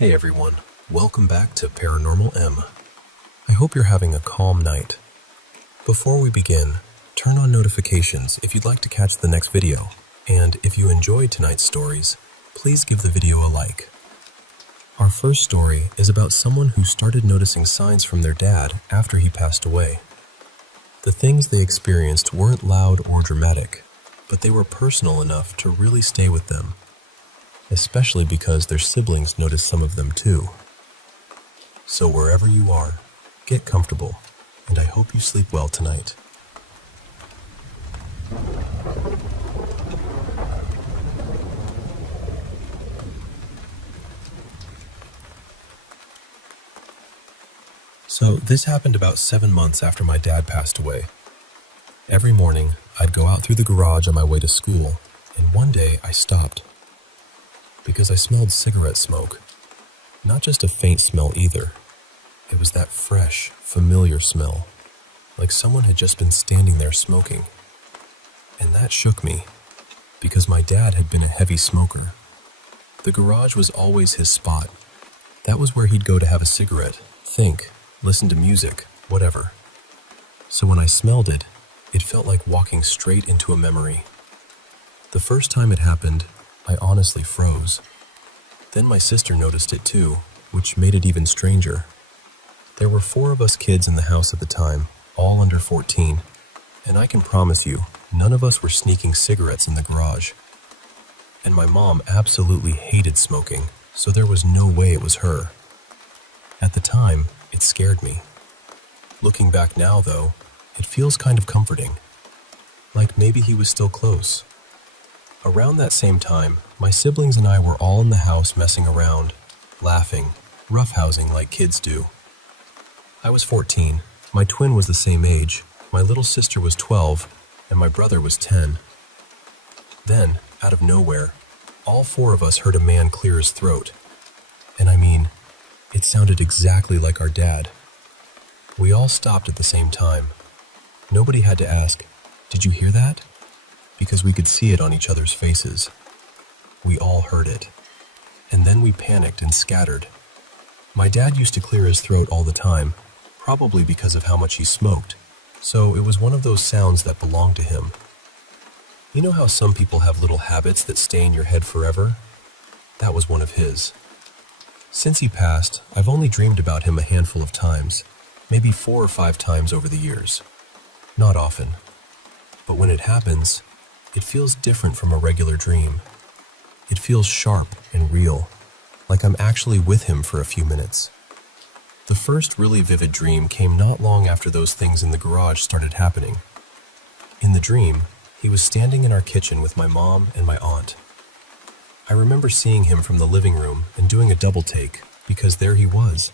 Hey everyone, welcome back to Paranormal M. I hope you're having a calm night. Before we begin, turn on notifications if you'd like to catch the next video, and if you enjoyed tonight's stories, please give the video a like. Our first story is about someone who started noticing signs from their dad after he passed away. The things they experienced weren't loud or dramatic, but they were personal enough to really stay with them, especially because their siblings noticed some of them too. So wherever you are, get comfortable, and I hope you sleep well tonight. So this happened about 7 months after my dad passed away. Every morning, I'd go out through the garage on my way to school, and one day I stopped because I smelled cigarette smoke. Not just a faint smell either. It was that fresh, familiar smell, like someone had just been standing there smoking. And that shook me, because my dad had been a heavy smoker. The garage was always his spot. That was where he'd go to have a cigarette, think, listen to music, whatever. So when I smelled it, it felt like walking straight into a memory. The first time it happened, I honestly froze. Then my sister noticed it too, which made it even stranger. There were 4 of us kids in the house at the time, all under 14, and I can promise you, none of us were sneaking cigarettes in the garage. And my mom absolutely hated smoking, so there was no way it was her. At the time, it scared me. Looking back now, though, it feels kind of comforting. Like maybe he was still close. Around that same time, my siblings and I were all in the house messing around, laughing, roughhousing like kids do. I was 14, my twin was the same age, my little sister was 12, and my brother was 10. Then, out of nowhere, all 4 of us heard a man clear his throat. And I mean, it sounded exactly like our dad. We all stopped at the same time. Nobody had to ask, "Did you hear that?" Because we could see it on each other's faces. We all heard it. And then we panicked and scattered. My dad used to clear his throat all the time, probably because of how much he smoked, so it was one of those sounds that belonged to him. You know how some people have little habits that stay in your head forever? That was one of his. Since he passed, I've only dreamed about him a handful of times, maybe 4 or 5 times over the years. Not often. But when it happens, it feels different from a regular dream. It feels sharp and real, like I'm actually with him for a few minutes. The first really vivid dream came not long after those things in the garage started happening. In the dream, he was standing in our kitchen with my mom and my aunt. I remember seeing him from the living room and doing a double take, because there he was.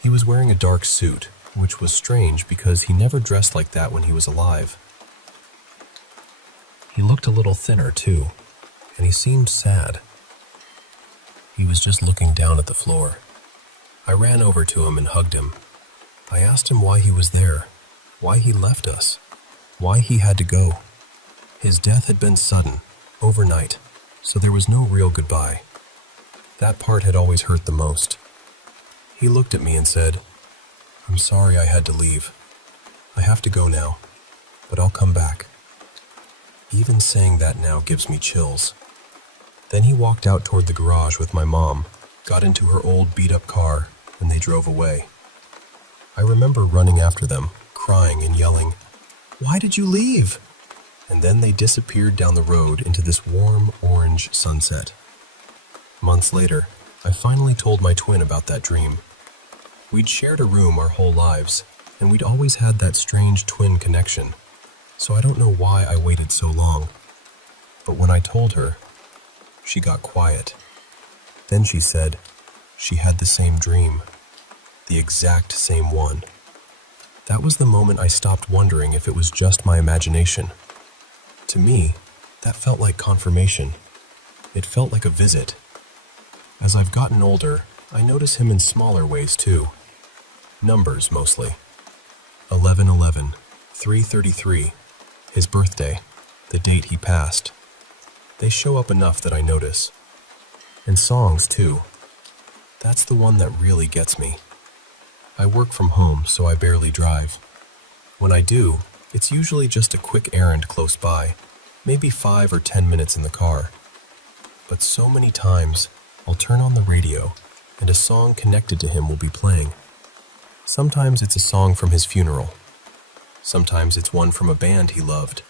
He was wearing a dark suit, which was strange because he never dressed like that when he was alive. He looked a little thinner, too, and he seemed sad. He was just looking down at the floor. I ran over to him and hugged him. I asked him why he was there, why he left us, why he had to go. His death had been sudden, overnight, so there was no real goodbye. That part had always hurt the most. He looked at me and said, "I'm sorry I had to leave. I have to go now, but I'll come back." Even saying that now gives me chills. Then he walked out toward the garage with my mom, got into her old beat-up car, and they drove away. I remember running after them, crying and yelling, "Why did you leave?" And then they disappeared down the road into this warm orange sunset. Months later, I finally told my twin about that dream. We'd shared a room our whole lives, and we'd always had that strange twin connection. So I don't know why I waited so long. But when I told her, she got quiet. Then she said she had the same dream, the exact same one. That was the moment I stopped wondering if it was just my imagination. To me, that felt like confirmation. It felt like a visit. As I've gotten older, I notice him in smaller ways too. Numbers mostly. 11/11, 333. His birthday, the date he passed. They show up enough that I notice. And songs, too. That's the one that really gets me. I work from home, so I barely drive. When I do, it's usually just a quick errand close by, maybe 5 or 10 minutes in the car. But so many times, I'll turn on the radio, and a song connected to him will be playing. Sometimes it's a song from his funeral. Sometimes it's one from a band he loved.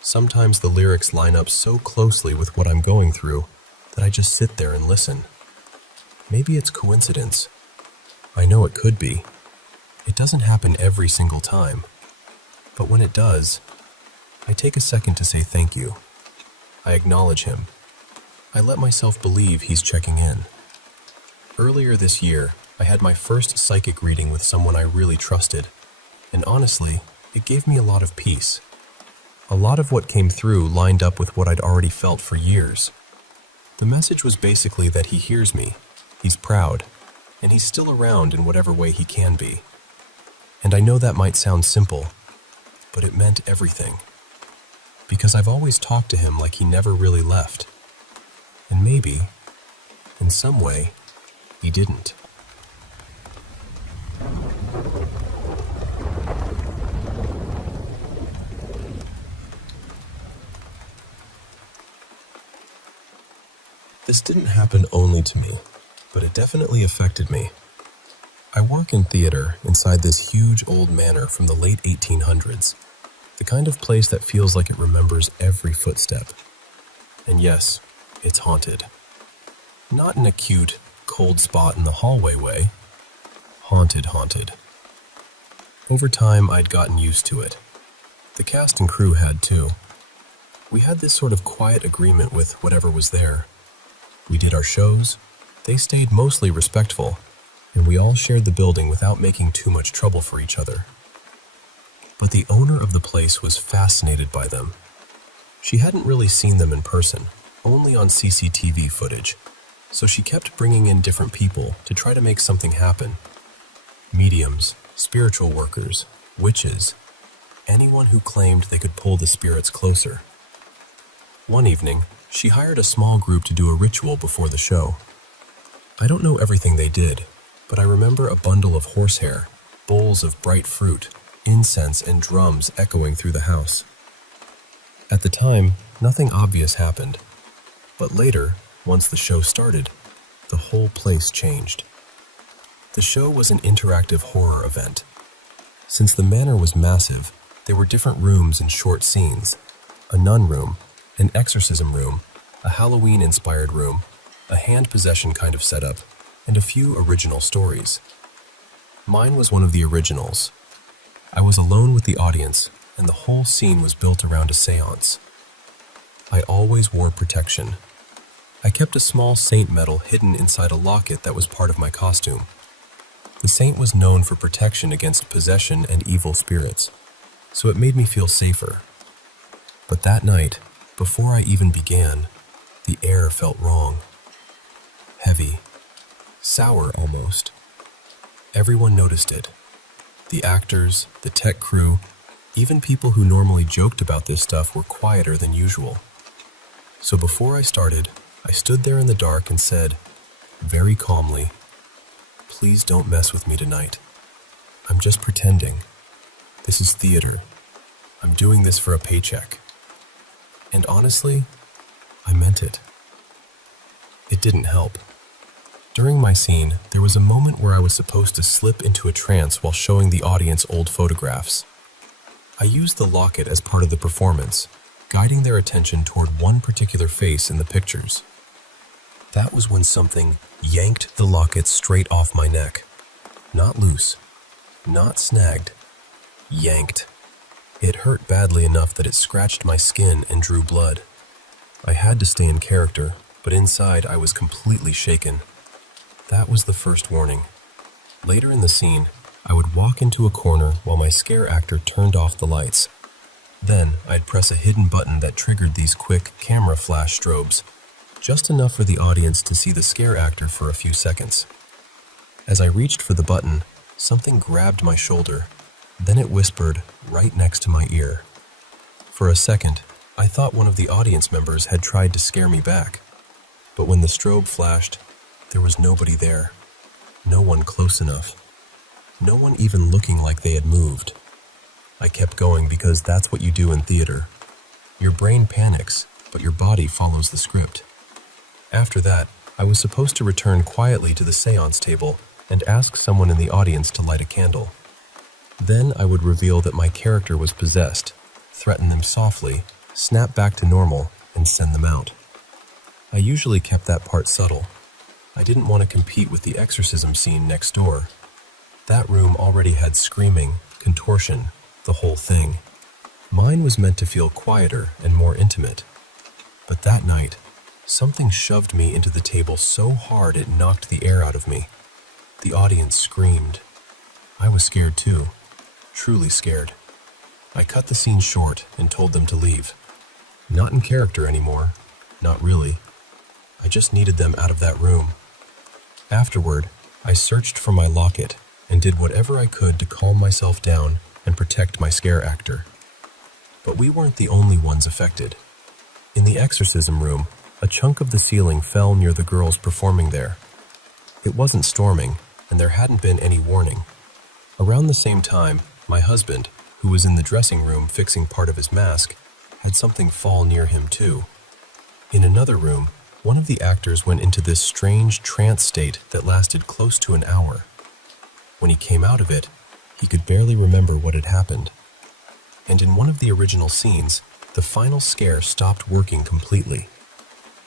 Sometimes the lyrics line up so closely with what I'm going through that I just sit there and listen. Maybe it's coincidence. I know it could be. It doesn't happen every single time. But when it does, I take a second to say thank you. I acknowledge him. I let myself believe he's checking in. Earlier this year, I had my first psychic reading with someone I really trusted, and honestly, it gave me a lot of peace. A lot of what came through lined up with what I'd already felt for years. The message was basically that he hears me, he's proud, and he's still around in whatever way he can be. And I know that might sound simple, but it meant everything. Because I've always talked to him like he never really left. And maybe, in some way, he didn't. This didn't happen only to me, but it definitely affected me. I work in theater inside this huge old manor from the late 1800s, the kind of place that feels like it remembers every footstep. And yes, it's haunted. Not in a cute, cold spot in the hallway way. Haunted. Over time, I'd gotten used to it. The cast and crew had too. We had this sort of quiet agreement with whatever was there. We did our shows, they stayed mostly respectful, and we all shared the building without making too much trouble for each other. But the owner of the place was fascinated by them. She hadn't really seen them in person, only on CCTV footage, so she kept bringing in different people to try to make something happen. Mediums, spiritual workers, witches, anyone who claimed they could pull the spirits closer. One evening, she hired a small group to do a ritual before the show. I don't know everything they did, but I remember a bundle of horsehair, bowls of bright fruit, incense, and drums echoing through the house. At the time, nothing obvious happened, but later, once the show started, the whole place changed. The show was an interactive horror event. Since the manor was massive, there were different rooms and short scenes, a nun room, an exorcism room, a Halloween-inspired room, a hand possession kind of setup, and a few original stories. Mine was one of the originals. I was alone with the audience, and the whole scene was built around a seance. I always wore protection. I kept a small saint medal hidden inside a locket that was part of my costume. The saint was known for protection against possession and evil spirits, so it made me feel safer. But that night, before I even began, the air felt wrong. Heavy. Sour almost. Everyone noticed it. The actors, the tech crew, even people who normally joked about this stuff were quieter than usual. So before I started, I stood there in the dark and said, very calmly, "Please don't mess with me tonight. I'm just pretending. This is theater. I'm doing this for a paycheck." And honestly, I meant it. It didn't help. During my scene, there was a moment where I was supposed to slip into a trance while showing the audience old photographs. I used the locket as part of the performance, guiding their attention toward one particular face in the pictures. That was when something yanked the locket straight off my neck. Not loose, not snagged, yanked. It hurt badly enough that it scratched my skin and drew blood. I had to stay in character, but inside I was completely shaken. That was the first warning. Later in the scene, I would walk into a corner while my scare actor turned off the lights. Then I'd press a hidden button that triggered these quick camera flash strobes, just enough for the audience to see the scare actor for a few seconds. As I reached for the button, something grabbed my shoulder. Then it whispered right next to my ear. For a second, I thought one of the audience members had tried to scare me back. But when the strobe flashed, There was nobody there. No one close enough. No one even looking like they had moved. I kept going because that's what you do in theater. Your brain panics, but your body follows the script. After that, I was supposed to return quietly to the seance table and ask someone in the audience to light a candle. Then I would reveal that my character was possessed, threaten them softly, snap back to normal, and send them out. I usually kept that part subtle. I didn't want to compete with the exorcism scene next door. That room already had screaming, contortion, the whole thing. Mine was meant to feel quieter and more intimate. But that night, something shoved me into the table so hard it knocked the air out of me. The audience screamed. I was scared too, truly scared. I cut the scene short and told them to leave. Not in character anymore, not really. I just needed them out of that room. Afterward, I searched for my locket and did whatever I could to calm myself down and protect my scare actor. But we weren't the only ones affected. In the exorcism room, a chunk of the ceiling fell near the girls performing there. It wasn't storming, and there hadn't been any warning. Around the same time, my husband, who was in the dressing room fixing part of his mask, had something fall near him too. In another room, one of the actors went into this strange trance state that lasted close to an hour. When he came out of it, he could barely remember what had happened. And in one of the original scenes, the final scare stopped working completely.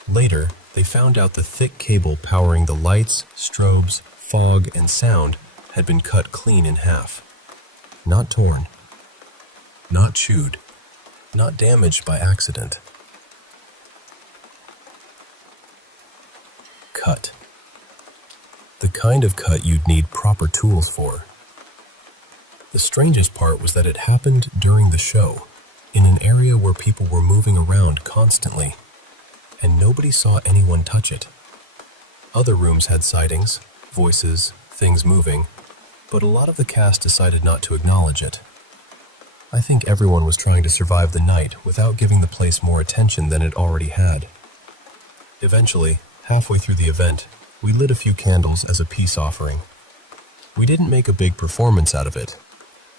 Later, they found out the thick cable powering the lights, strobes, fog, and sound had been cut clean in half. Not torn. Not chewed. Not damaged by accident. Cut. The kind of cut you'd need proper tools for. The strangest part was that it happened during the show, in an area where people were moving around constantly, and nobody saw anyone touch it. Other rooms had sightings, voices, things moving, but a lot of the cast decided not to acknowledge it. I think everyone was trying to survive the night without giving the place more attention than it already had. Eventually, halfway through the event, we lit a few candles as a peace offering. We didn't make a big performance out of it.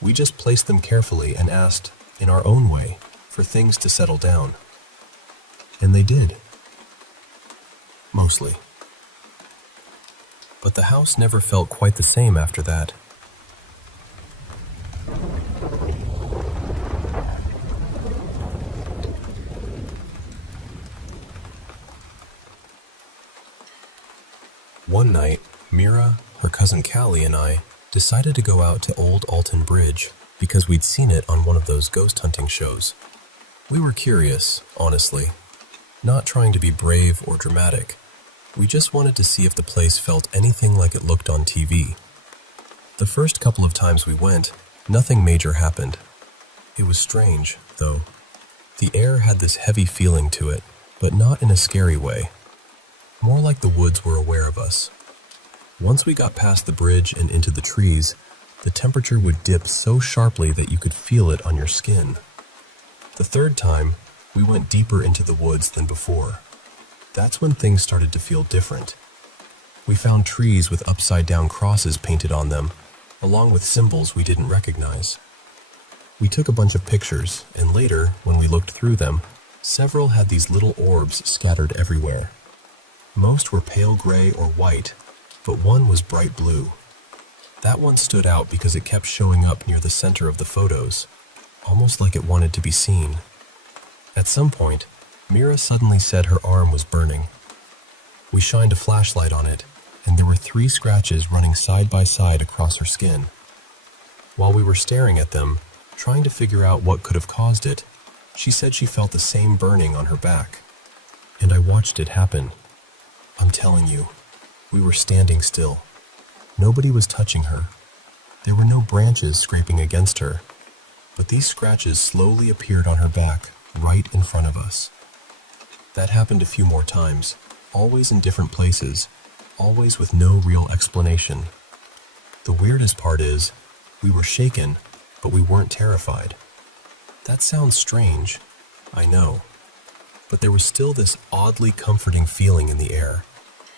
We just placed them carefully and asked, in our own way, for things to settle down. And they did. Mostly. But the house never felt quite the same after that. One night, Mira, her cousin Callie, and I decided to go out to Old Alton Bridge because we'd seen it on one of those ghost hunting shows. We were curious, honestly, not trying to be brave or dramatic. We just wanted to see if the place felt anything like it looked on TV. The first couple of times we went, nothing major happened. It was strange, though. The air had this heavy feeling to it, but not in a scary way. More like the woods were aware of us. Once we got past the bridge and into the trees, the temperature would dip so sharply that you could feel it on your skin. The third time, we went deeper into the woods than before. That's when things started to feel different. We found trees with upside-down crosses painted on them, along with symbols we didn't recognize. We took a bunch of pictures, and later, when we looked through them, several had these little orbs scattered everywhere. Most were pale gray or white, but one was bright blue. That one stood out because it kept showing up near the center of the photos, almost like it wanted to be seen. At some point, Mira suddenly said her arm was burning. We shined a flashlight on it, and there were 3 scratches running side by side across her skin. While we were staring at them, trying to figure out what could have caused it, she said she felt the same burning on her back. And I watched it happen. I'm telling you, we were standing still. Nobody was touching her. There were no branches scraping against her, but these scratches slowly appeared on her back, right in front of us. That happened a few more times, always in different places, always with no real explanation. The weirdest part is, we were shaken, but we weren't terrified. That sounds strange, I know, but there was still this oddly comforting feeling in the air,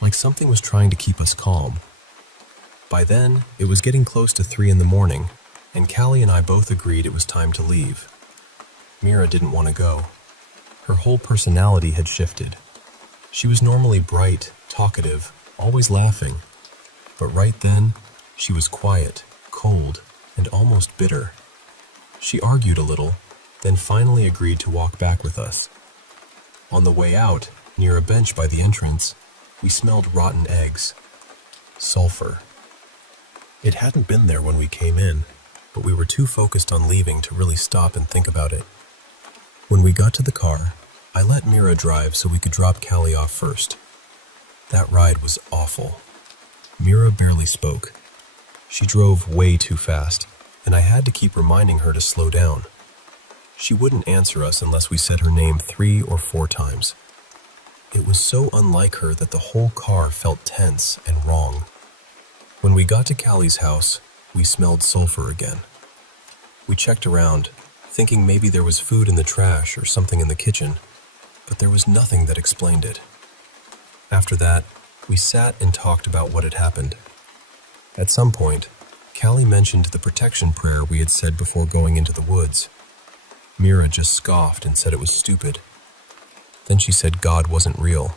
like something was trying to keep us calm. By then, it was getting close to 3 in the morning, and Callie and I both agreed it was time to leave. Mira didn't want to go. Her whole personality had shifted. She was normally bright, talkative, always laughing. But right then, she was quiet, cold, and almost bitter. She argued a little, then finally agreed to walk back with us. On the way out, near a bench by the entrance, we smelled rotten eggs. Sulfur. It hadn't been there when we came in, but we were too focused on leaving to really stop and think about it. When we got to the car, I let Mira drive so we could drop Callie off first. That ride was awful. Mira barely spoke. She drove way too fast, and I had to keep reminding her to slow down. She wouldn't answer us unless we said her name 3 or 4 times. It was so unlike her that the whole car felt tense and wrong. When we got to Callie's house, we smelled sulfur again. We checked around, thinking maybe there was food in the trash or something in the kitchen, but there was nothing that explained it. After that, we sat and talked about what had happened. At some point, Callie mentioned the protection prayer we had said before going into the woods. Mira just scoffed and said it was stupid. Then she said God wasn't real.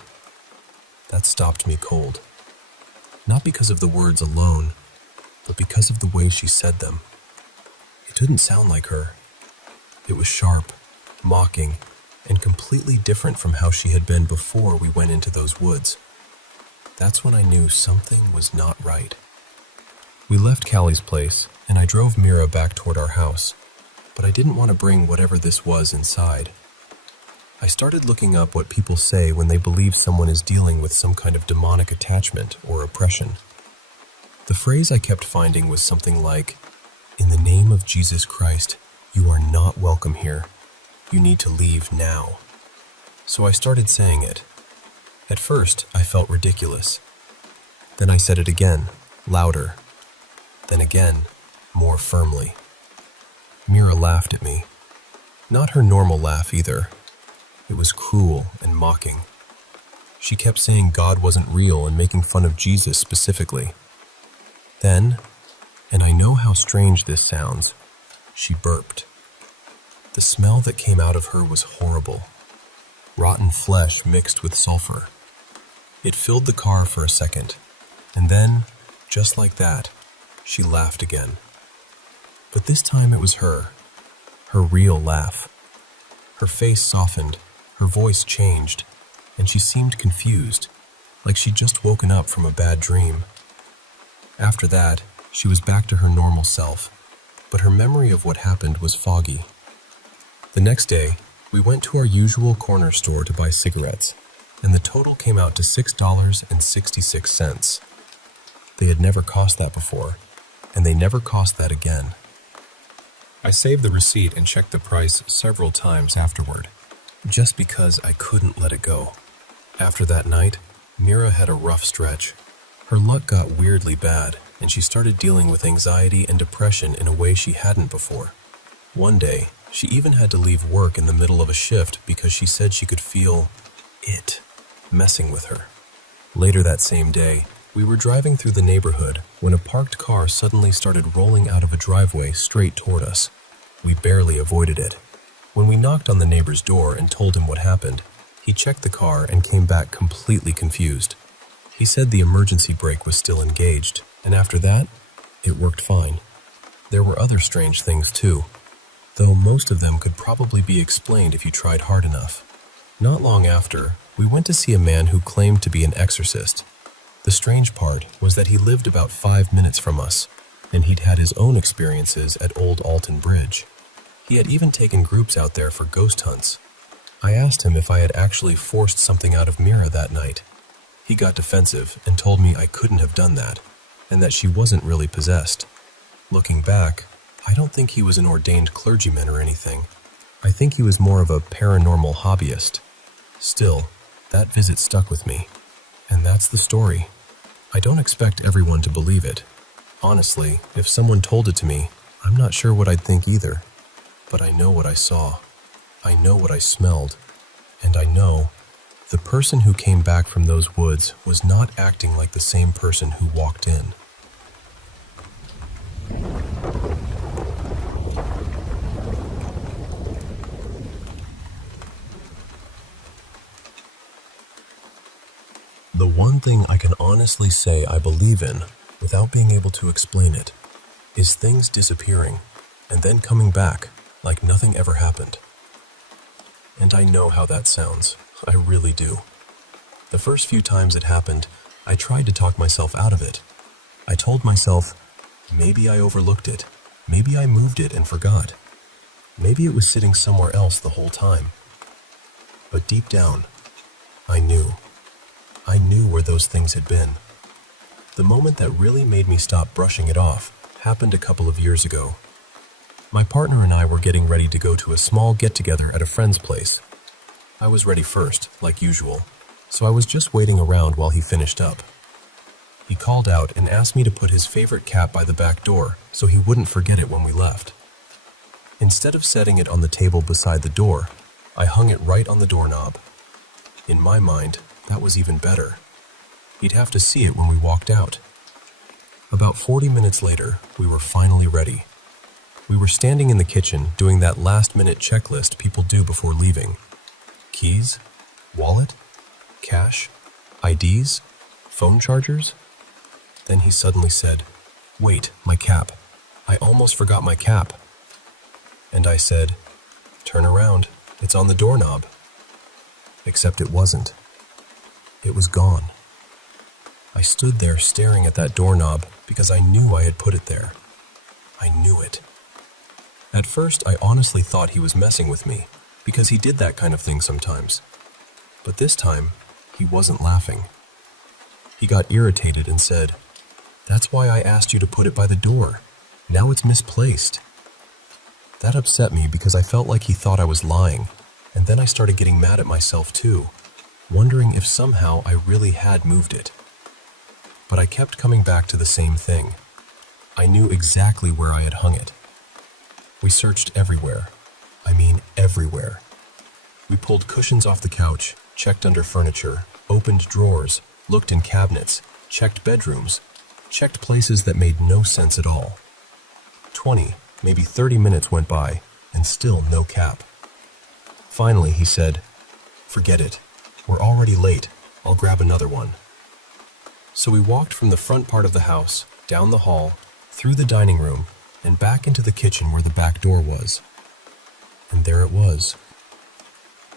That stopped me cold. Not because of the words alone, but because of the way she said them. It didn't sound like her. It was sharp, mocking, and completely different from how she had been before we went into those woods. That's when I knew something was not right. We left Callie's place, and I drove Mira back toward our house, but I didn't want to bring whatever this was inside. I started looking up what people say when they believe someone is dealing with some kind of demonic attachment or oppression. The phrase I kept finding was something like, "In the name of Jesus Christ, you are not welcome here. You need to leave now." So I started saying it. At first, I felt ridiculous. Then I said it again, louder. Then again, more firmly. Mira laughed at me. Not her normal laugh either. It was cruel and mocking. She kept saying God wasn't real and making fun of Jesus specifically. Then, and I know how strange this sounds, she burped. The smell that came out of her was horrible. Rotten flesh mixed with sulfur. It filled the car for a second, and then, just like that, she laughed again. But this time it was her real laugh. Her face softened, her voice changed, and she seemed confused, like she'd just woken up from a bad dream. After that, she was back to her normal self, but her memory of what happened was foggy. The next day, we went to our usual corner store to buy cigarettes, and the total came out to $6.66. They had never cost that before, and they never cost that again. I saved the receipt and checked the price several times afterward, just because I couldn't let it go. After that night, Mira had a rough stretch. Her luck got weirdly bad, and she started dealing with anxiety and depression in a way she hadn't before. One day, she even had to leave work in the middle of a shift because she said she could feel it messing with her. Later that same day, we were driving through the neighborhood when a parked car suddenly started rolling out of a driveway straight toward us. We barely avoided it. When we knocked on the neighbor's door and told him what happened, he checked the car and came back completely confused. He said the emergency brake was still engaged, and after that, it worked fine. There were other strange things too, though most of them could probably be explained if you tried hard enough. Not long after, we went to see a man who claimed to be an exorcist. The strange part was that he lived about 5 minutes from us, and he'd had his own experiences at Old Alton Bridge. He had even taken groups out there for ghost hunts. I asked him if I had actually forced something out of Mira that night. He got defensive and told me I couldn't have done that, and that she wasn't really possessed. Looking back, I don't think he was an ordained clergyman or anything. I think he was more of a paranormal hobbyist. Still, that visit stuck with me, and that's the story. I don't expect everyone to believe it. Honestly, if someone told it to me, I'm not sure what I'd think either. But I know what I saw. I know what I smelled. And I know The person who came back from those woods was not acting like the same person who walked in. The one thing I can honestly say I believe in, without being able to explain it, is things disappearing and then coming back like nothing ever happened. And I know how that sounds. I really do. The first few times it happened, I tried to talk myself out of it. I told myself, maybe I overlooked it. Maybe I moved it and forgot. Maybe it was sitting somewhere else the whole time. But deep down, I knew. I knew where those things had been. The moment that really made me stop brushing it off happened a couple of years ago. My partner and I were getting ready to go to a small get-together at a friend's place. I was ready first, like usual, so I was just waiting around while he finished up. He called out and asked me to put his favorite cap by the back door so he wouldn't forget it when we left. Instead of setting it on the table beside the door, I hung it right on the doorknob. In my mind, that was even better. He'd have to see it when we walked out. About 40 minutes later, we were finally ready. We were standing in the kitchen doing that last-minute checklist people do before leaving. Keys? Wallet? Cash? IDs? Phone chargers? Then he suddenly said, "Wait, my cap. I almost forgot my cap." And I said, "Turn around. It's on the doorknob." Except it wasn't. It was gone. I stood there staring at that doorknob because I knew I had put it there. I knew it. At first, I honestly thought he was messing with me because he did that kind of thing sometimes. But this time, he wasn't laughing. He got irritated and said, "That's why I asked you to put it by the door. Now it's misplaced." That upset me because I felt like he thought I was lying, and then I started getting mad at myself too, wondering if somehow I really had moved it. But I kept coming back to the same thing. I knew exactly where I had hung it. We searched everywhere. I mean everywhere. We pulled cushions off the couch, checked under furniture, opened drawers, looked in cabinets, checked bedrooms, checked places that made no sense at all. 20, maybe 30 minutes went by, and still no cap. Finally, he said, "Forget it. We're already late. I'll grab another one." So we walked from the front part of the house, down the hall, through the dining room, and back into the kitchen where the back door was. And there it was.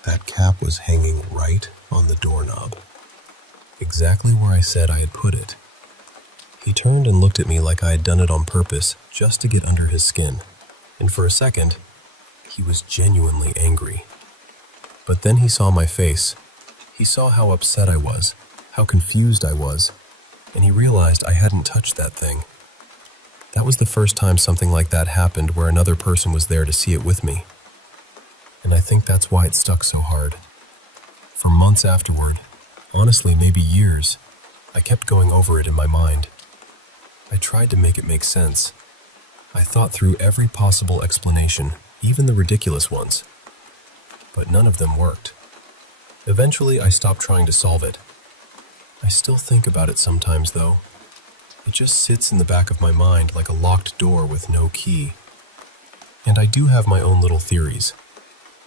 That cap was hanging right on the doorknob, exactly where I said I had put it. He turned and looked at me like I had done it on purpose, just to get under his skin, and for a second, he was genuinely angry. But then he saw my face. He saw how upset I was, how confused I was, and he realized I hadn't touched that thing. That was the first time something like that happened where another person was there to see it with me. And I think that's why it stuck so hard. For months afterward, honestly maybe years, I kept going over it in my mind. I tried to make it make sense. I thought through every possible explanation, even the ridiculous ones. But none of them worked. Eventually, I stopped trying to solve it. I still think about it sometimes, though. It just sits in the back of my mind like a locked door with no key. And I do have my own little theories.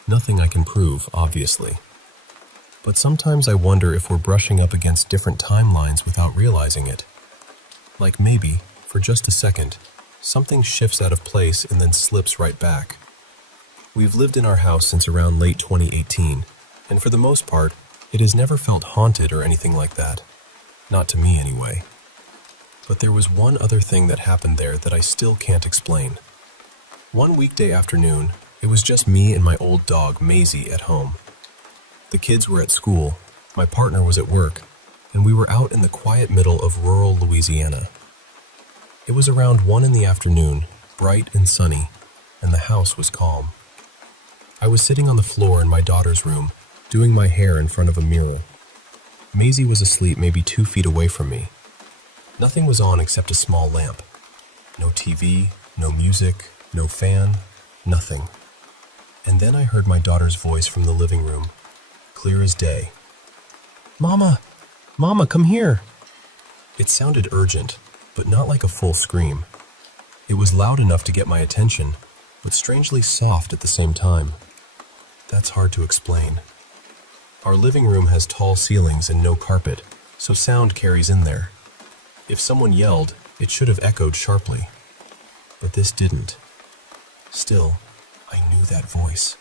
Nothing I can prove, obviously. But sometimes I wonder if we're brushing up against different timelines without realizing it. Like maybe, for just a second, something shifts out of place and then slips right back. We've lived in our house since around late 2018, and for the most part, it has never felt haunted or anything like that. Not to me, anyway. But there was one other thing that happened there that I still can't explain. One weekday afternoon, it was just me and my old dog, Maisie, at home. The kids were at school, my partner was at work, and we were out in the quiet middle of rural Louisiana. It was around 1 in the afternoon, bright and sunny, and the house was calm. I was sitting on the floor in my daughter's room, doing my hair in front of a mirror. Maisie was asleep maybe 2 feet away from me. Nothing was on except a small lamp. No TV, no music, no fan, nothing. And then I heard my daughter's voice from the living room, clear as day. "Mama! Mama, come here!" It sounded urgent, but not like a full scream. It was loud enough to get my attention, but strangely soft at the same time. That's hard to explain. Our living room has tall ceilings and no carpet, so sound carries in there. If someone yelled, it should have echoed sharply. But this didn't. Still, I knew that voice.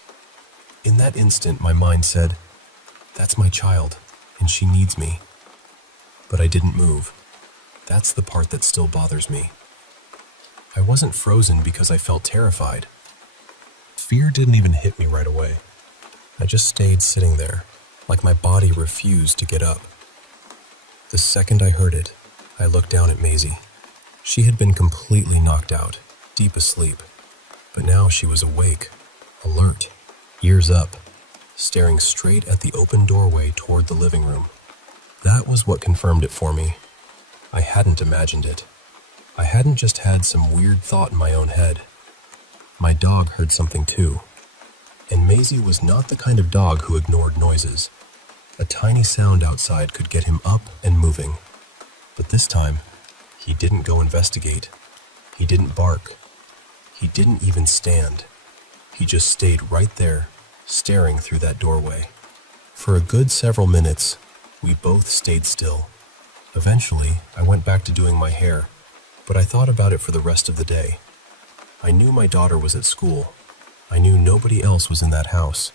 In that instant, my mind said, "That's my child, and she needs me." But I didn't move. That's the part that still bothers me. I wasn't frozen because I felt terrified. Fear didn't even hit me right away. I just stayed sitting there, like my body refused to get up. The second I heard it, I looked down at Maisie. She had been completely knocked out, deep asleep, but now she was awake, alert, ears up, staring straight at the open doorway toward the living room. That was what confirmed it for me. I hadn't imagined it. I hadn't just had some weird thought in my own head. My dog heard something too. And Maisie was not the kind of dog who ignored noises. A tiny sound outside could get him up and moving. But this time, he didn't go investigate. He didn't bark. He didn't even stand. He just stayed right there, staring through that doorway. For a good several minutes, we both stayed still. Eventually, I went back to doing my hair, but I thought about it for the rest of the day. I knew my daughter was at school. I knew nobody else was in that house.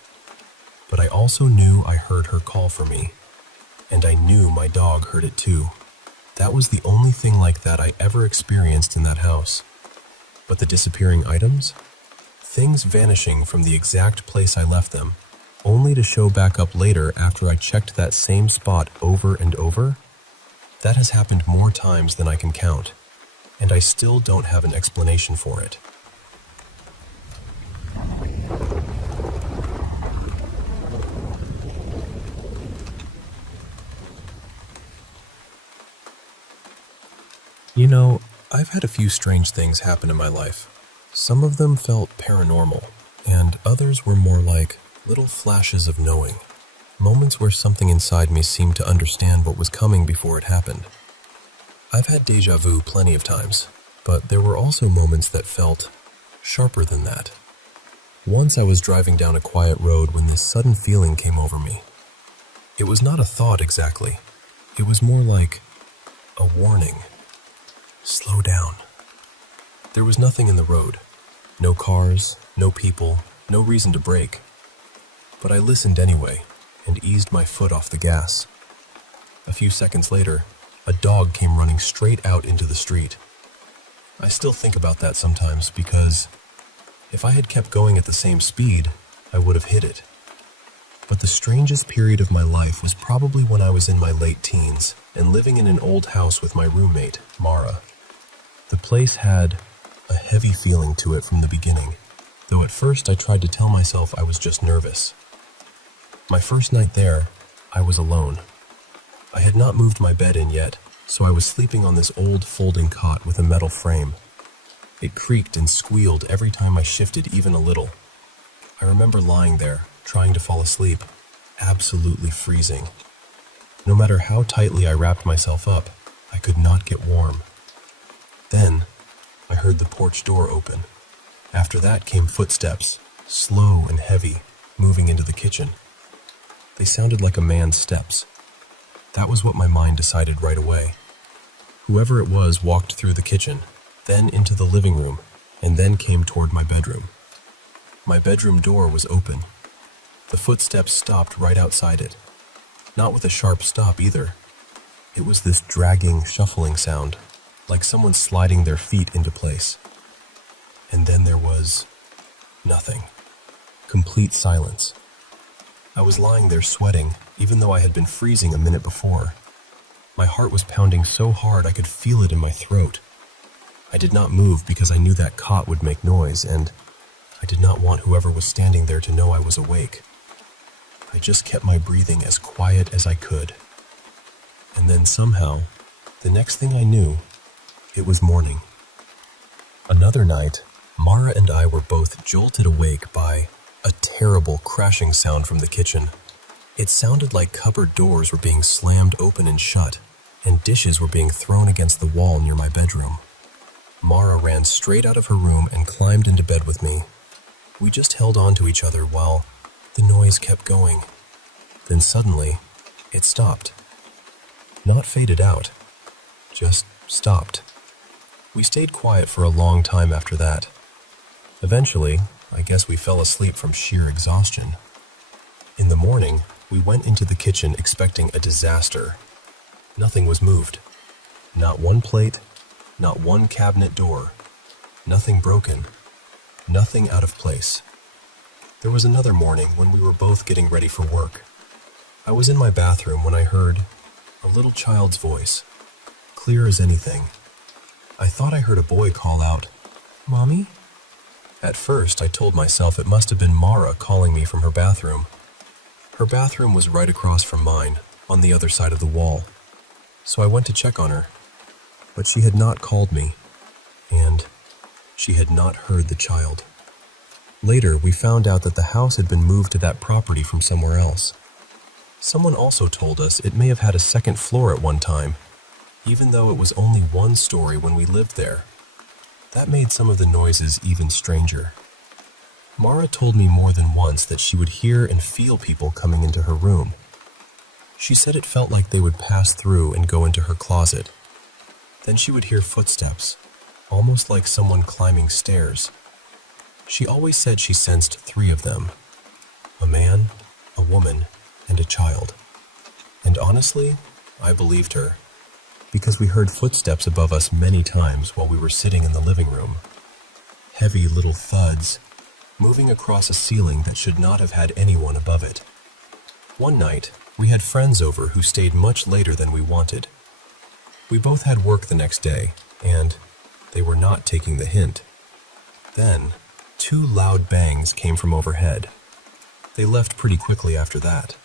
But I also knew I heard her call for me, and I knew my dog heard it too. That was the only thing like that I ever experienced in that house. But the disappearing items? Things vanishing from the exact place I left them, only to show back up later after I checked that same spot over and over? That has happened more times than I can count, and I still don't have an explanation for it. You know, I've had a few strange things happen in my life. Some of them felt paranormal, and others were more like little flashes of knowing. Moments where something inside me seemed to understand what was coming before it happened. I've had déjà vu plenty of times, but there were also moments that felt sharper than that. Once I was driving down a quiet road when this sudden feeling came over me. It was not a thought exactly. It was more like a warning. Slow down. There was nothing in the road. No cars, no people, no reason to brake. But I listened anyway and eased my foot off the gas. A few seconds later, a dog came running straight out into the street. I still think about that sometimes because if I had kept going at the same speed, I would have hit it. But the strangest period of my life was probably when I was in my late teens and living in an old house with my roommate, Mara. The place had a heavy feeling to it from the beginning, though at first I tried to tell myself I was just nervous. My first night there, I was alone. I had not moved my bed in yet, so I was sleeping on this old folding cot with a metal frame. It creaked and squealed every time I shifted even a little. I remember lying there, trying to fall asleep, absolutely freezing. No matter how tightly I wrapped myself up, I could not get warm. Then, I heard the porch door open. After that came footsteps, slow and heavy, moving into the kitchen. They sounded like a man's steps. That was what my mind decided right away. Whoever it was walked through the kitchen, then into the living room, and then came toward my bedroom. My bedroom door was open. The footsteps stopped right outside it. Not with a sharp stop either. It was this dragging, shuffling sound, like someone sliding their feet into place. And then there was nothing. Complete silence. I was lying there sweating, even though I had been freezing a minute before. My heart was pounding so hard I could feel it in my throat. I did not move because I knew that cot would make noise, and I did not want whoever was standing there to know I was awake. I just kept my breathing as quiet as I could. And then somehow, the next thing I knew, it was morning. Another night, Mara and I were both jolted awake by a terrible crashing sound from the kitchen. It sounded like cupboard doors were being slammed open and shut, and dishes were being thrown against the wall near my bedroom. Mara ran straight out of her room and climbed into bed with me. We just held on to each other while the noise kept going. Then suddenly, it stopped. Not faded out, just stopped. We stayed quiet for a long time after that. Eventually, I guess we fell asleep from sheer exhaustion. In the morning, we went into the kitchen expecting a disaster. Nothing was moved. Not one plate, not one cabinet door. Nothing broken. Nothing out of place. There was another morning when we were both getting ready for work. I was in my bathroom when I heard a little child's voice, clear as anything. I thought I heard a boy call out, "Mommy?" At first, I told myself it must have been Mara calling me from her bathroom. Her bathroom was right across from mine, on the other side of the wall. So I went to check on her, but she had not called me, and she had not heard the child. Later, we found out that the house had been moved to that property from somewhere else. Someone also told us it may have had a second floor at one time, even though it was only one story when we lived there. That made some of the noises even stranger. Mara told me more than once that she would hear and feel people coming into her room. She said it felt like they would pass through and go into her closet. Then she would hear footsteps, almost like someone climbing stairs. She always said she sensed 3 of them: a man, a woman, and a child. And honestly, I believed her, because we heard footsteps above us many times while we were sitting in the living room. Heavy little thuds, moving across a ceiling that should not have had anyone above it. One night, we had friends over who stayed much later than we wanted. We both had work the next day, and they were not taking the hint. Then, 2 loud bangs came from overhead. They left pretty quickly after that.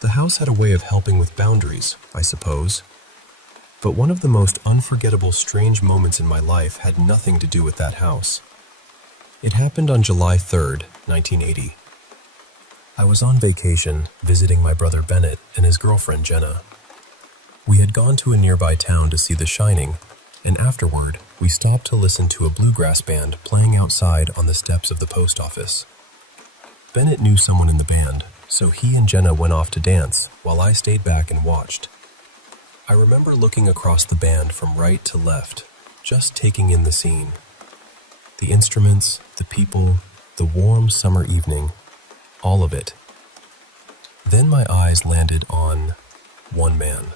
The house had a way of helping with boundaries, I suppose. But one of the most unforgettable strange moments in my life had nothing to do with that house. It happened on July 3rd, 1980. I was on vacation visiting my brother Bennett and his girlfriend Jenna. We had gone to a nearby town to see The Shining, and afterward, we stopped to listen to a bluegrass band playing outside on the steps of the post office. Bennett knew someone in the band, so he and Jenna went off to dance while I stayed back and watched. I remember looking across the band from right to left, just taking in the scene. The instruments, the people, the warm summer evening, all of it. Then my eyes landed on one man.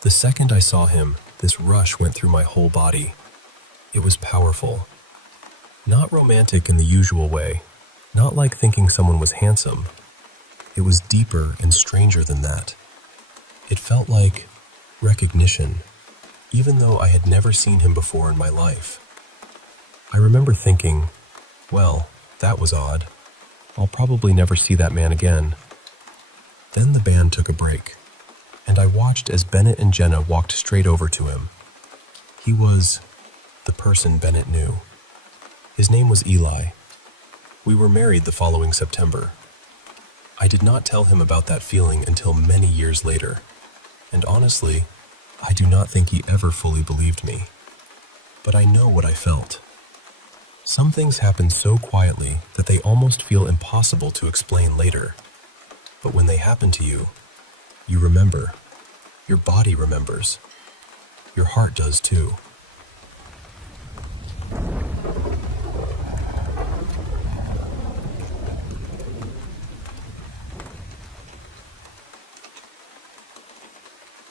The second I saw him, this rush went through my whole body. It was powerful. Not romantic in the usual way, not like thinking someone was handsome. It was deeper and stranger than that. It felt like recognition, even though I had never seen him before in my life. I remember thinking, well, that was odd. I'll probably never see that man again. Then the band took a break, and I watched as Bennett and Jenna walked straight over to him. He was the person Bennett knew. His name was Eli. We were married the following September. I did not tell him about that feeling until many years later, and honestly, I do not think he ever fully believed me. But I know what I felt. Some things happen so quietly that they almost feel impossible to explain later. But when they happen to you, you remember. Your body remembers. Your heart does too.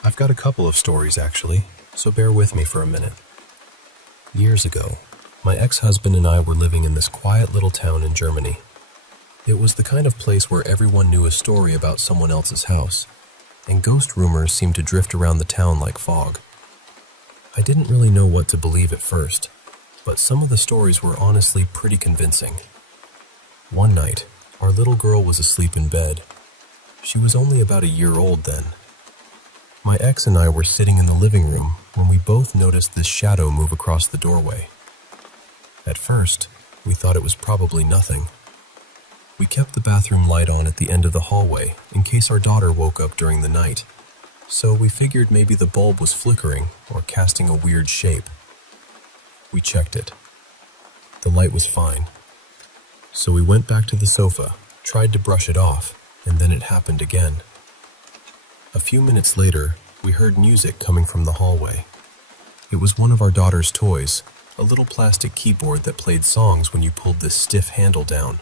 I've got a couple of stories actually, so bear with me for a minute. Years ago, my ex-husband and I were living in this quiet little town in Germany. It was the kind of place where everyone knew a story about someone else's house, and ghost rumors seemed to drift around the town like fog. I didn't really know what to believe at first, but some of the stories were honestly pretty convincing. One night, our little girl was asleep in bed. She was only about a year old then. My ex and I were sitting in the living room when we both noticed this shadow move across the doorway. At first, we thought it was probably nothing. We kept the bathroom light on at the end of the hallway in case our daughter woke up during the night, so we figured maybe the bulb was flickering or casting a weird shape. We checked it. The light was fine. So we went back to the sofa, tried to brush it off, and then it happened again. A few minutes later, we heard music coming from the hallway. It was one of our daughter's toys, a little plastic keyboard that played songs when you pulled this stiff handle down.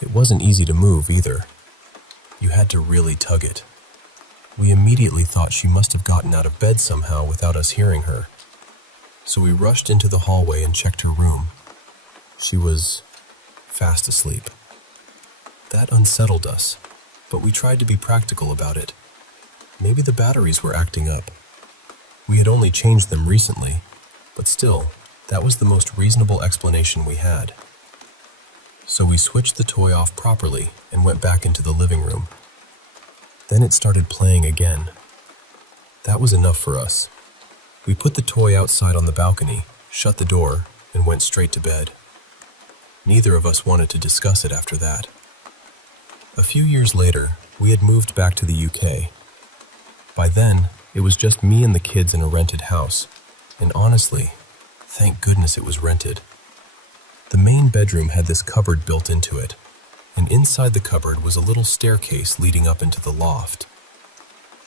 It wasn't easy to move either. You had to really tug it. We immediately thought she must have gotten out of bed somehow without us hearing her. So we rushed into the hallway and checked her room. She was fast asleep. That unsettled us, but we tried to be practical about it. Maybe the batteries were acting up. We had only changed them recently, but still, that was the most reasonable explanation we had. So we switched the toy off properly and went back into the living room. Then it started playing again. That was enough for us. We put the toy outside on the balcony, shut the door, and went straight to bed. Neither of us wanted to discuss it after that. A few years later, we had moved back to the UK. By then, it was just me and the kids in a rented house, and honestly, thank goodness it was rented. The main bedroom had this cupboard built into it, and inside the cupboard was a little staircase leading up into the loft.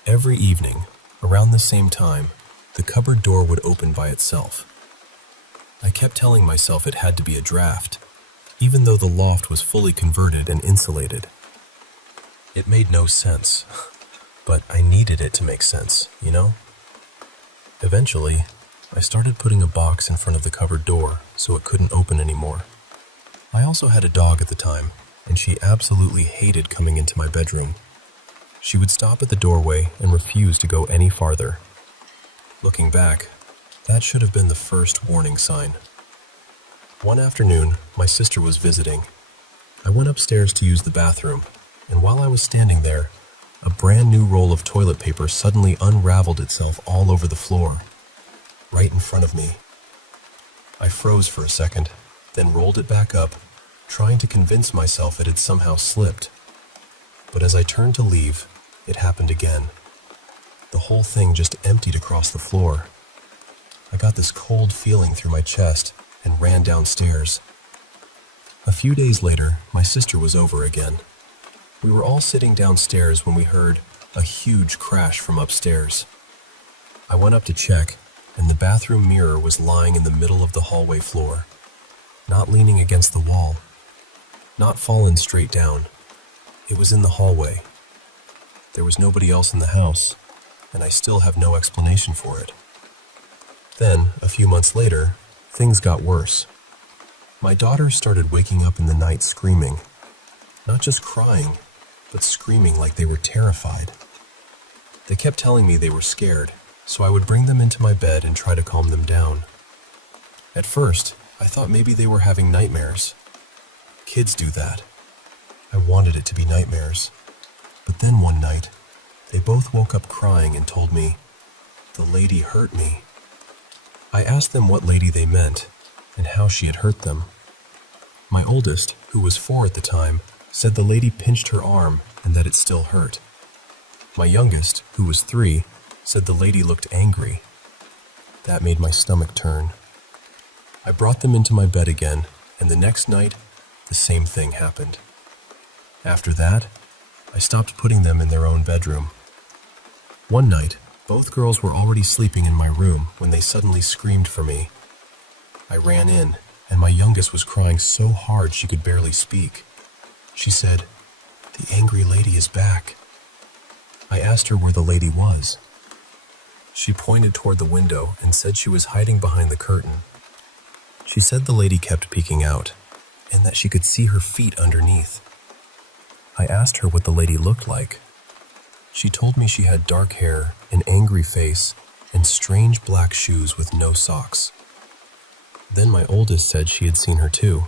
Every evening, around the same time, the cupboard door would open by itself. I kept telling myself it had to be a draft, even though the loft was fully converted and insulated. It made no sense, but I needed it to make sense, you know? Eventually, I started putting a box in front of the cupboard door so it couldn't open anymore. I also had a dog at the time, and she absolutely hated coming into my bedroom. She would stop at the doorway and refuse to go any farther. Looking back, that should have been the first warning sign. One afternoon, my sister was visiting. I went upstairs to use the bathroom, and while I was standing there, a brand new roll of toilet paper suddenly unraveled itself all over the floor, right in front of me. I froze for a second, then rolled it back up, trying to convince myself it had somehow slipped. But as I turned to leave, it happened again. The whole thing just emptied across the floor. I got this cold feeling through my chest and ran downstairs. A few days later, my sister was over again. We were all sitting downstairs when we heard a huge crash from upstairs. I went up to check, and the bathroom mirror was lying in the middle of the hallway floor, not leaning against the wall, not fallen straight down. It was in the hallway. There was nobody else in the house, and I still have no explanation for it. Then, a few months later, things got worse. My daughters started waking up in the night screaming. Not just crying, but screaming like they were terrified. They kept telling me they were scared, so I would bring them into my bed and try to calm them down. At first, I thought maybe they were having nightmares. Kids do that. I wanted it to be nightmares. But then one night, they both woke up crying and told me, "The lady hurt me." I asked them what lady they meant and how she had hurt them. My oldest, who was 4 at the time, said the lady pinched her arm and that it still hurt. My youngest, who was 3, said the lady looked angry. That made my stomach turn. I brought them into my bed again, and the next night, the same thing happened. After that, I stopped putting them in their own bedroom. One night, both girls were already sleeping in my room when they suddenly screamed for me. I ran in, and my youngest was crying so hard she could barely speak. She said, "The angry lady is back." I asked her where the lady was. She pointed toward the window and said she was hiding behind the curtain. She said the lady kept peeking out, and that she could see her feet underneath. I asked her what the lady looked like. She told me she had dark hair, an angry face, and strange black shoes with no socks. Then my oldest said she had seen her too.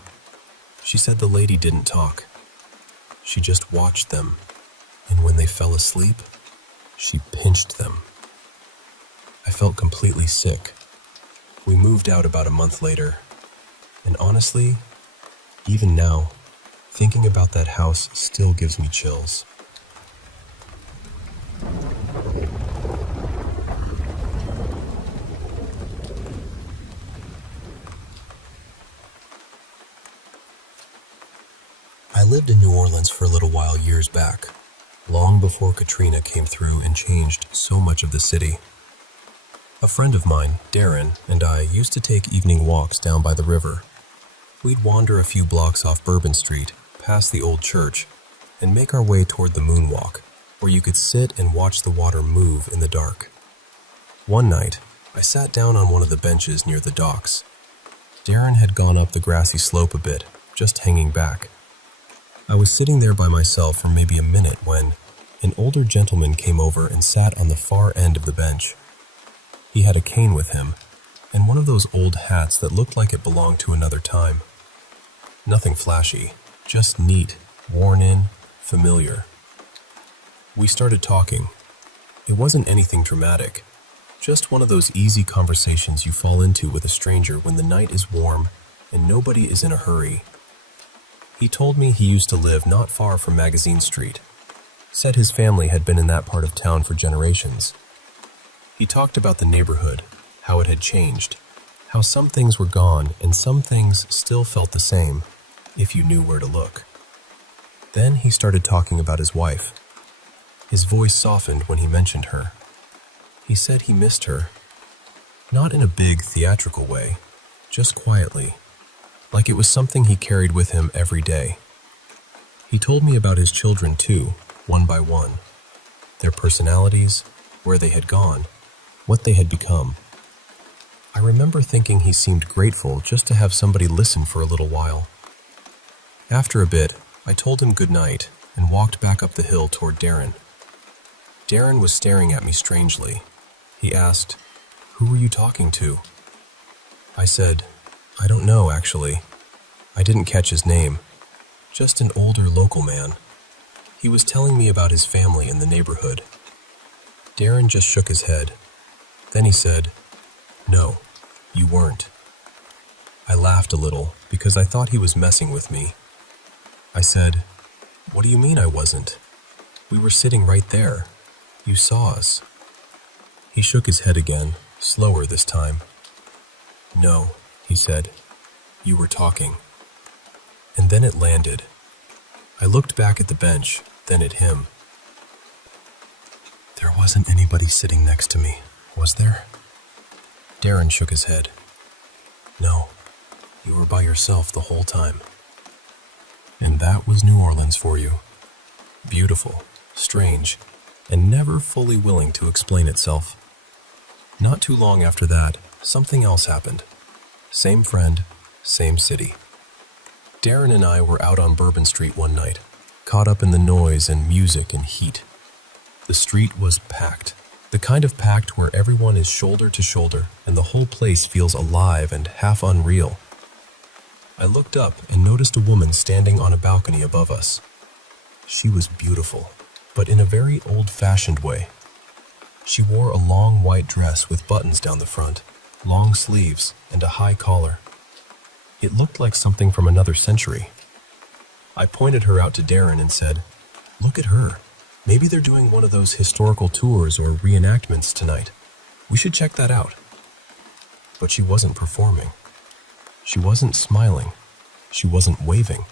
She said the lady didn't talk. She just watched them, and when they fell asleep, she pinched them. I felt completely sick. We moved out about a month later, and honestly, even now, Thinking about that house still gives me chills. I lived in New Orleans for a little while years back, long before Katrina came through and changed so much of the city. A friend of mine, Darren, and I used to take evening walks down by the river. We'd wander a few blocks off Bourbon Street, past the old church, and make our way toward the moonwalk, where you could sit and watch the water move in the dark. One night, I sat down on one of the benches near the docks. Darren had gone up the grassy slope a bit, just hanging back. I was sitting there by myself for maybe a minute when an older gentleman came over and sat on the far end of the bench. He had a cane with him, and one of those old hats that looked like it belonged to another time. Nothing flashy, just neat, worn in, familiar. We started talking. It wasn't anything dramatic, just one of those easy conversations you fall into with a stranger when the night is warm and nobody is in a hurry. He told me he used to live not far from Magazine Street. Said his family had been in that part of town for generations. He talked about the neighborhood, how it had changed, how some things were gone and some things still felt the same, if you knew where to look. Then he started talking about his wife. His voice softened when he mentioned her. He said he missed her. Not in a big theatrical way, just quietly, like it was something he carried with him every day. He told me about his children too, one by one, their personalities, where they had gone, what they had become. I remember thinking he seemed grateful just to have somebody listen for a little while. After a bit, I told him good night and walked back up the hill toward Darren. Darren was staring at me strangely. He asked, "Who were you talking to?" I said, "I don't know, actually. I didn't catch his name. Just an older local man. He was telling me about his family in the neighborhood." Darren just shook his head. Then he said, "No, you weren't." I laughed a little because I thought he was messing with me. I said, "What do you mean I wasn't? We were sitting right there. You saw us." He shook his head again, slower this time. "No," he said, "you were talking." And then it landed. I looked back at the bench, then at him. "There wasn't anybody sitting next to me, was there?" Darren shook his head. "No, you were by yourself the whole time." And that was New Orleans for you. Beautiful, strange, and never fully willing to explain itself. Not too long after that, something else happened. Same friend, same city. Darren and I were out on Bourbon Street one night, caught up in the noise and music and heat. The street was packed, the kind of packed where everyone is shoulder to shoulder and the whole place feels alive and half unreal. I looked up and noticed a woman standing on a balcony above us. She was beautiful, but in a very old-fashioned way. She wore a long white dress with buttons down the front, long sleeves, and a high collar. It looked like something from another century. I pointed her out to Darren and said, "Look at her. Maybe they're doing one of those historical tours or reenactments tonight. We should check that out." But she wasn't performing. She wasn't smiling. She wasn't waving.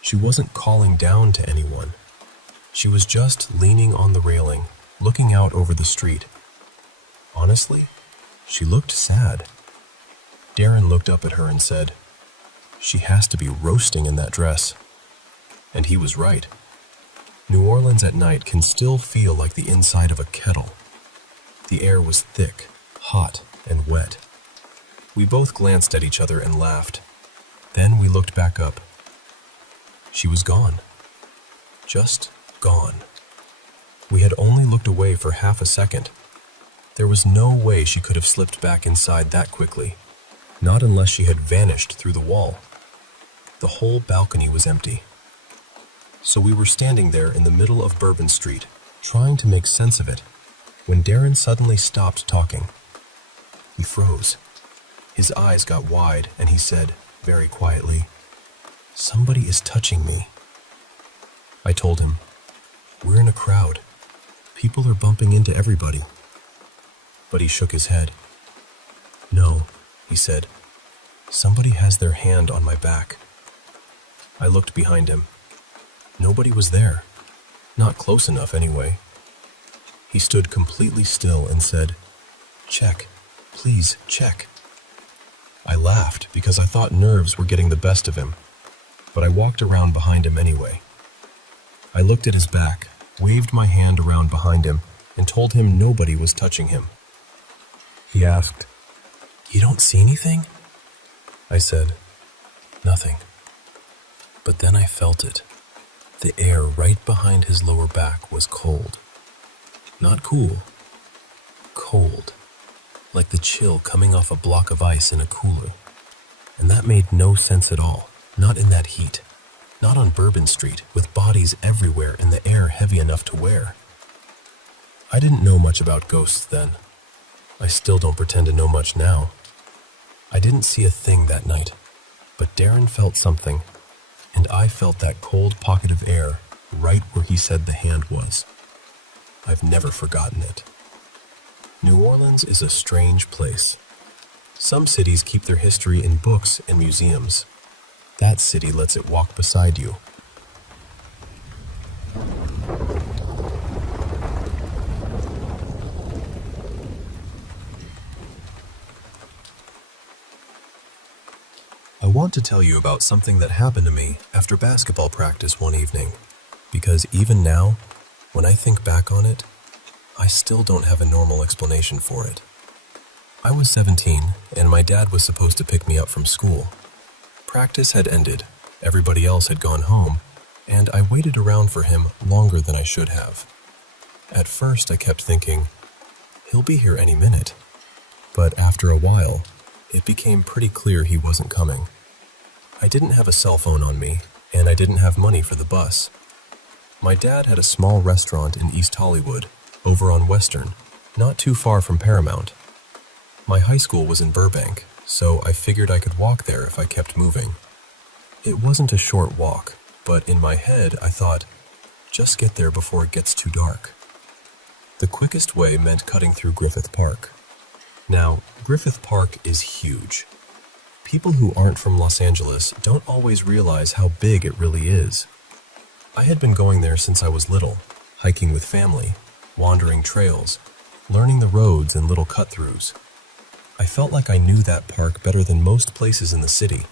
She wasn't calling down to anyone. She was just leaning on the railing, looking out over the street. Honestly, she looked sad. Darren looked up at her and said, "She has to be roasting in that dress." And he was right. New Orleans at night can still feel like the inside of a kettle. The air was thick, hot, and wet. We both glanced at each other and laughed. Then we looked back up. She was gone. Just gone. We had only looked away for half a second. There was no way she could have slipped back inside that quickly, not unless she had vanished through the wall. The whole balcony was empty. So we were standing there in the middle of Bourbon Street, trying to make sense of it, when Darren suddenly stopped talking. He froze. His eyes got wide and he said, very quietly, "Somebody is touching me." I told him, "We're in a crowd. People are bumping into everybody." But he shook his head. "No," he said. "Somebody has their hand on my back." I looked behind him. Nobody was there. Not close enough, anyway. He stood completely still and said, "Check. Please, check." I laughed because I thought nerves were getting the best of him, but I walked around behind him anyway. I looked at his back, waved my hand around behind him, and told him nobody was touching him. He asked, "You don't see anything?" I said, "Nothing." But then I felt it. The air right behind his lower back was cold. Not cool. Cold. Like the chill coming off a block of ice in a cooler. And that made no sense at all. Not in that heat. Not on Bourbon Street, with bodies everywhere and the air heavy enough to wear. I didn't know much about ghosts then. I still don't pretend to know much now. I didn't see a thing that night, but Darren felt something, and I felt that cold pocket of air right where he said the hand was. I've never forgotten it. New Orleans is a strange place. Some cities keep their history in books and museums. That city lets it walk beside you. I want to tell you about something that happened to me after basketball practice one evening, because even now, when I think back on it, I still don't have a normal explanation for it. I was 17, and my dad was supposed to pick me up from school. Practice had ended, everybody else had gone home, and I waited around for him longer than I should have. At first, I kept thinking, he'll be here any minute. But after a while, it became pretty clear he wasn't coming. I didn't have a cell phone on me, and I didn't have money for the bus. My dad had a small restaurant in East Hollywood, over on Western, not too far from Paramount. My high school was in Burbank, so I figured I could walk there if I kept moving. It wasn't a short walk, but in my head I thought, just get there before it gets too dark. The quickest way meant cutting through Griffith Park. Now, Griffith Park is huge. People who aren't from Los Angeles don't always realize how big it really is. I had been going there since I was little, hiking with family, wandering trails, learning the roads and little cut-throughs. I felt like I knew that park better than most places in the city.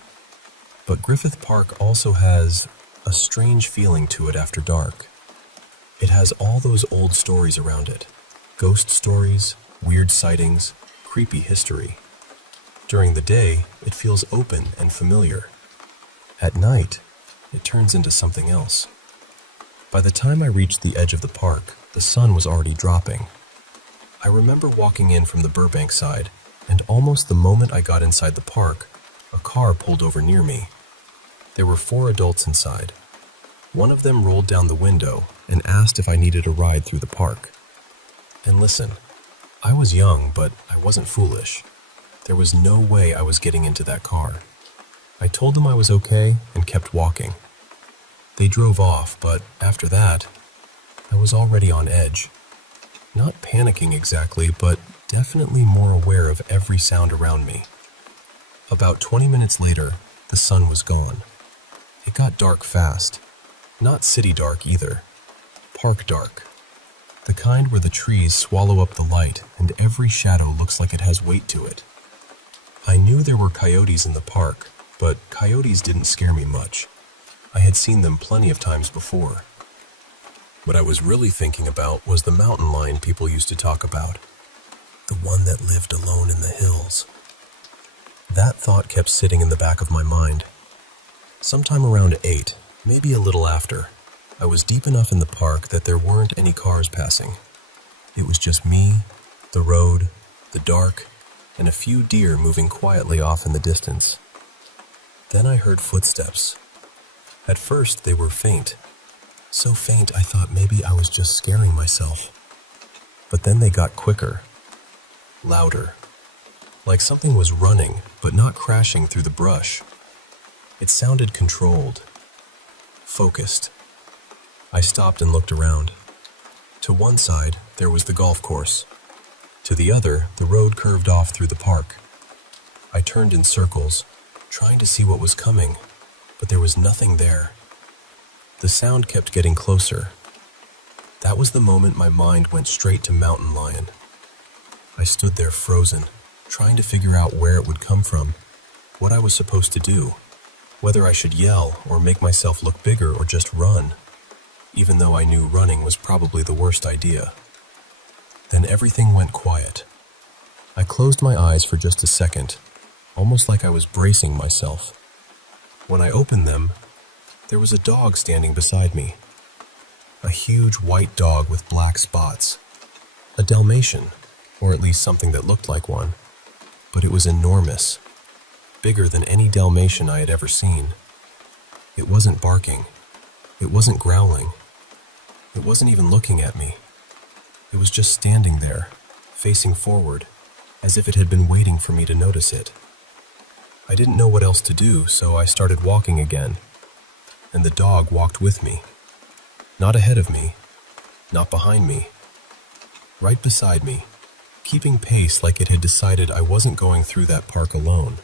But Griffith Park also has a strange feeling to it after dark. It has all those old stories around it. Ghost stories, weird sightings, creepy history. During the day, it feels open and familiar. At night, it turns into something else. By the time I reached the edge of the park, the sun was already dropping. I remember walking in from the Burbank side, and almost the moment I got inside the park, a car pulled over near me. There were 4 adults inside. One of them rolled down the window and asked if I needed a ride through the park. And listen, I was young, but I wasn't foolish. There was no way I was getting into that car. I told them I was okay and kept walking. They drove off, but after that, I was already on edge. Not panicking exactly, but definitely more aware of every sound around me. About 20 minutes later, the sun was gone. It got dark fast. Not city dark either. Park dark. The kind where the trees swallow up the light and every shadow looks like it has weight to it. I knew there were coyotes in the park, but coyotes didn't scare me much. I had seen them plenty of times before. What I was really thinking about was the mountain lion people used to talk about. The one that lived alone in the hills. That thought kept sitting in the back of my mind. Sometime around 8, maybe a little after, I was deep enough in the park that there weren't any cars passing. It was just me, the road, the dark, and a few deer moving quietly off in the distance. Then I heard footsteps. At first, they were faint. So faint I thought maybe I was just scaring myself. But then they got quicker. Louder. Like something was running, but not crashing through the brush. It sounded controlled, focused. I stopped and looked around. To one side, there was the golf course. To the other, the road curved off through the park. I turned in circles, trying to see what was coming, but there was nothing there. The sound kept getting closer. That was the moment my mind went straight to Mountain Lion. I stood there frozen, trying to figure out where it would come from, what I was supposed to do, whether I should yell or make myself look bigger or just run, even though I knew running was probably the worst idea. Then everything went quiet. I closed my eyes for just a second, almost like I was bracing myself. When I opened them, there was a dog standing beside me. A huge white dog with black spots. A Dalmatian, or at least something that looked like one. But it was enormous, bigger than any Dalmatian I had ever seen. It wasn't barking. It wasn't growling. It wasn't even looking at me. It was just standing there, facing forward, as if it had been waiting for me to notice it. I didn't know what else to do, so I started walking again, and the dog walked with me. Not ahead of me, not behind me, right beside me, keeping pace like it had decided I wasn't going through that park alone.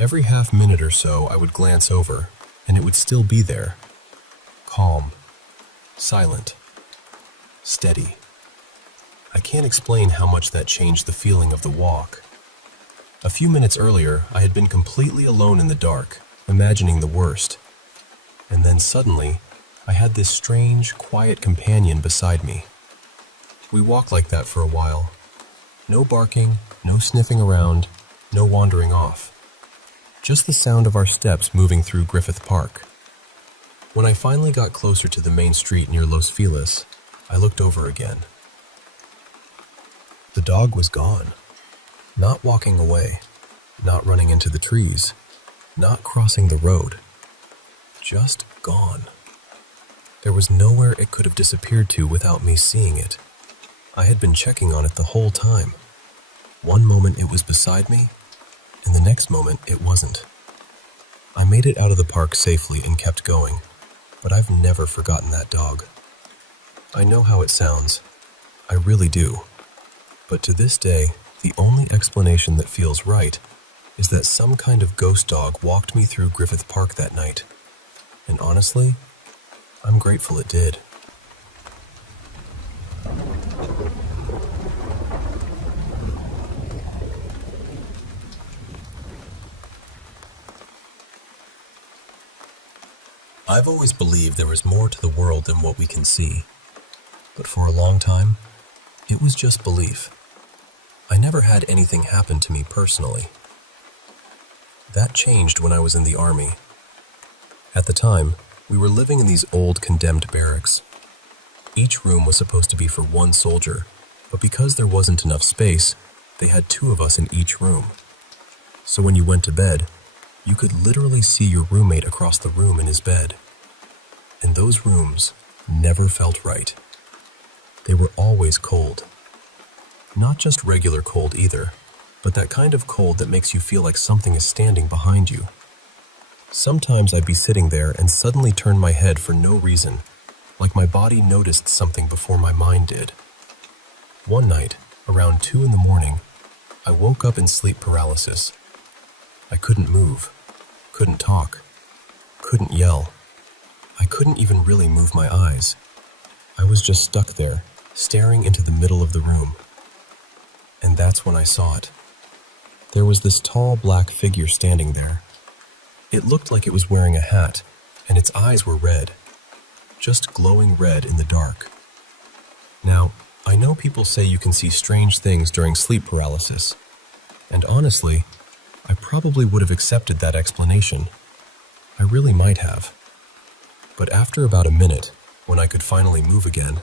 Every half minute or so I would glance over, and it would still be there, calm, silent, steady. I can't explain how much that changed the feeling of the walk. A few minutes earlier, I had been completely alone in the dark, imagining the worst. And then suddenly, I had this strange, quiet companion beside me. We walked like that for a while. No barking, no sniffing around, no wandering off. Just the sound of our steps moving through Griffith Park. When I finally got closer to the main street near Los Feliz, I looked over again. The dog was gone. Not walking away, not running into the trees, not crossing the road. Just gone. There was nowhere it could have disappeared to without me seeing it. I had been checking on it the whole time. One moment it was beside me, and the next moment it wasn't. I made it out of the park safely and kept going, but I've never forgotten that dog. I know how it sounds. I really do. But to this day, the only explanation that feels right is that some kind of ghost dog walked me through Griffith Park that night. And honestly, I'm grateful it did. I've always believed there is more to the world than what we can see. But for a long time, it was just belief. I never had anything happen to me personally. That changed when I was in the army. At the time, we were living in these old condemned barracks. Each room was supposed to be for one soldier, but because there wasn't enough space, they had 2 of us in each room. So when you went to bed, you could literally see your roommate across the room in his bed. And those rooms never felt right. They were always cold. Not just regular cold either, but that kind of cold that makes you feel like something is standing behind you. Sometimes I'd be sitting there and suddenly turn my head for no reason, like my body noticed something before my mind did. One night, around 2 in the morning, I woke up in sleep paralysis. I couldn't move, couldn't talk, couldn't yell. I couldn't even really move my eyes. I was just stuck there, staring into the middle of the room. And that's when I saw it. There was this tall black figure standing there. It looked like it was wearing a hat, and its eyes were red, just glowing red in the dark. Now, I know people say you can see strange things during sleep paralysis, and honestly, I probably would have accepted that explanation. I really might have. But after about a minute, when I could finally move again,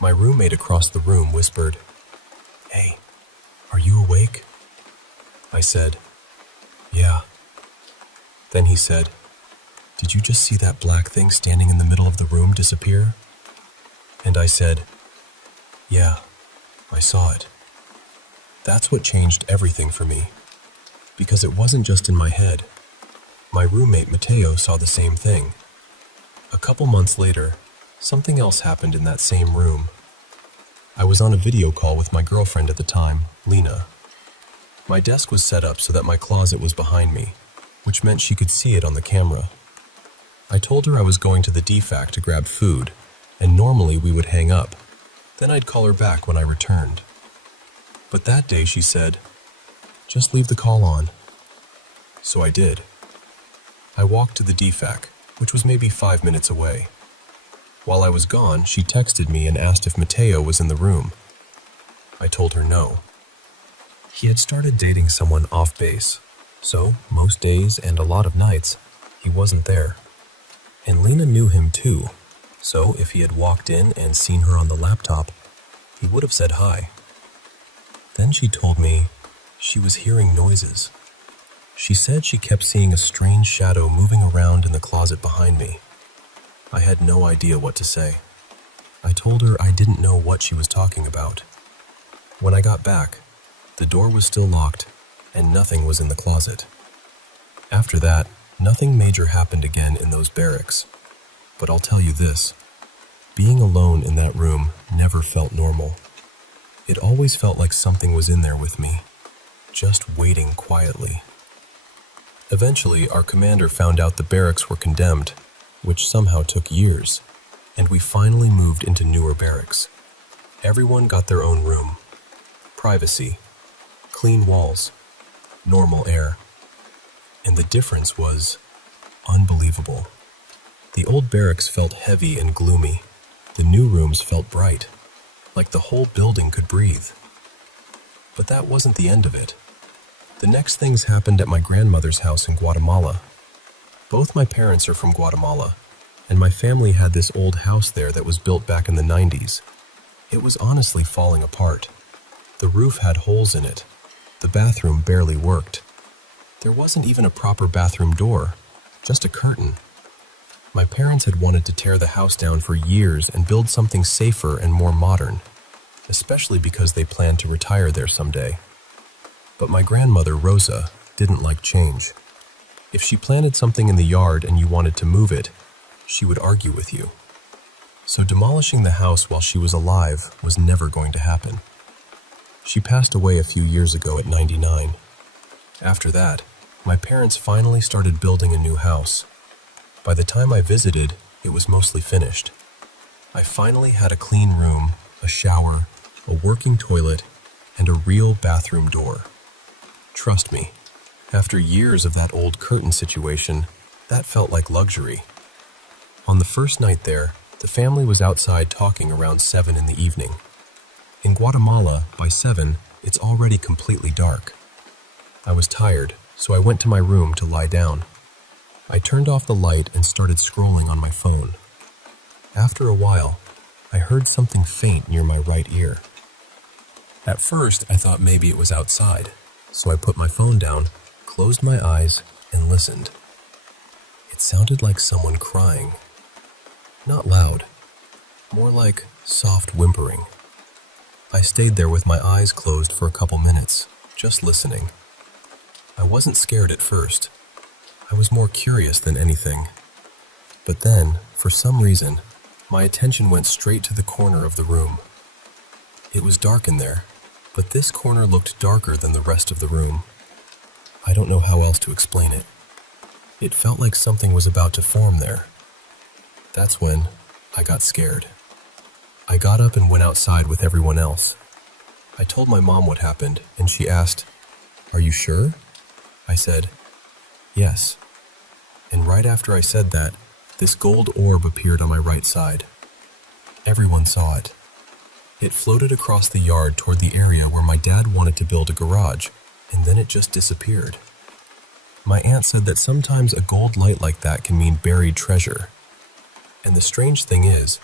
my roommate across the room whispered, "Hey, are you awake?" I said, "Yeah." Then he said, "Did you just see that black thing standing in the middle of the room disappear?" And I said, "Yeah, I saw it." That's what changed everything for me, because it wasn't just in my head. My roommate Mateo saw the same thing. A couple months later, something else happened in that same room. I was on a video call with my girlfriend at the time, Lena. My desk was set up so that my closet was behind me, which meant she could see it on the camera. I told her I was going to the DFAC to grab food, and normally we would hang up. Then I'd call her back when I returned. But that day she said, "Just leave the call on." So I did. I walked to the DFAC, which was maybe 5 minutes away. While I was gone, she texted me and asked if Mateo was in the room. I told her no. He had started dating someone off base, so most days and a lot of nights, he wasn't there. And Lena knew him too, so if he had walked in and seen her on the laptop, he would have said hi. Then she told me she was hearing noises. She said she kept seeing a strange shadow moving around in the closet behind me. I had no idea what to say. I told her I didn't know what she was talking about. When I got back, the door was still locked and nothing was in the closet. After that, nothing major happened again in those barracks. But I'll tell you this, being alone in that room never felt normal. It always felt like something was in there with me, just waiting quietly. Eventually, our commander found out the barracks were condemned, which somehow took years, and we finally moved into newer barracks. Everyone got their own room. Privacy, clean walls, normal air. And the difference was unbelievable. The old barracks felt heavy and gloomy. The new rooms felt bright, like the whole building could breathe. But that wasn't the end of it. The next things happened at my grandmother's house in Guatemala. Both my parents are from Guatemala, and my family had this old house there that was built back in the 90s. It was honestly falling apart. The roof had holes in it. The bathroom barely worked. There wasn't even a proper bathroom door, just a curtain. My parents had wanted to tear the house down for years and build something safer and more modern, especially because they planned to retire there someday. But my grandmother, Rosa, didn't like change. If she planted something in the yard and you wanted to move it, she would argue with you. So demolishing the house while she was alive was never going to happen. She passed away a few years ago at 99. After that, my parents finally started building a new house. By the time I visited, it was mostly finished. I finally had a clean room, a shower, a working toilet, and a real bathroom door. Trust me, after years of that old curtain situation, that felt like luxury. On the first night there, the family was outside talking around 7 in the evening. In Guatemala, by 7, it's already completely dark. I was tired, so I went to my room to lie down. I turned off the light and started scrolling on my phone. After a while, I heard something faint near my right ear. At first, I thought maybe it was outside, so I put my phone down, closed my eyes, and listened. It sounded like someone crying. Not loud, more like soft whimpering. I stayed there with my eyes closed for a couple minutes, just listening. I wasn't scared at first. I was more curious than anything. But then, for some reason, my attention went straight to the corner of the room. It was dark in there, but this corner looked darker than the rest of the room. I don't know how else to explain it. It felt like something was about to form there. That's when I got scared. I got up and went outside with everyone else. I told my mom what happened, and she asked, "Are you sure?" I said, "Yes." And right after I said that, this gold orb appeared on my right side. Everyone saw it. It floated across the yard toward the area where my dad wanted to build a garage, and then it just disappeared. My aunt said that sometimes a gold light like that can mean buried treasure. And the strange thing is,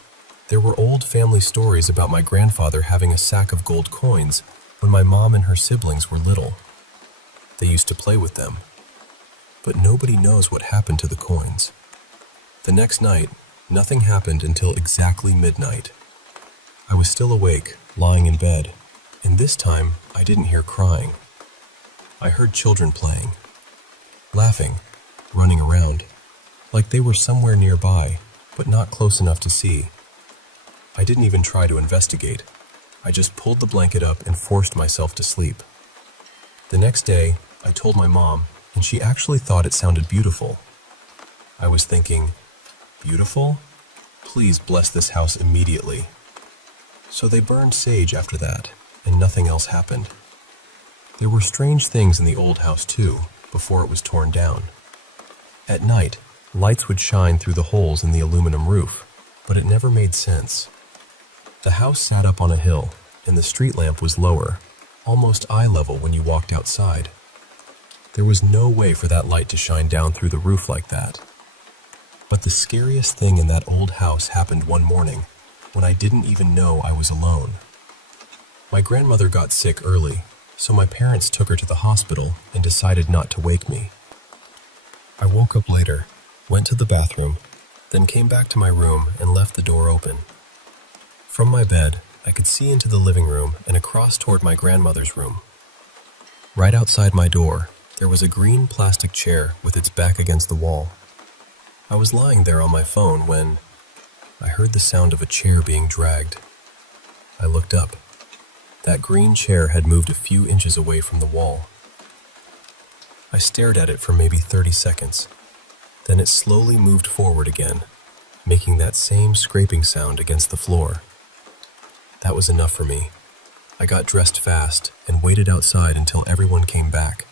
there were old family stories about my grandfather having a sack of gold coins when my mom and her siblings were little. They used to play with them. But nobody knows what happened to the coins. The next night, nothing happened until exactly midnight. I was still awake, lying in bed, and this time I didn't hear crying. I heard children playing, laughing, running around, like they were somewhere nearby, but not close enough to see. I didn't even try to investigate. I just pulled the blanket up and forced myself to sleep. The next day, I told my mom, and she actually thought it sounded beautiful. I was thinking, beautiful? Please bless this house immediately. So they burned sage after that, and nothing else happened. There were strange things in the old house too, before it was torn down. At night, lights would shine through the holes in the aluminum roof, but it never made sense. The house sat up on a hill, and the street lamp was lower, almost eye level when you walked outside. There was no way for that light to shine down through the roof like that. But the scariest thing in that old house happened one morning, when I didn't even know I was alone. My grandmother got sick early, so my parents took her to the hospital and decided not to wake me. I woke up later, went to the bathroom, then came back to my room and left the door open. From my bed, I could see into the living room and across toward my grandmother's room. Right outside my door, there was a green plastic chair with its back against the wall. I was lying there on my phone when I heard the sound of a chair being dragged. I looked up. That green chair had moved a few inches away from the wall. I stared at it for maybe 30 seconds. Then it slowly moved forward again, making that same scraping sound against the floor. That was enough for me. I got dressed fast and waited outside until everyone came back.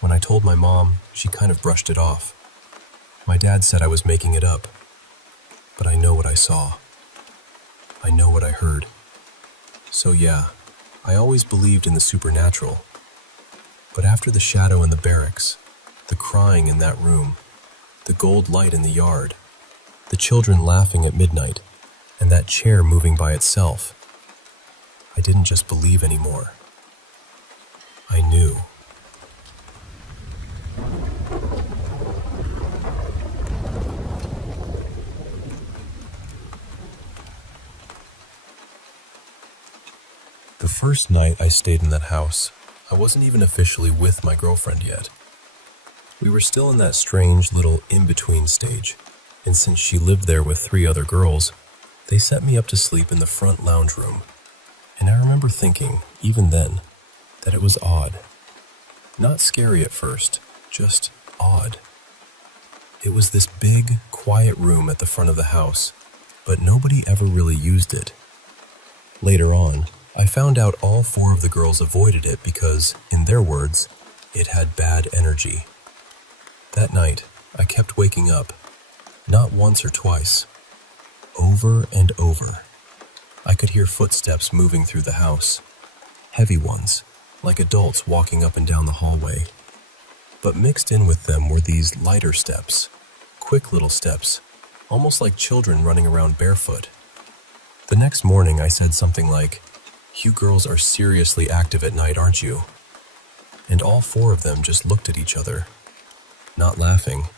When I told my mom, she kind of brushed it off. My dad said I was making it up. But I know what I saw. I know what I heard. So yeah, I always believed in the supernatural. But after the shadow in the barracks, the crying in that room, the gold light in the yard, the children laughing at midnight, and that chair moving by itself, I didn't just believe anymore. I knew. The first night I stayed in that house, I wasn't even officially with my girlfriend yet. We were still in that strange little in-between stage, and since she lived there with 3 other girls, they set me up to sleep in the front lounge room. And I remember thinking, even then, that it was odd. Not scary at first, just odd. It was this big, quiet room at the front of the house, but nobody ever really used it. Later on, I found out all 4 of the girls avoided it because, in their words, it had bad energy. That night, I kept waking up, not once or twice, over and over. I could hear footsteps moving through the house, heavy ones, like adults walking up and down the hallway. But mixed in with them were these lighter steps, quick little steps, almost like children running around barefoot. The next morning I said something like, "You girls are seriously active at night, aren't you?" And all 4 of them just looked at each other, not laughing,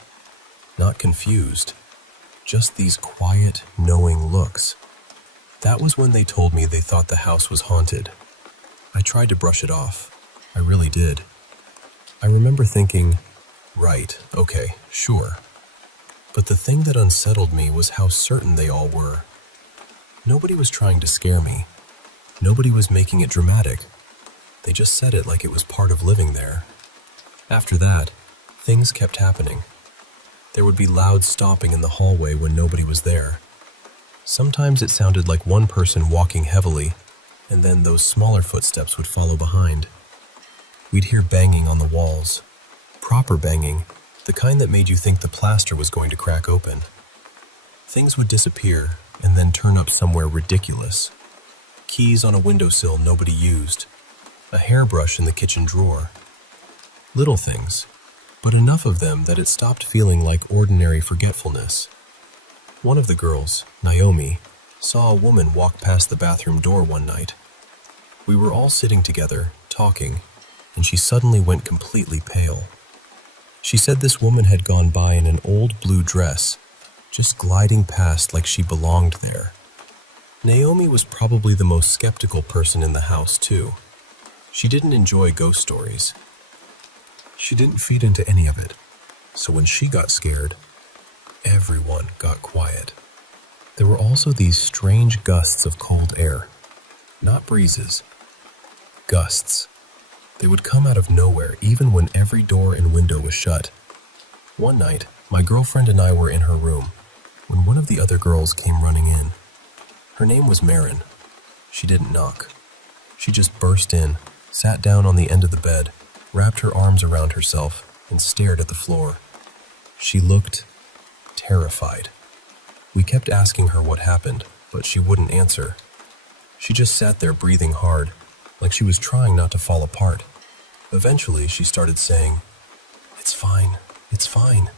not confused, just these quiet, knowing looks. That was when they told me they thought the house was haunted. I tried to brush it off. I really did. I remember thinking, right, okay, sure. But the thing that unsettled me was how certain they all were. Nobody was trying to scare me. Nobody was making it dramatic. They just said it like it was part of living there. After that, things kept happening. There would be loud stomping in the hallway when nobody was there. Sometimes it sounded like one person walking heavily, and then those smaller footsteps would follow behind. We'd hear banging on the walls. Proper banging, the kind that made you think the plaster was going to crack open. Things would disappear and then turn up somewhere ridiculous. Keys on a windowsill nobody used. A hairbrush in the kitchen drawer. Little things, but enough of them that it stopped feeling like ordinary forgetfulness. One of the girls, Naomi, saw a woman walk past the bathroom door one night. We were all sitting together, talking, and she suddenly went completely pale. She said this woman had gone by in an old blue dress, just gliding past like she belonged there. Naomi was probably the most skeptical person in the house, too. She didn't enjoy ghost stories. She didn't feed into any of it, so when she got scared, everyone got quiet. There were also these strange gusts of cold air. Not breezes, gusts. They would come out of nowhere even when every door and window was shut. One night, my girlfriend and I were in her room when one of the other girls came running in. Her name was Marin. She didn't knock. She just burst in, sat down on the end of the bed, wrapped her arms around herself, and stared at the floor. She looked terrified. We kept asking her what happened, but she wouldn't answer. She just sat there breathing hard, like she was trying not to fall apart. Eventually, she started saying, "It's fine, it's fine,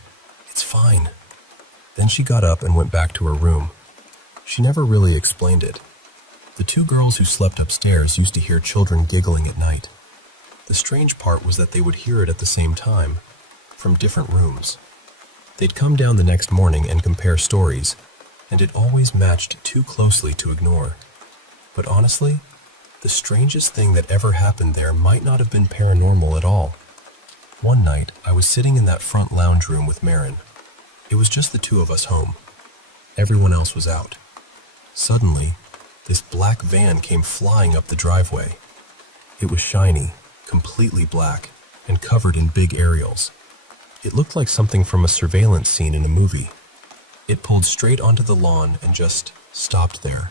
it's fine." Then she got up and went back to her room. She never really explained it. The two girls who slept upstairs used to hear children giggling at night. The strange part was that they would hear it at the same time, from different rooms. They'd come down the next morning and compare stories, and it always matched too closely to ignore. But honestly, the strangest thing that ever happened there might not have been paranormal at all. One night, I was sitting in that front lounge room with Marin. It was just the two of us home. Everyone else was out. Suddenly, this black van came flying up the driveway. It was shiny, completely black, and covered in big aerials. It looked like something from a surveillance scene in a movie. It pulled straight onto the lawn and just stopped there.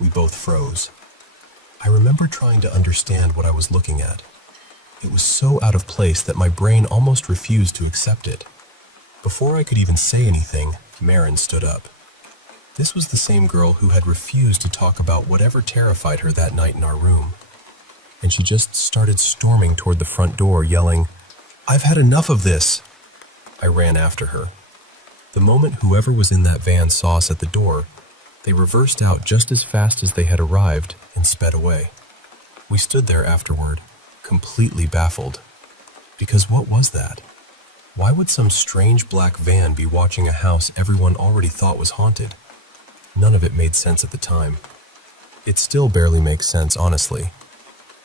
We both froze. I remember trying to understand what I was looking at. It was so out of place that my brain almost refused to accept it. Before I could even say anything, Marin stood up. This was the same girl who had refused to talk about whatever terrified her that night in our room. And she just started storming toward the front door, yelling, "I've had enough of this!" I ran after her. The moment whoever was in that van saw us at the door, they reversed out just as fast as they had arrived and sped away. We stood there afterward, completely baffled. Because what was that? Why would some strange black van be watching a house everyone already thought was haunted? None of it made sense at the time. It still barely makes sense, honestly.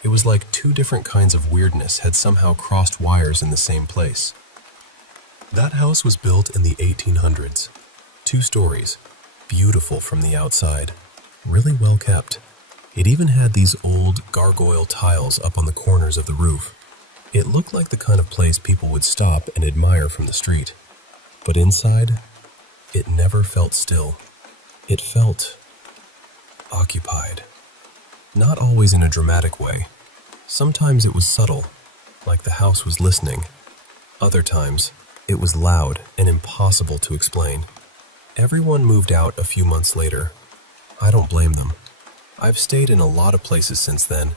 It was like two different kinds of weirdness had somehow crossed wires in the same place. That house was built in the 1800s. 2 stories, beautiful from the outside, really well kept. It even had these old gargoyle tiles up on the corners of the roof. It looked like the kind of place people would stop and admire from the street. But inside, it never felt still. It felt occupied. Not always in a dramatic way. Sometimes it was subtle, like the house was listening. Other times, it was loud and impossible to explain. Everyone moved out a few months later. I don't blame them. I've stayed in a lot of places since then,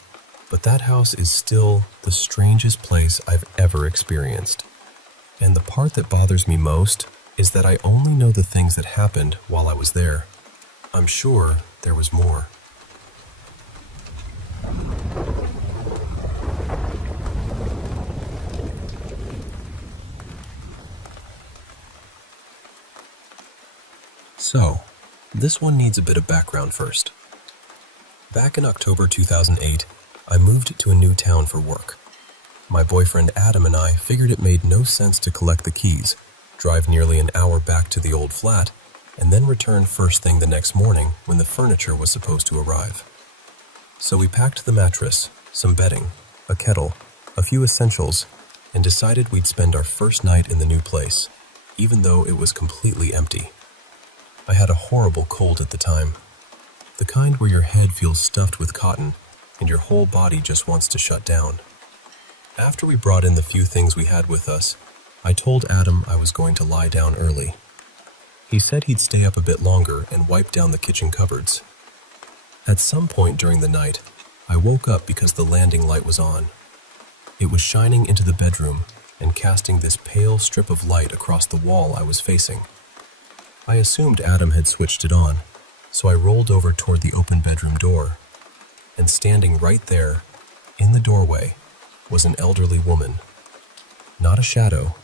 but that house is still the strangest place I've ever experienced. And the part that bothers me most is that I only know the things that happened while I was there. I'm sure there was more. So, this one needs a bit of background first. Back in October 2008, I moved to a new town for work. My boyfriend Adam and I figured it made no sense to collect the keys, drive nearly an hour back to the old flat, and then return first thing the next morning when the furniture was supposed to arrive. So we packed the mattress, some bedding, a kettle, a few essentials, and decided we'd spend our first night in the new place, even though it was completely empty. I had a horrible cold at the time, the kind where your head feels stuffed with cotton and your whole body just wants to shut down. After we brought in the few things we had with us, I told Adam I was going to lie down early. He said he'd stay up a bit longer and wipe down the kitchen cupboards. At some point during the night, I woke up because the landing light was on. It was shining into the bedroom and casting this pale strip of light across the wall I was facing. I assumed Adam had switched it on, so I rolled over toward the open bedroom door, and standing right there, in the doorway, was an elderly woman. Not a shadow,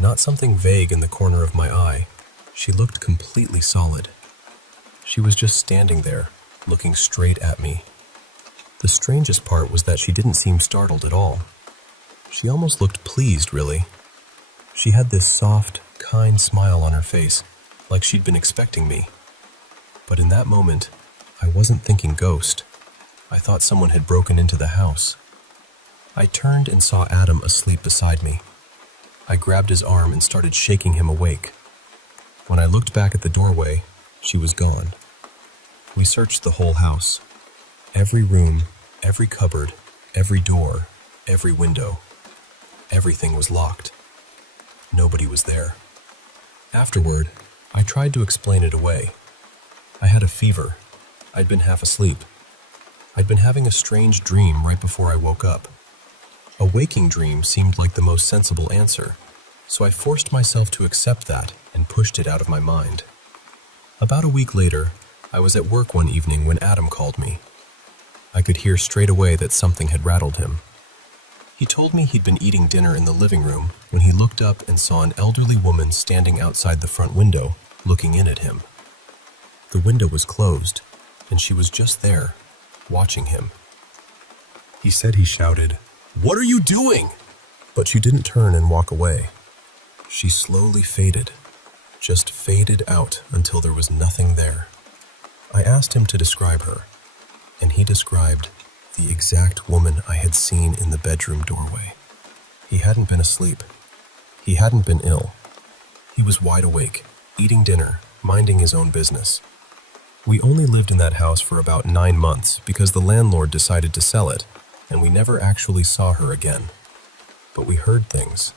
not something vague in the corner of my eye. She looked completely solid. She was just standing there, looking straight at me. The strangest part was that she didn't seem startled at all. She almost looked pleased, really. She had this soft, kind smile on her face, like she'd been expecting me. But in that moment, I wasn't thinking ghost. I thought someone had broken into the house. I turned and saw Adam asleep beside me. I grabbed his arm and started shaking him awake. When I looked back at the doorway, she was gone. We searched the whole house. Every room, every cupboard, every door, every window. Everything was locked. Nobody was there. Afterward, I tried to explain it away. I had a fever. I'd been half asleep. I'd been having a strange dream right before I woke up. A waking dream seemed like the most sensible answer, so I forced myself to accept that and pushed it out of my mind. About a week later, I was at work one evening when Adam called me. I could hear straight away that something had rattled him. He told me he'd been eating dinner in the living room when he looked up and saw an elderly woman standing outside the front window, looking in at him. The window was closed, and she was just there, watching him. He said he shouted, "What are you doing?" But she didn't turn and walk away. She slowly faded, just faded out until there was nothing there. I asked him to describe her, and he described the exact woman I had seen in the bedroom doorway. He hadn't been asleep. He hadn't been ill. He was wide awake, eating dinner, minding his own business. We only lived in that house for about 9 months because the landlord decided to sell it, and we never actually saw her again. But we heard things.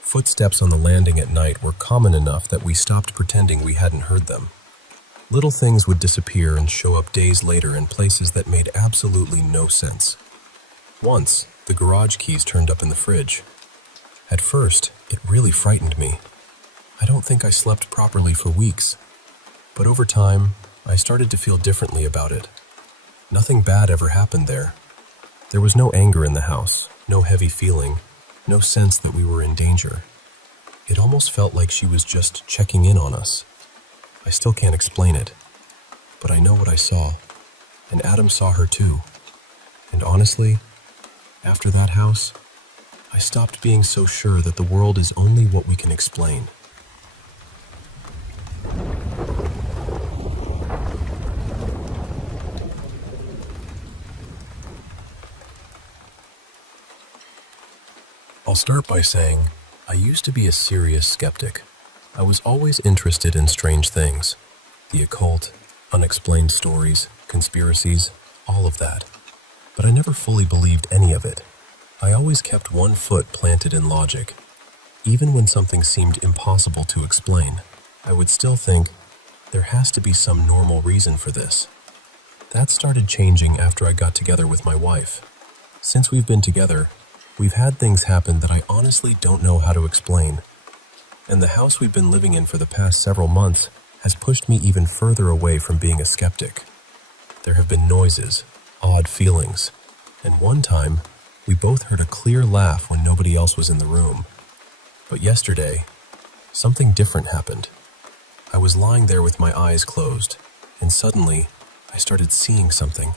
Footsteps on the landing at night were common enough that we stopped pretending we hadn't heard them. Little things would disappear and show up days later in places that made absolutely no sense. Once, the garage keys turned up in the fridge. At first, it really frightened me. I don't think I slept properly for weeks. But over time, I started to feel differently about it. Nothing bad ever happened there. There was no anger in the house, no heavy feeling, no sense that we were in danger. It almost felt like she was just checking in on us. I still can't explain it, but I know what I saw, and Adam saw her too. And honestly, after that house, I stopped being so sure that the world is only what we can explain. I'll start by saying, I used to be a serious skeptic. I was always interested in strange things. The occult, unexplained stories, conspiracies, all of that. But I never fully believed any of it. I always kept one foot planted in logic. Even when something seemed impossible to explain, I would still think, there has to be some normal reason for this. That started changing after I got together with my wife. Since we've been together, we've had things happen that I honestly don't know how to explain. And the house we've been living in for the past several months has pushed me even further away from being a skeptic. There have been noises, odd feelings, and one time, we both heard a clear laugh when nobody else was in the room. But yesterday, something different happened. I was lying there with my eyes closed, and suddenly, I started seeing something.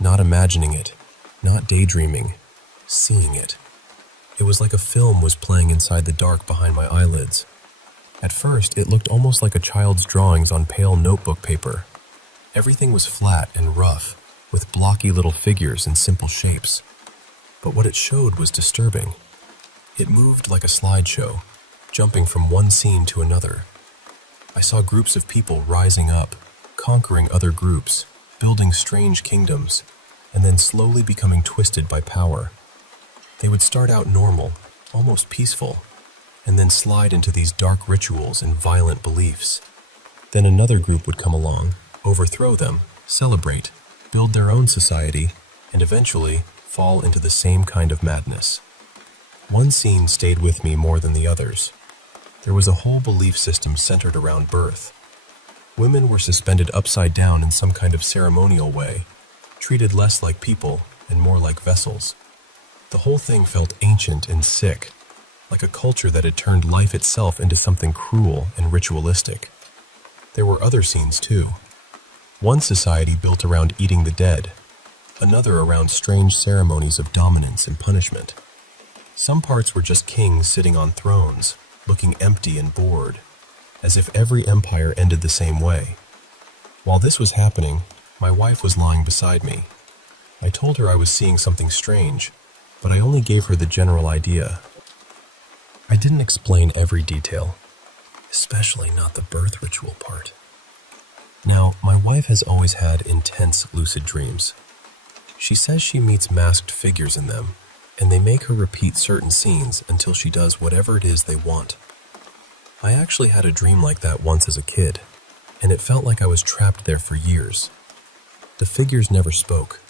Not imagining it, not daydreaming, seeing it. It was like a film was playing inside the dark behind my eyelids. At first, it looked almost like a child's drawings on pale notebook paper. Everything was flat and rough, with blocky little figures and simple shapes. But what it showed was disturbing. It moved like a slideshow, jumping from one scene to another. I saw groups of people rising up, conquering other groups, building strange kingdoms, and then slowly becoming twisted by power. They would start out normal, almost peaceful, and then slide into these dark rituals and violent beliefs. Then another group would come along, overthrow them, celebrate, build their own society, and eventually fall into the same kind of madness. One scene stayed with me more than the others. There was a whole belief system centered around birth. Women were suspended upside down in some kind of ceremonial way, treated less like people and more like vessels. The whole thing felt ancient and sick, like a culture that had turned life itself into something cruel and ritualistic. There were other scenes too. One society built around eating the dead, another around strange ceremonies of dominance and punishment. Some parts were just kings sitting on thrones, looking empty and bored, as if every empire ended the same way. While this was happening, my wife was lying beside me. I told her I was seeing something strange, but I only gave her the general idea. I didn't explain every detail, especially not the birth ritual part. Now, my wife has always had intense lucid dreams. She says she meets masked figures in them, and they make her repeat certain scenes until she does whatever it is they want. I actually had a dream like that once as a kid, and it felt like I was trapped there for years. The figures never spoke.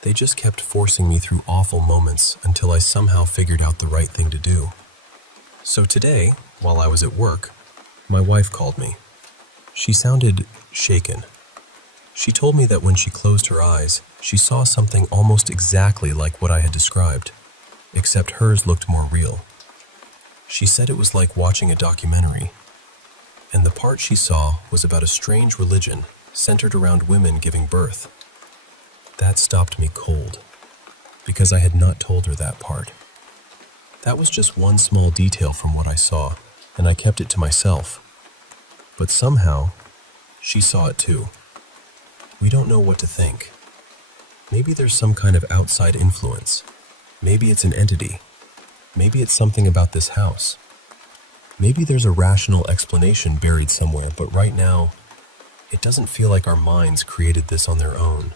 They just kept forcing me through awful moments until I somehow figured out the right thing to do. So today, while I was at work, my wife called me. She sounded shaken. She told me that when she closed her eyes, she saw something almost exactly like what I had described, except hers looked more real. She said it was like watching a documentary, and the part she saw was about a strange religion centered around women giving birth. That stopped me cold, because I had not told her that part. That was just one small detail from what I saw, and I kept it to myself. But somehow, she saw it too. We don't know what to think. Maybe there's some kind of outside influence. Maybe it's an entity. Maybe it's something about this house. Maybe there's a rational explanation buried somewhere, but right now, it doesn't feel like our minds created this on their own.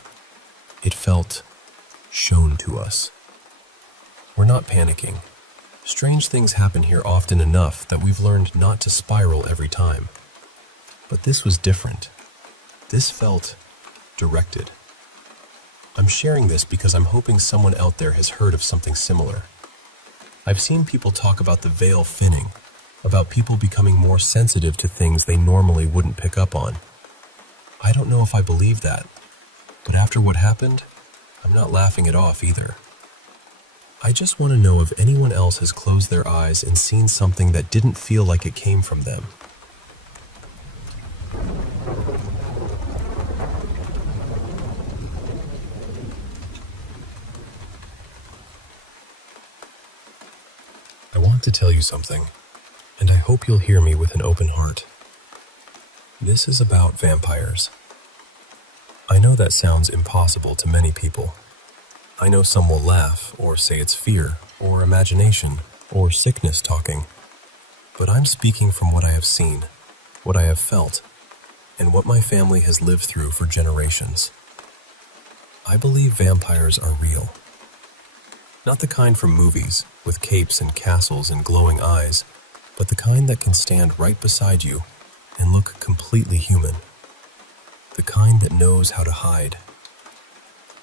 It felt shown to us. We're not panicking. Strange things happen here often enough that we've learned not to spiral every time. But this was different. This felt directed. I'm sharing this because I'm hoping someone out there has heard of something similar. I've seen people talk about the veil thinning, about people becoming more sensitive to things they normally wouldn't pick up on. I don't know if I believe that, but after what happened, I'm not laughing it off either. I just want to know if anyone else has closed their eyes and seen something that didn't feel like it came from them. I want to tell you something, and I hope you'll hear me with an open heart. This is about vampires. I know that sounds impossible to many people. I know some will laugh or say it's fear or imagination or sickness talking. But I'm speaking from what I have seen, what I have felt, and what my family has lived through for generations. I believe vampires are real. Not the kind from movies, with capes and castles and glowing eyes, but the kind that can stand right beside you and look completely human. The kind that knows how to hide.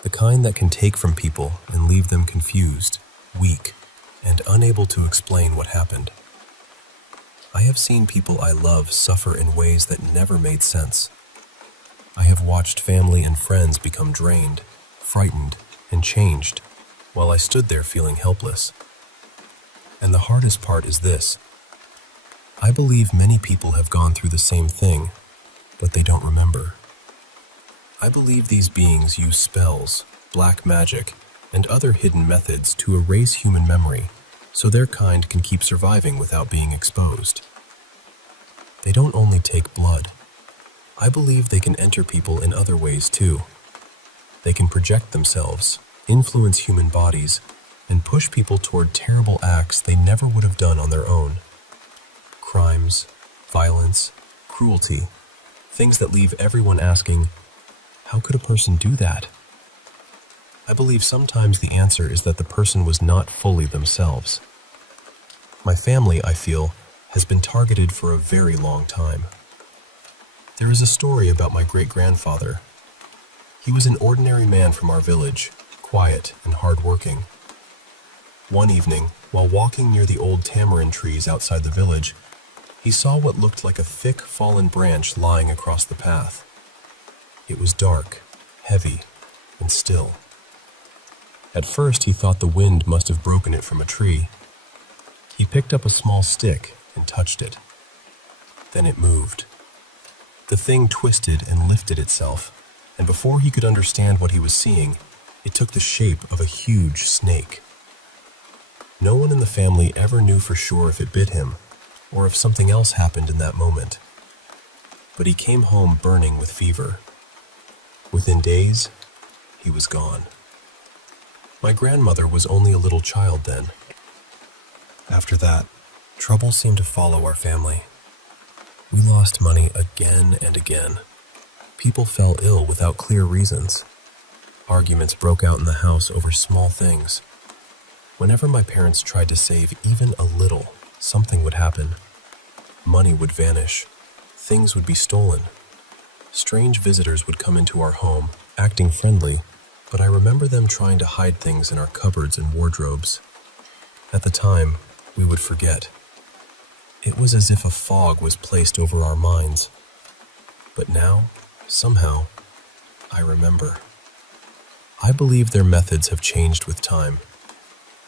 The kind that can take from people and leave them confused, weak, and unable to explain what happened. I have seen people I love suffer in ways that never made sense. I have watched family and friends become drained, frightened, and changed, while I stood there feeling helpless. And the hardest part is this. I believe many people have gone through the same thing, but they don't remember. I believe these beings use spells, black magic, and other hidden methods to erase human memory, so their kind can keep surviving without being exposed. They don't only take blood. I believe they can enter people in other ways too. They can project themselves, influence human bodies, and push people toward terrible acts they never would have done on their own. Crimes, violence, cruelty, things that leave everyone asking, how could a person do that? I believe sometimes the answer is that the person was not fully themselves. My family, I feel, has been targeted for a very long time. There is a story about my great-grandfather. He was an ordinary man from our village, quiet and hard-working. One evening, while walking near the old tamarind trees outside the village, he saw what looked like a thick, fallen branch lying across the path. It was dark, heavy, and still. At first, he thought the wind must have broken it from a tree. He picked up a small stick and touched it. Then it moved. The thing twisted and lifted itself, and before he could understand what he was seeing, it took the shape of a huge snake. No one in the family ever knew for sure if it bit him, or if something else happened in that moment. But he came home burning with fever. Within days, he was gone. My grandmother was only a little child then. After that, trouble seemed to follow our family. We lost money again and again. People fell ill without clear reasons. Arguments broke out in the house over small things. Whenever my parents tried to save even a little, something would happen. Money would vanish. Things would be stolen. Strange visitors would come into our home, acting friendly, but I remember them trying to hide things in our cupboards and wardrobes. At the time, we would forget. It was as if a fog was placed over our minds. But now, somehow, I remember. I believe their methods have changed with time.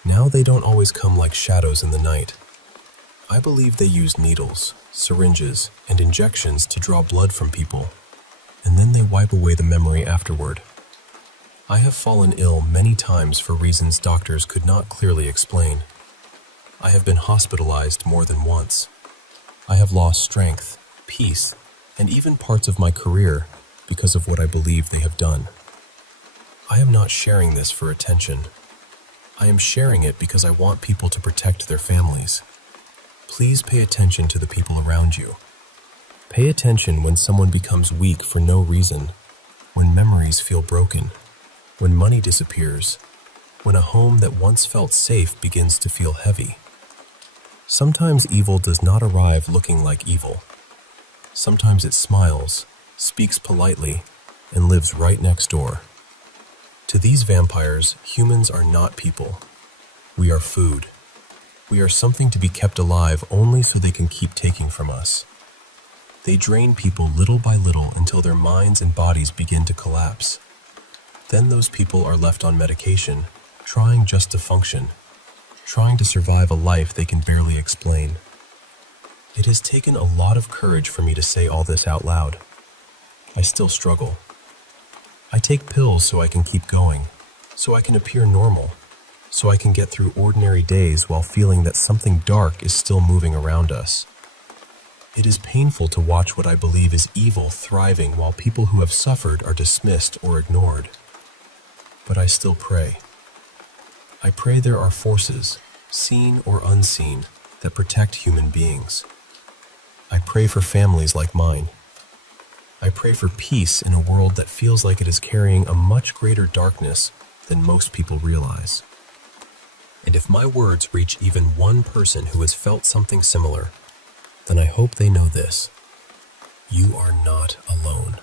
Now they don't always come like shadows in the night. I believe they use needles, syringes, and injections to draw blood from people, and then they wipe away the memory afterward. I have fallen ill many times for reasons doctors could not clearly explain. I have been hospitalized more than once. I have lost strength, peace, and even parts of my career because of what I believe they have done. I am not sharing this for attention. I am sharing it because I want people to protect their families. Please pay attention to the people around you. Pay attention when someone becomes weak for no reason, when memories feel broken, when money disappears, when a home that once felt safe begins to feel heavy. Sometimes evil does not arrive looking like evil. Sometimes it smiles, speaks politely, and lives right next door. To these vampires, humans are not people. We are food. We are something to be kept alive only so they can keep taking from us. They drain people little by little until their minds and bodies begin to collapse. Then those people are left on medication, trying just to function, trying to survive a life they can barely explain. It has taken a lot of courage for me to say all this out loud. I still struggle. I take pills so I can keep going, so I can appear normal, so I can get through ordinary days while feeling that something dark is still moving around us. It is painful to watch what I believe is evil thriving while people who have suffered are dismissed or ignored. But I still pray. I pray there are forces, seen or unseen, that protect human beings. I pray for families like mine. I pray for peace in a world that feels like it is carrying a much greater darkness than most people realize. And if my words reach even one person who has felt something similar, then I hope they know this: you are not alone.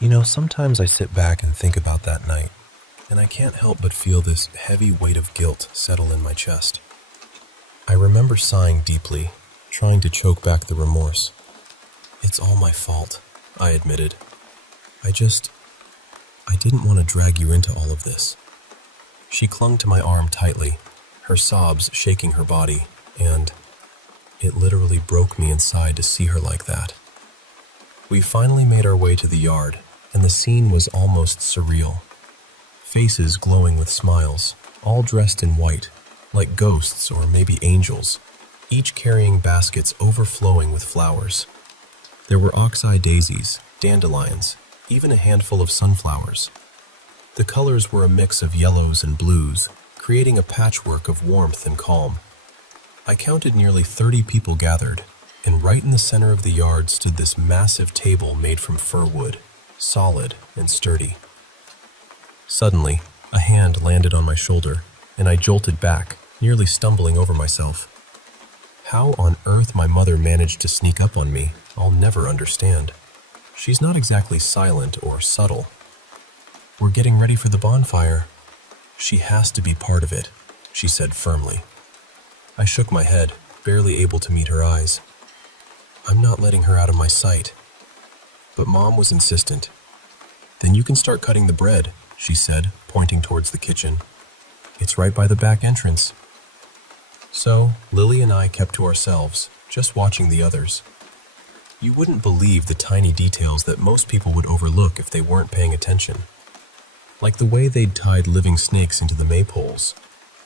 You know, sometimes I sit back and think about that night, and I can't help but feel this heavy weight of guilt settle in my chest. I remember sighing deeply, trying to choke back the remorse. It's all my fault, I admitted. I didn't want to drag you into all of this. She clung to my arm tightly, her sobs shaking her body, and it literally broke me inside to see her like that. We finally made our way to the yard, and the scene was almost surreal. Faces glowing with smiles, all dressed in white, like ghosts or maybe angels, each carrying baskets overflowing with flowers. There were ox-eye daisies, dandelions, even a handful of sunflowers. The colors were a mix of yellows and blues, creating a patchwork of warmth and calm. I counted nearly 30 people gathered, and right in the center of the yard stood this massive table made from fir wood, solid and sturdy. Suddenly, a hand landed on my shoulder, and I jolted back, nearly stumbling over myself. How on earth my mother managed to sneak up on me, I'll never understand. She's not exactly silent or subtle. We're getting ready for the bonfire. She has to be part of it, she said firmly. I shook my head, barely able to meet her eyes. I'm not letting her out of my sight. But Mom was insistent. Then you can start cutting the bread, she said, pointing towards the kitchen. It's right by the back entrance. So, Lily and I kept to ourselves, just watching the others. You wouldn't believe the tiny details that most people would overlook if they weren't paying attention. Like the way they'd tied living snakes into the maypoles,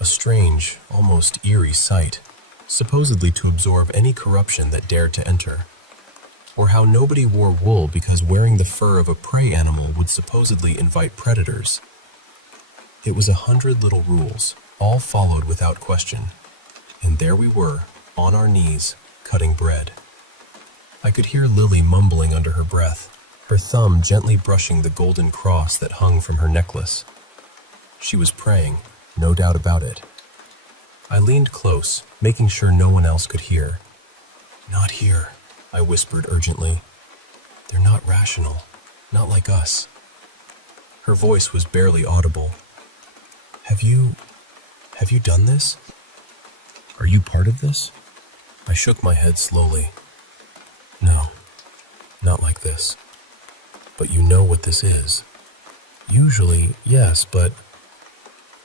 a strange, almost eerie sight, supposedly to absorb any corruption that dared to enter. Or how nobody wore wool because wearing the fur of a prey animal would supposedly invite predators. It was 100 little rules, all followed without question. And there we were, on our knees, cutting bread. I could hear Lily mumbling under her breath, her thumb gently brushing the golden cross that hung from her necklace. She was praying, no doubt about it. I leaned close, making sure no one else could hear. "Not here," I whispered urgently. "They're not rational, not like us." Her voice was barely audible. Have you done this? Are you part of this?" I shook my head slowly. "No, not like this. But you know what this is." "Usually, yes, but..."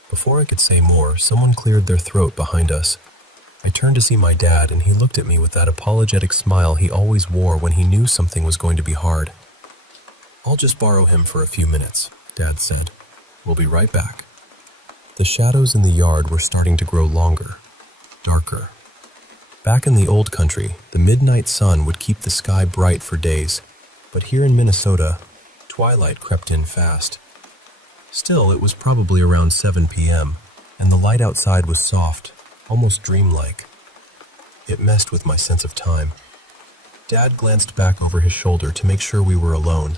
Before I could say more, someone cleared their throat behind us. I turned to see my dad, and he looked at me with that apologetic smile he always wore when he knew something was going to be hard. "I'll just borrow him for a few minutes," Dad said. "We'll be right back." The shadows in the yard were starting to grow longer, darker. Back in the old country, the midnight sun would keep the sky bright for days, but here in Minnesota, twilight crept in fast. Still, it was probably around 7 p.m., and the light outside was soft, almost dreamlike. It messed with my sense of time. Dad glanced back over his shoulder to make sure we were alone,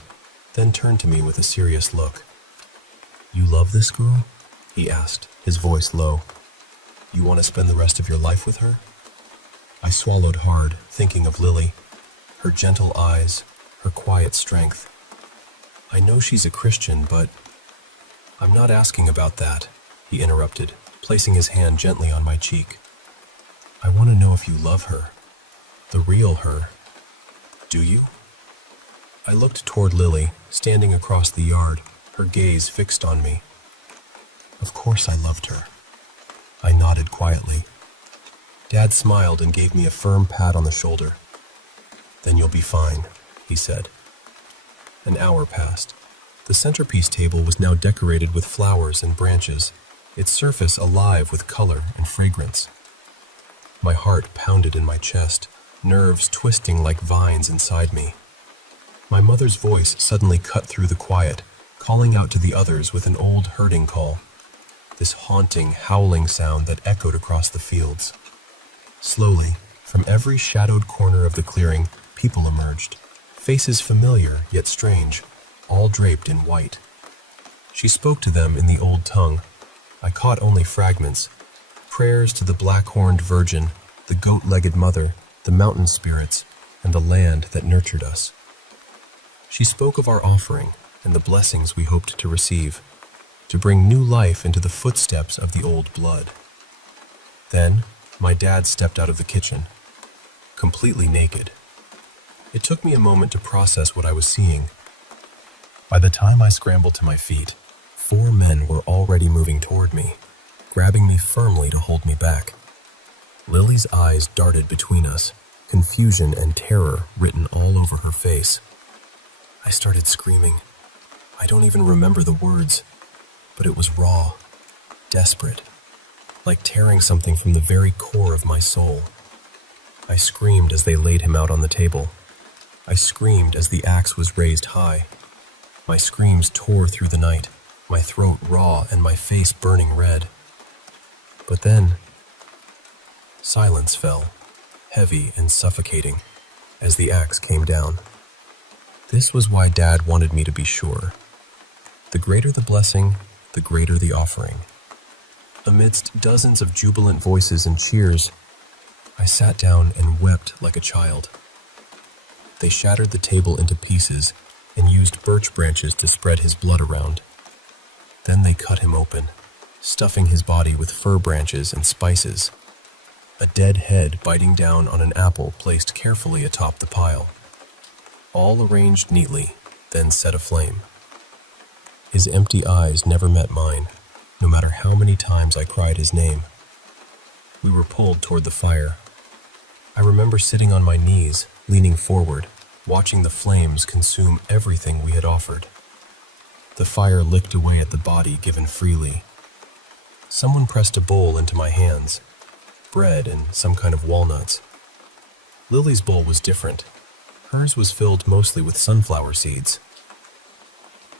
then turned to me with a serious look. "You love this girl?" he asked, his voice low. "You want to spend the rest of your life with her?" I swallowed hard, thinking of Lily, her gentle eyes, her quiet strength. "I know she's a Christian, but..." "I'm not asking about that," he interrupted, placing his hand gently on my cheek. "I want to know if you love her, the real her. Do you?" I looked toward Lily, standing across the yard, her gaze fixed on me. Of course I loved her. I nodded quietly. Dad smiled and gave me a firm pat on the shoulder. "Then you'll be fine," he said. An hour passed. The centerpiece table was now decorated with flowers and branches, its surface alive with color and fragrance. My heart pounded in my chest, nerves twisting like vines inside me. My mother's voice suddenly cut through the quiet, calling out to the others with an old herding call, this haunting, howling sound that echoed across the fields. Slowly, from every shadowed corner of the clearing, people emerged, faces familiar yet strange, all draped in white. She spoke to them in the old tongue. I caught only fragments. Prayers to the black-horned virgin, the goat-legged mother, the mountain spirits, and the land that nurtured us. She spoke of our offering and the blessings we hoped to receive, to bring new life into the footsteps of the old blood. Then, my dad stepped out of the kitchen, completely naked. It took me a moment to process what I was seeing. By the time I scrambled to my feet, 4 men were already moving toward me, grabbing me firmly to hold me back. Lily's eyes darted between us, confusion and terror written all over her face. I started screaming. I don't even remember the words, but it was raw, desperate, like tearing something from the very core of my soul. I screamed as they laid him out on the table. I screamed as the axe was raised high. My screams tore through the night, my throat raw and my face burning red. But then, silence fell, heavy and suffocating, as the axe came down. This was why Dad wanted me to be sure. The greater the blessing, the greater the offering. Amidst dozens of jubilant voices and cheers, I sat down and wept like a child. They shattered the table into pieces and used birch branches to spread his blood around. Then they cut him open, stuffing his body with fir branches and spices, a dead head biting down on an apple placed carefully atop the pile. All arranged neatly, then set aflame. His empty eyes never met mine, no matter how many times I cried his name. We were pulled toward the fire. I remember sitting on my knees, leaning forward, watching the flames consume everything we had offered. The fire licked away at the body given freely. Someone pressed a bowl into my hands, bread and some kind of walnuts. Lily's bowl was different. Hers was filled mostly with sunflower seeds.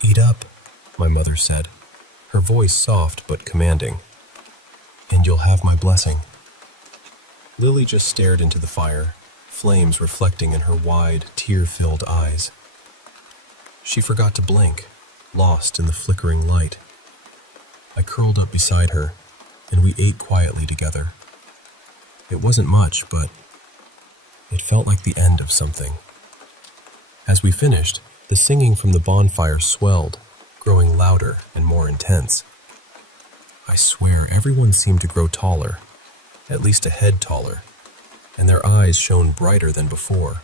"Eat up," my mother said, her voice soft but commanding, "and you'll have my blessing." Lily just stared into the fire, flames reflecting in her wide, tear-filled eyes. She forgot to blink, lost in the flickering light. I curled up beside her, and we ate quietly together. It wasn't much, but it felt like the end of something. As we finished, the singing from the bonfire swelled, growing louder and more intense. I swear everyone seemed to grow taller, at least a head taller, and their eyes shone brighter than before.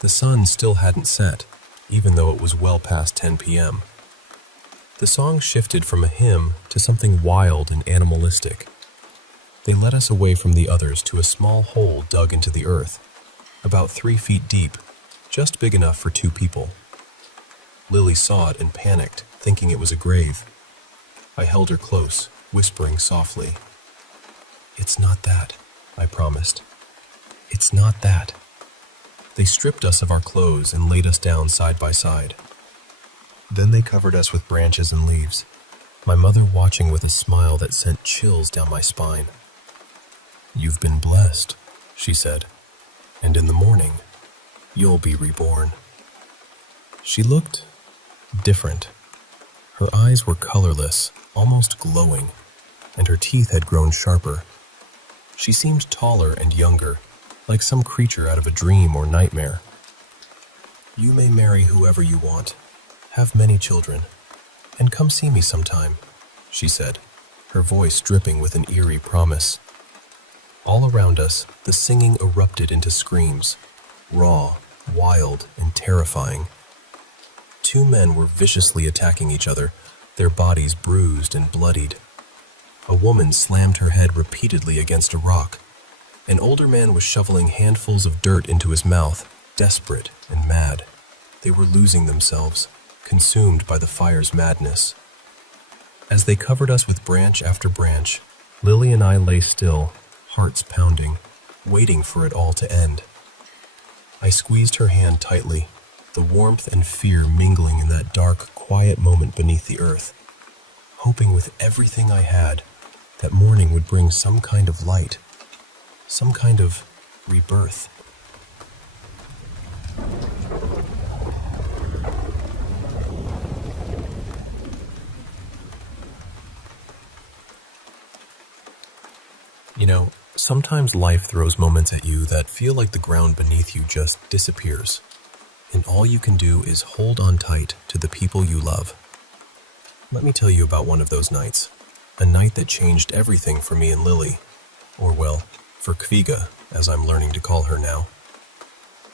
The sun still hadn't set, even though it was well past 10 p.m. The song shifted from a hymn to something wild and animalistic. They led us away from the others to a small hole dug into the earth, about 3 feet deep, just big enough for 2 people. Lily saw it and panicked, thinking it was a grave. I held her close, whispering softly. "It's not that," I promised. "It's not that." They stripped us of our clothes and laid us down side by side. Then they covered us with branches and leaves, my mother watching with a smile that sent chills down my spine. "You've been blessed," she said, "and in the morning, you'll be reborn." She looked different. Her eyes were colorless, almost glowing, and her teeth had grown sharper. She seemed taller and younger, like some creature out of a dream or nightmare. "You may marry whoever you want, have many children, and come see me sometime," she said, her voice dripping with an eerie promise. All around us, the singing erupted into screams, raw, wild, and terrifying. 2 men were viciously attacking each other, their bodies bruised and bloodied. A woman slammed her head repeatedly against a rock. An older man was shoveling handfuls of dirt into his mouth, desperate and mad. They were losing themselves, consumed by the fire's madness. As they covered us with branch after branch, Lily and I lay still, hearts pounding, waiting for it all to end. I squeezed her hand tightly, the warmth and fear mingling in that dark, quiet moment beneath the earth, hoping with everything I had that morning would bring some kind of light, some kind of rebirth. You know, sometimes life throws moments at you that feel like the ground beneath you just disappears, and all you can do is hold on tight to the people you love. Let me tell you about one of those nights, a night that changed everything for me and Lily, or well, for Kviga, as I'm learning to call her now.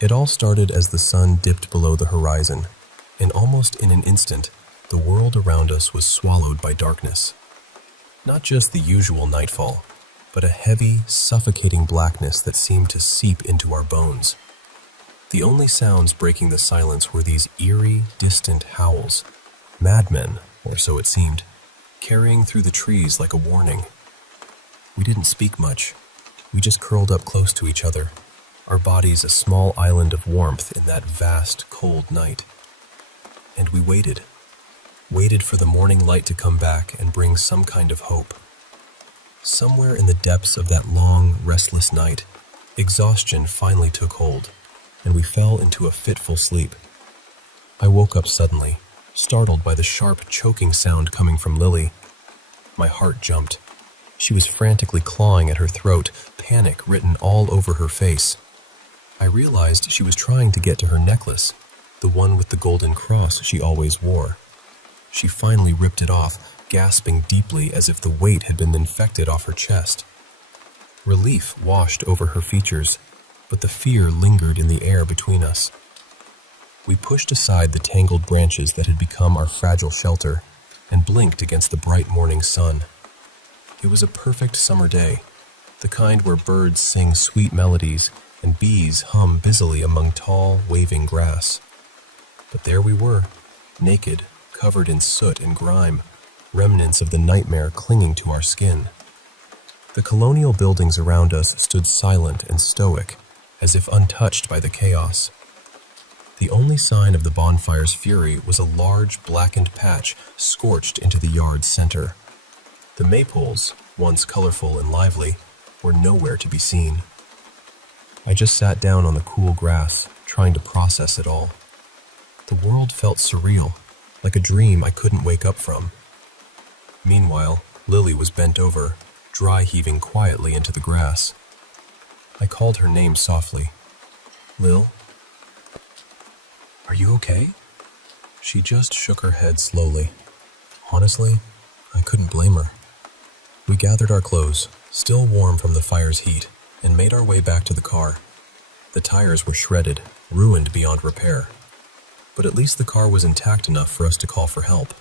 It all started as the sun dipped below the horizon, and almost in an instant, the world around us was swallowed by darkness. Not just the usual nightfall, but a heavy, suffocating blackness that seemed to seep into our bones. The only sounds breaking the silence were these eerie, distant howls, madmen, or so it seemed, carrying through the trees like a warning. We didn't speak much. We just curled up close to each other, our bodies a small island of warmth in that vast, cold night. And we waited for the morning light to come back and bring some kind of hope. Somewhere in the depths of that long, restless night, exhaustion finally took hold, and we fell into a fitful sleep. I woke up suddenly, startled by the sharp, choking sound coming from Lily. My heart jumped. She was frantically clawing at her throat, panic written all over her face. I realized she was trying to get to her necklace, the one with the golden cross she always wore. She finally ripped it off, gasping deeply as if the weight had been infected off her chest. Relief washed over her features, but the fear lingered in the air between us. We pushed aside the tangled branches that had become our fragile shelter and blinked against the bright morning sun. It was a perfect summer day, the kind where birds sing sweet melodies and bees hum busily among tall, waving grass. But there we were, naked, covered in soot and grime, remnants of the nightmare clinging to our skin. The colonial buildings around us stood silent and stoic, as if untouched by the chaos. The only sign of the bonfire's fury was a large, blackened patch scorched into the yard's center. The maypoles, once colorful and lively, were nowhere to be seen. I just sat down on the cool grass, trying to process it all. The world felt surreal, like a dream I couldn't wake up from. Meanwhile, Lily was bent over, dry heaving quietly into the grass. I called her name softly. "Lil? Are you okay?" She just shook her head slowly. Honestly, I couldn't blame her. We gathered our clothes, still warm from the fire's heat, and made our way back to the car. The tires were shredded, ruined beyond repair. But at least the car was intact enough for us to call for help.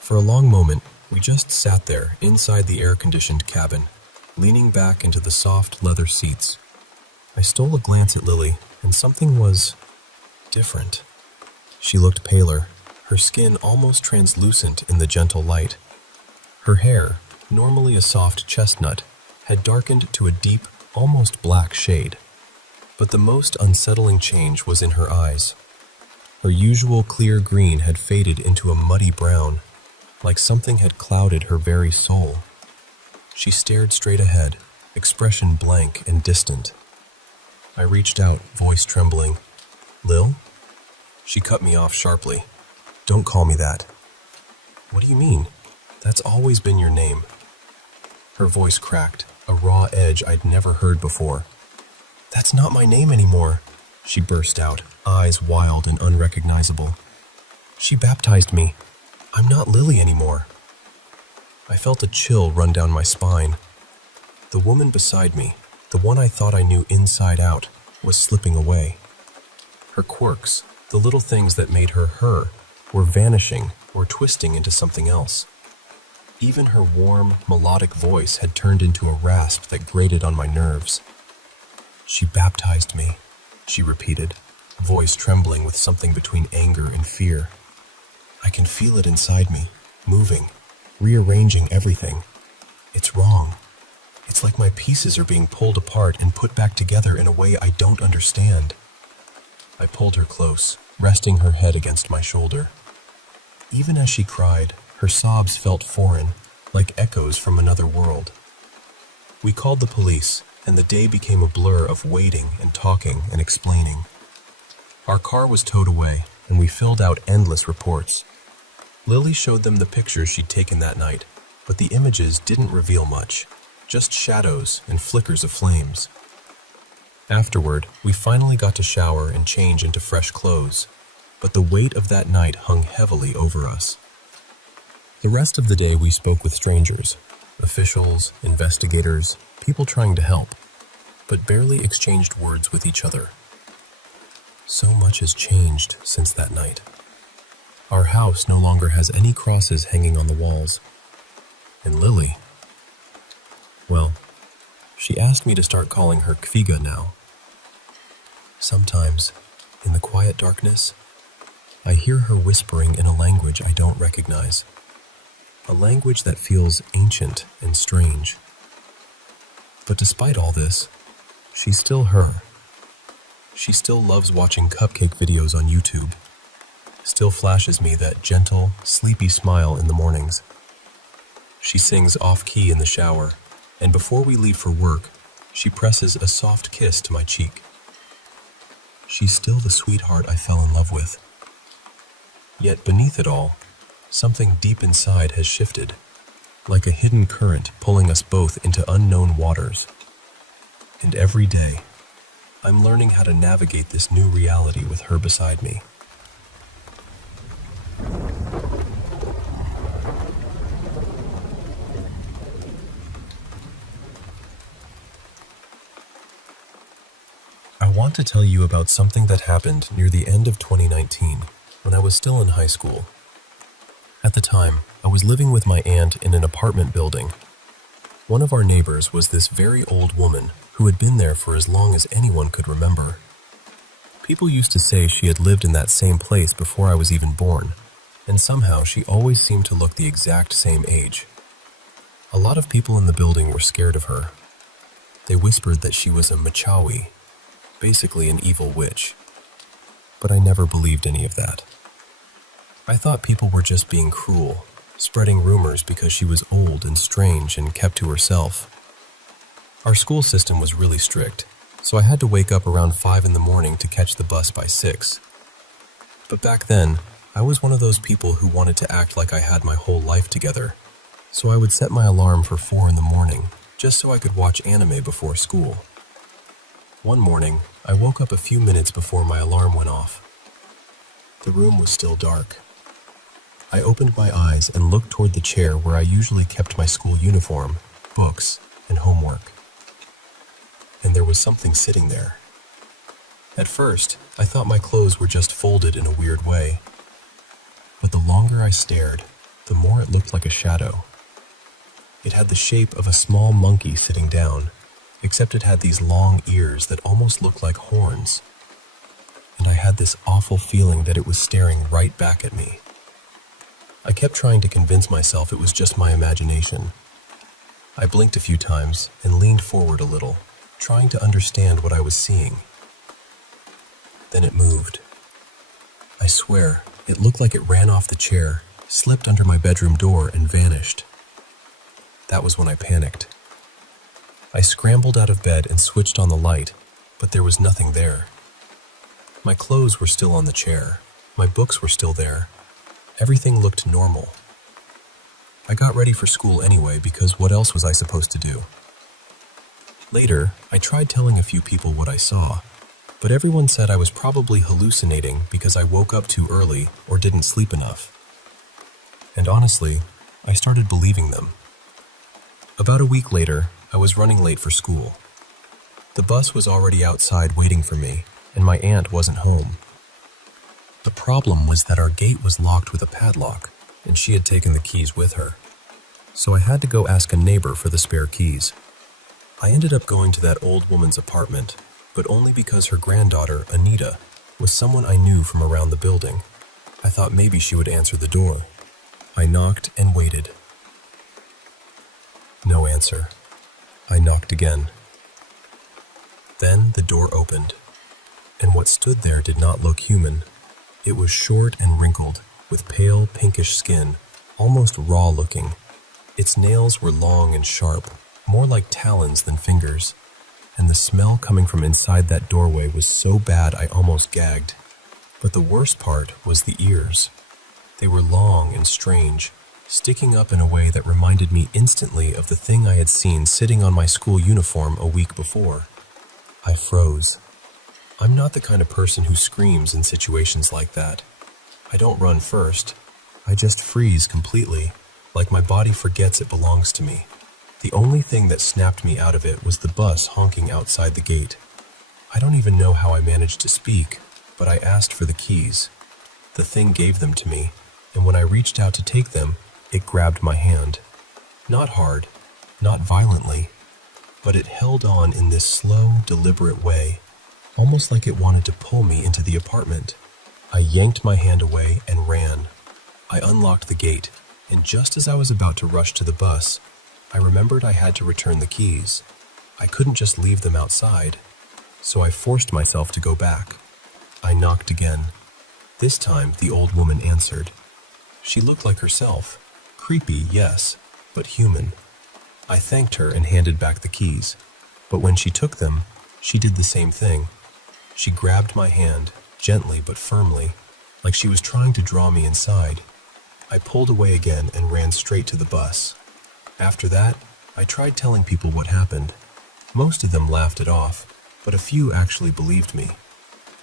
For a long moment, we just sat there inside the air-conditioned cabin, leaning back into the soft leather seats. I stole a glance at Lily, and something was different. She looked paler, her skin almost translucent in the gentle light. Her hair, normally a soft chestnut, had darkened to a deep, almost black shade. But the most unsettling change was in her eyes. Her usual clear green had faded into a muddy brown, like something had clouded her very soul. She stared straight ahead, expression blank and distant. I reached out, voice trembling. "Lil?" She cut me off sharply. "Don't call me that." "What do you mean? That's always been your name." Her voice cracked, a raw edge I'd never heard before. "That's not my name anymore," she burst out, eyes wild and unrecognizable. "She baptized me. I'm not Lily anymore." I felt a chill run down my spine. The woman beside me, the one I thought I knew inside out, was slipping away. Her quirks, the little things that made her her, were vanishing or twisting into something else. Even her warm, melodic voice had turned into a rasp that grated on my nerves. "She baptized me," she repeated, voice trembling with something between anger and fear. "I can feel it inside me, moving, rearranging everything. It's wrong. It's like my pieces are being pulled apart and put back together in a way I don't understand." I pulled her close, resting her head against my shoulder. Even as she cried, her sobs felt foreign, like echoes from another world. We called the police, and the day became a blur of waiting and talking and explaining. Our car was towed away, and we filled out endless reports. Lily showed them the pictures she'd taken that night, but the images didn't reveal much, just shadows and flickers of flames. Afterward, we finally got to shower and change into fresh clothes, but the weight of that night hung heavily over us. The rest of the day we spoke with strangers, officials, investigators, people trying to help, but barely exchanged words with each other. So much has changed since that night. Our house no longer has any crosses hanging on the walls. And Lily, well, she asked me to start calling her Kviga now. Sometimes, in the quiet darkness, I hear her whispering in a language I don't recognize. A language that feels ancient and strange. But despite all this, she's still her. She still loves watching cupcake videos on YouTube. Still flashes me that gentle, sleepy smile in the mornings. She sings off-key in the shower, and before we leave for work, she presses a soft kiss to my cheek. She's still the sweetheart I fell in love with. Yet beneath it all, something deep inside has shifted, like a hidden current pulling us both into unknown waters. And every day, I'm learning how to navigate this new reality with her beside me. I want to tell you about something that happened near the end of 2019, when I was still in high school. At the time, I was living with my aunt in an apartment building. One of our neighbors was this very old woman who had been there for as long as anyone could remember. People used to say she had lived in that same place before I was even born, and somehow she always seemed to look the exact same age. A lot of people in the building were scared of her. They whispered that she was a Machawi, basically an evil witch. But I never believed any of that. I thought people were just being cruel, spreading rumors because she was old and strange and kept to herself. Our school system was really strict, so I had to wake up around 5 in the morning to catch the bus by 6. But back then, I was one of those people who wanted to act like I had my whole life together, so I would set my alarm for 4 in the morning, just so I could watch anime before school. One morning, I woke up a few minutes before my alarm went off. The room was still dark. I opened my eyes and looked toward the chair where I usually kept my school uniform, books, and homework. And there was something sitting there. At first, I thought my clothes were just folded in a weird way. But the longer I stared, the more it looked like a shadow. It had the shape of a small monkey sitting down, except it had these long ears that almost looked like horns. And I had this awful feeling that it was staring right back at me. I kept trying to convince myself it was just my imagination. I blinked a few times and leaned forward a little, trying to understand what I was seeing. Then it moved. I swear, it looked like it ran off the chair, slipped under my bedroom door, and vanished. That was when I panicked. I scrambled out of bed and switched on the light, but there was nothing there. My clothes were still on the chair. My books were still there. Everything looked normal. I got ready for school anyway because what else was I supposed to do? Later, I tried telling a few people what I saw, but everyone said I was probably hallucinating because I woke up too early or didn't sleep enough. And honestly, I started believing them. About a week later, I was running late for school. The bus was already outside waiting for me, and my aunt wasn't home. The problem was that our gate was locked with a padlock, and she had taken the keys with her. So I had to go ask a neighbor for the spare keys. I ended up going to that old woman's apartment, but only because her granddaughter, Anita, was someone I knew from around the building. I thought maybe she would answer the door. I knocked and waited. No answer. I knocked again. Then the door opened, and what stood there did not look human. It was short and wrinkled, with pale pinkish skin, almost raw-looking. Its nails were long and sharp, more like talons than fingers, and the smell coming from inside that doorway was so bad I almost gagged. But the worst part was the ears. They were long and strange, sticking up in a way that reminded me instantly of the thing I had seen sitting on my school uniform a week before. I froze. I'm not the kind of person who screams in situations like that. I don't run first. I just freeze completely, like my body forgets it belongs to me. The only thing that snapped me out of it was the bus honking outside the gate. I don't even know how I managed to speak, but I asked for the keys. The thing gave them to me, and when I reached out to take them, it grabbed my hand. Not hard, not violently, but it held on in this slow, deliberate way, almost like it wanted to pull me into the apartment. I yanked my hand away and ran. I unlocked the gate, and just as I was about to rush to the bus, I remembered I had to return the keys. I couldn't just leave them outside, so I forced myself to go back. I knocked again. This time, the old woman answered. She looked like herself. Creepy, yes, but human. I thanked her and handed back the keys, but when she took them, she did the same thing. She grabbed my hand, gently but firmly, like she was trying to draw me inside. I pulled away again and ran straight to the bus. After that, I tried telling people what happened. Most of them laughed it off, but a few actually believed me.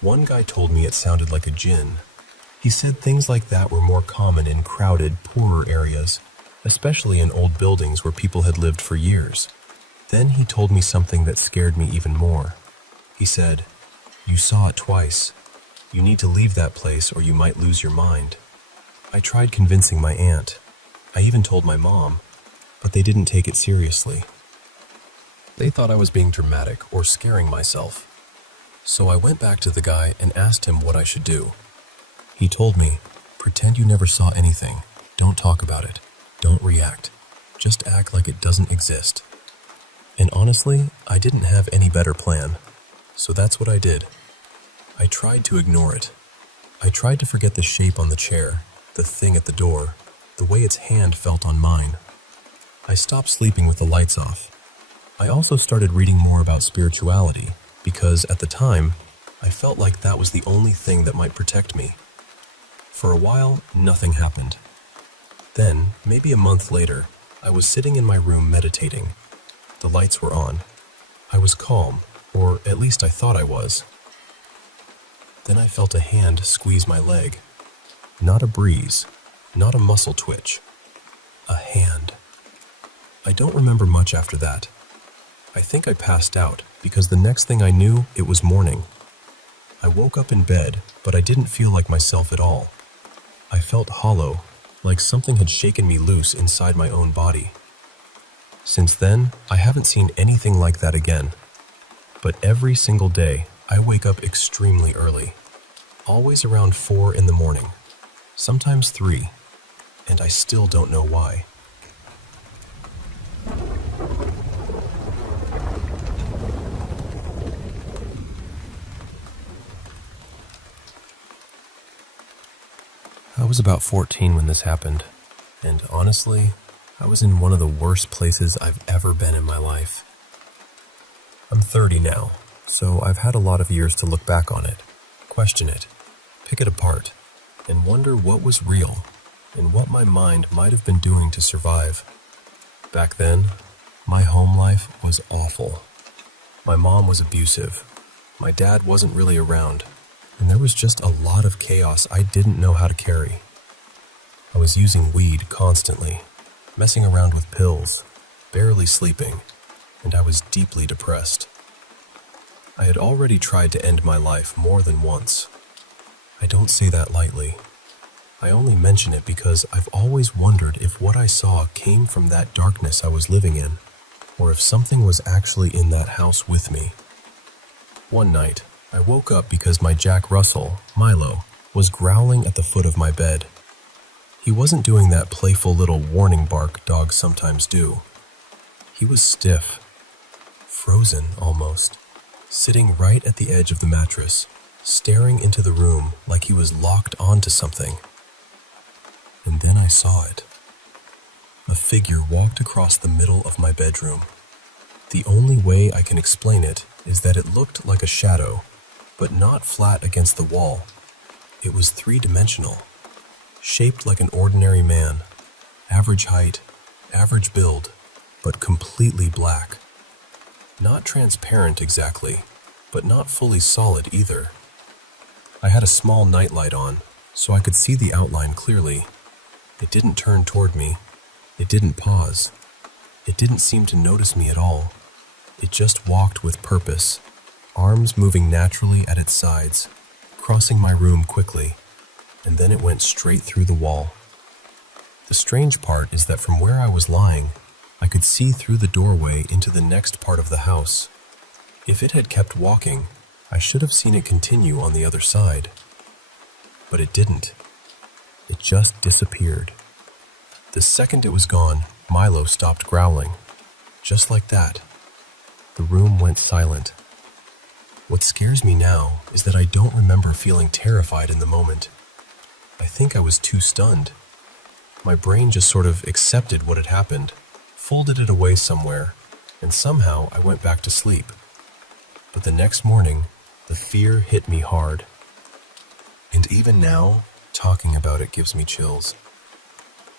One guy told me it sounded like a djinn. He said things like that were more common in crowded, poorer areas, especially in old buildings where people had lived for years. Then he told me something that scared me even more. He said, "You saw it twice. You need to leave that place or you might lose your mind." I tried convincing my aunt. I even told my mom, but they didn't take it seriously. They thought I was being dramatic or scaring myself. So I went back to the guy and asked him what I should do. He told me, "Pretend you never saw anything. Don't talk about it. Don't react. Just act like it doesn't exist." And honestly, I didn't have any better plan. So that's what I did. I tried to ignore it. I tried to forget the shape on the chair, the thing at the door, the way its hand felt on mine. I stopped sleeping with the lights off. I also started reading more about spirituality because at the time, I felt like that was the only thing that might protect me. For a while, nothing happened. Then, maybe a month later, I was sitting in my room meditating. The lights were on. I was calm, or at least I thought I was. Then I felt a hand squeeze my leg. Not a breeze, not a muscle twitch. A hand. I don't remember much after that. I think I passed out because the next thing I knew, it was morning. I woke up in bed, but I didn't feel like myself at all. I felt hollow, like something had shaken me loose inside my own body. Since then, I haven't seen anything like that again. But every single day, I wake up extremely early. Always around 4 in the morning. Sometimes 3. And I still don't know why. I was about 14 when this happened, and honestly, I was in one of the worst places I've ever been in my life. I'm 30 now, so I've had a lot of years to look back on it, question it, pick it apart, and wonder what was real and what my mind might have been doing to survive. Back then, my home life was awful. My mom was abusive, my dad wasn't really around, and there was just a lot of chaos I didn't know how to carry. I was using weed constantly, messing around with pills, barely sleeping, and I was deeply depressed. I had already tried to end my life more than once. I don't say that lightly. I only mention it because I've always wondered if what I saw came from that darkness I was living in, or if something was actually in that house with me. One night, I woke up because my Jack Russell, Milo, was growling at the foot of my bed. He wasn't doing that playful little warning bark dogs sometimes do. He was stiff, frozen almost, sitting right at the edge of the mattress, staring into the room like he was locked onto something. And then I saw it. A figure walked across the middle of my bedroom. The only way I can explain it is that it looked like a shadow, but not flat against the wall. It was three-dimensional, shaped like an ordinary man, average height, average build, but completely black. Not transparent exactly, but not fully solid either. I had a small nightlight on, so I could see the outline clearly. It didn't turn toward me. It didn't pause. It didn't seem to notice me at all. It just walked with purpose, arms moving naturally at its sides, crossing my room quickly, and then it went straight through the wall. The strange part is that from where I was lying, I could see through the doorway into the next part of the house. If it had kept walking, I should have seen it continue on the other side. But it didn't. It just disappeared. The second it was gone, Milo stopped growling. Just like that. The room went silent. What scares me now is that I don't remember feeling terrified in the moment. I think I was too stunned. My brain just sort of accepted what had happened, folded it away somewhere, and somehow I went back to sleep. But the next morning, the fear hit me hard. And even now, talking about it gives me chills.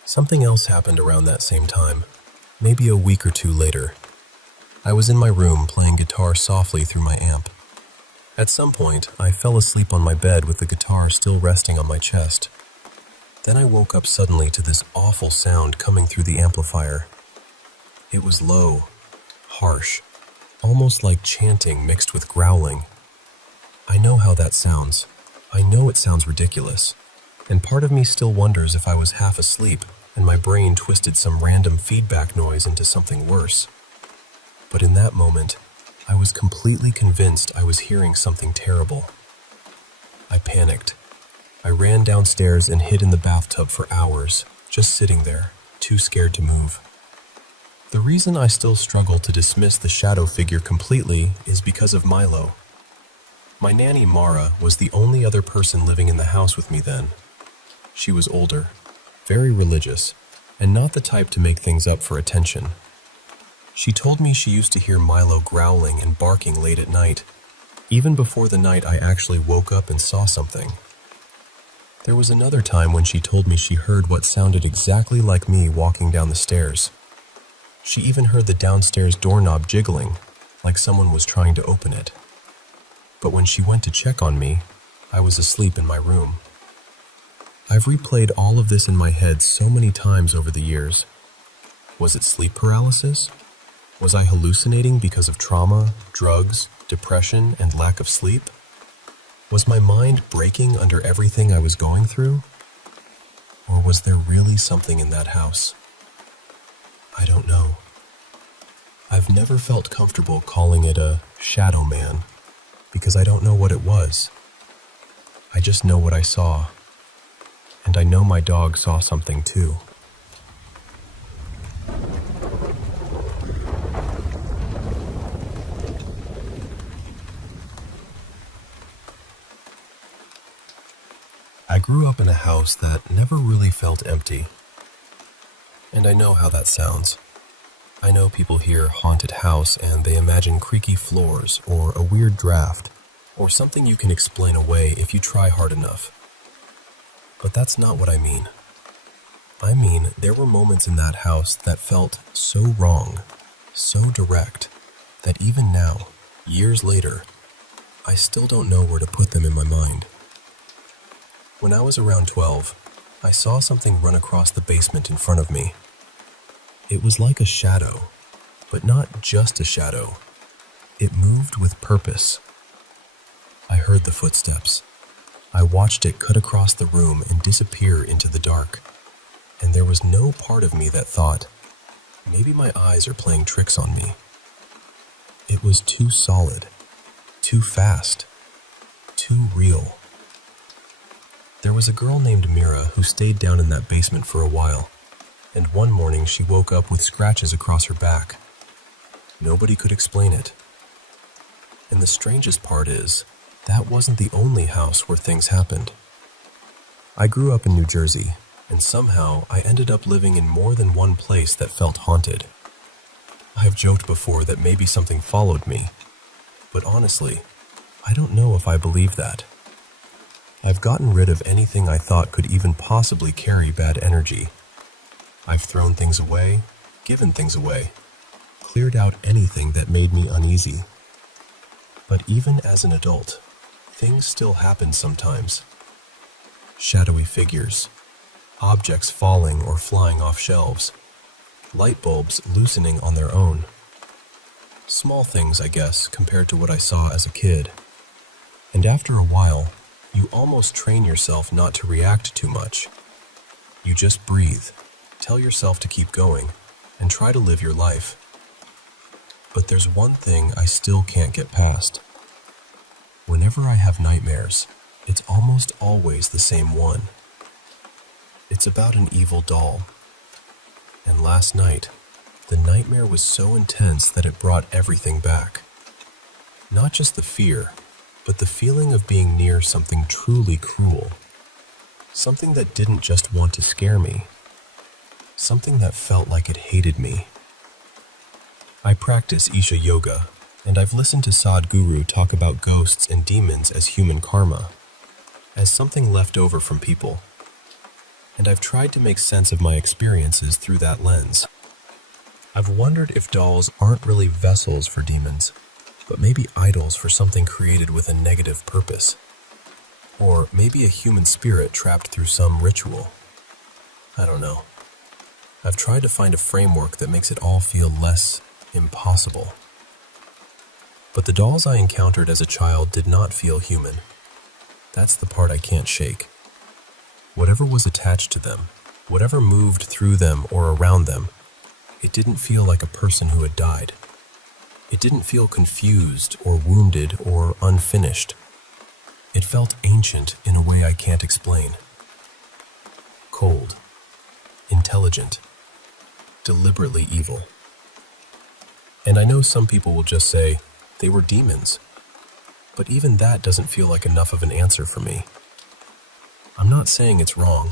Something else happened around that same time, maybe a week or two later. I was in my room playing guitar softly through my amp. At some point, I fell asleep on my bed with the guitar still resting on my chest. Then I woke up suddenly to this awful sound coming through the amplifier. It was low, harsh, almost like chanting mixed with growling. I know how that sounds. I know it sounds ridiculous. And part of me still wonders if I was half asleep and my brain twisted some random feedback noise into something worse. But in that moment, I was completely convinced I was hearing something terrible. I panicked. I ran downstairs and hid in the bathtub for hours, just sitting there, too scared to move. The reason I still struggle to dismiss the shadow figure completely is because of Milo. My nanny Mara was the only other person living in the house with me then. She was older, very religious, and not the type to make things up for attention. She told me she used to hear Milo growling and barking late at night, even before the night I actually woke up and saw something. There was another time when she told me she heard what sounded exactly like me walking down the stairs. She even heard the downstairs doorknob jiggling, like someone was trying to open it. But when she went to check on me, I was asleep in my room. I've replayed all of this in my head so many times over the years. Was it sleep paralysis? Was I hallucinating because of trauma, drugs, depression, and lack of sleep? Was my mind breaking under everything I was going through? Or was there really something in that house? I don't know. I've never felt comfortable calling it a shadow man because I don't know what it was. I just know what I saw. And I know my dog saw something too. I grew up in a house that never really felt empty. And I know how that sounds. I know people hear haunted house and they imagine creaky floors or a weird draft or something you can explain away if you try hard enough. But that's not what I mean. I mean, there were moments in that house that felt so wrong, so direct, that even now, years later, I still don't know where to put them in my mind. When I was around 12, I saw something run across the basement in front of me. It was like a shadow, but not just a shadow. It moved with purpose. I heard the footsteps. I watched it cut across the room and disappear into the dark. And there was no part of me that thought, maybe my eyes are playing tricks on me. It was too solid, too fast, too real. There was a girl named Mira who stayed down in that basement for a while, and one morning she woke up with scratches across her back. Nobody could explain it. And the strangest part is, that wasn't the only house where things happened. I grew up in New Jersey, and somehow I ended up living in more than one place that felt haunted. I've joked before that maybe something followed me, but honestly, I don't know if I believe that. I've gotten rid of anything I thought could even possibly carry bad energy. I've thrown things away, given things away, cleared out anything that made me uneasy. But even as an adult, things still happen sometimes. Shadowy figures, objects falling or flying off shelves, light bulbs loosening on their own. Small things, I guess, compared to what I saw as a kid. And after a while, you almost train yourself not to react too much. You just breathe, tell yourself to keep going, and try to live your life. But there's one thing I still can't get past. Whenever I have nightmares, it's almost always the same one. It's about an evil doll. And last night, the nightmare was so intense that it brought everything back. Not just the fear, but the feeling of being near something truly cruel. Something that didn't just want to scare me. Something that felt like it hated me. I practice Isha Yoga, and I've listened to Sadhguru talk about ghosts and demons as human karma, as something left over from people. And I've tried to make sense of my experiences through that lens. I've wondered if dolls aren't really vessels for demons, but maybe idols for something created with a negative purpose. Or maybe a human spirit trapped through some ritual. I don't know. I've tried to find a framework that makes it all feel less impossible. But the dolls I encountered as a child did not feel human. That's the part I can't shake. Whatever was attached to them, whatever moved through them or around them, it didn't feel like a person who had died. It didn't feel confused or wounded or unfinished. It felt ancient in a way I can't explain. Cold, intelligent, deliberately evil. And I know some people will just say, they were demons. But even that doesn't feel like enough of an answer for me. I'm not saying it's wrong.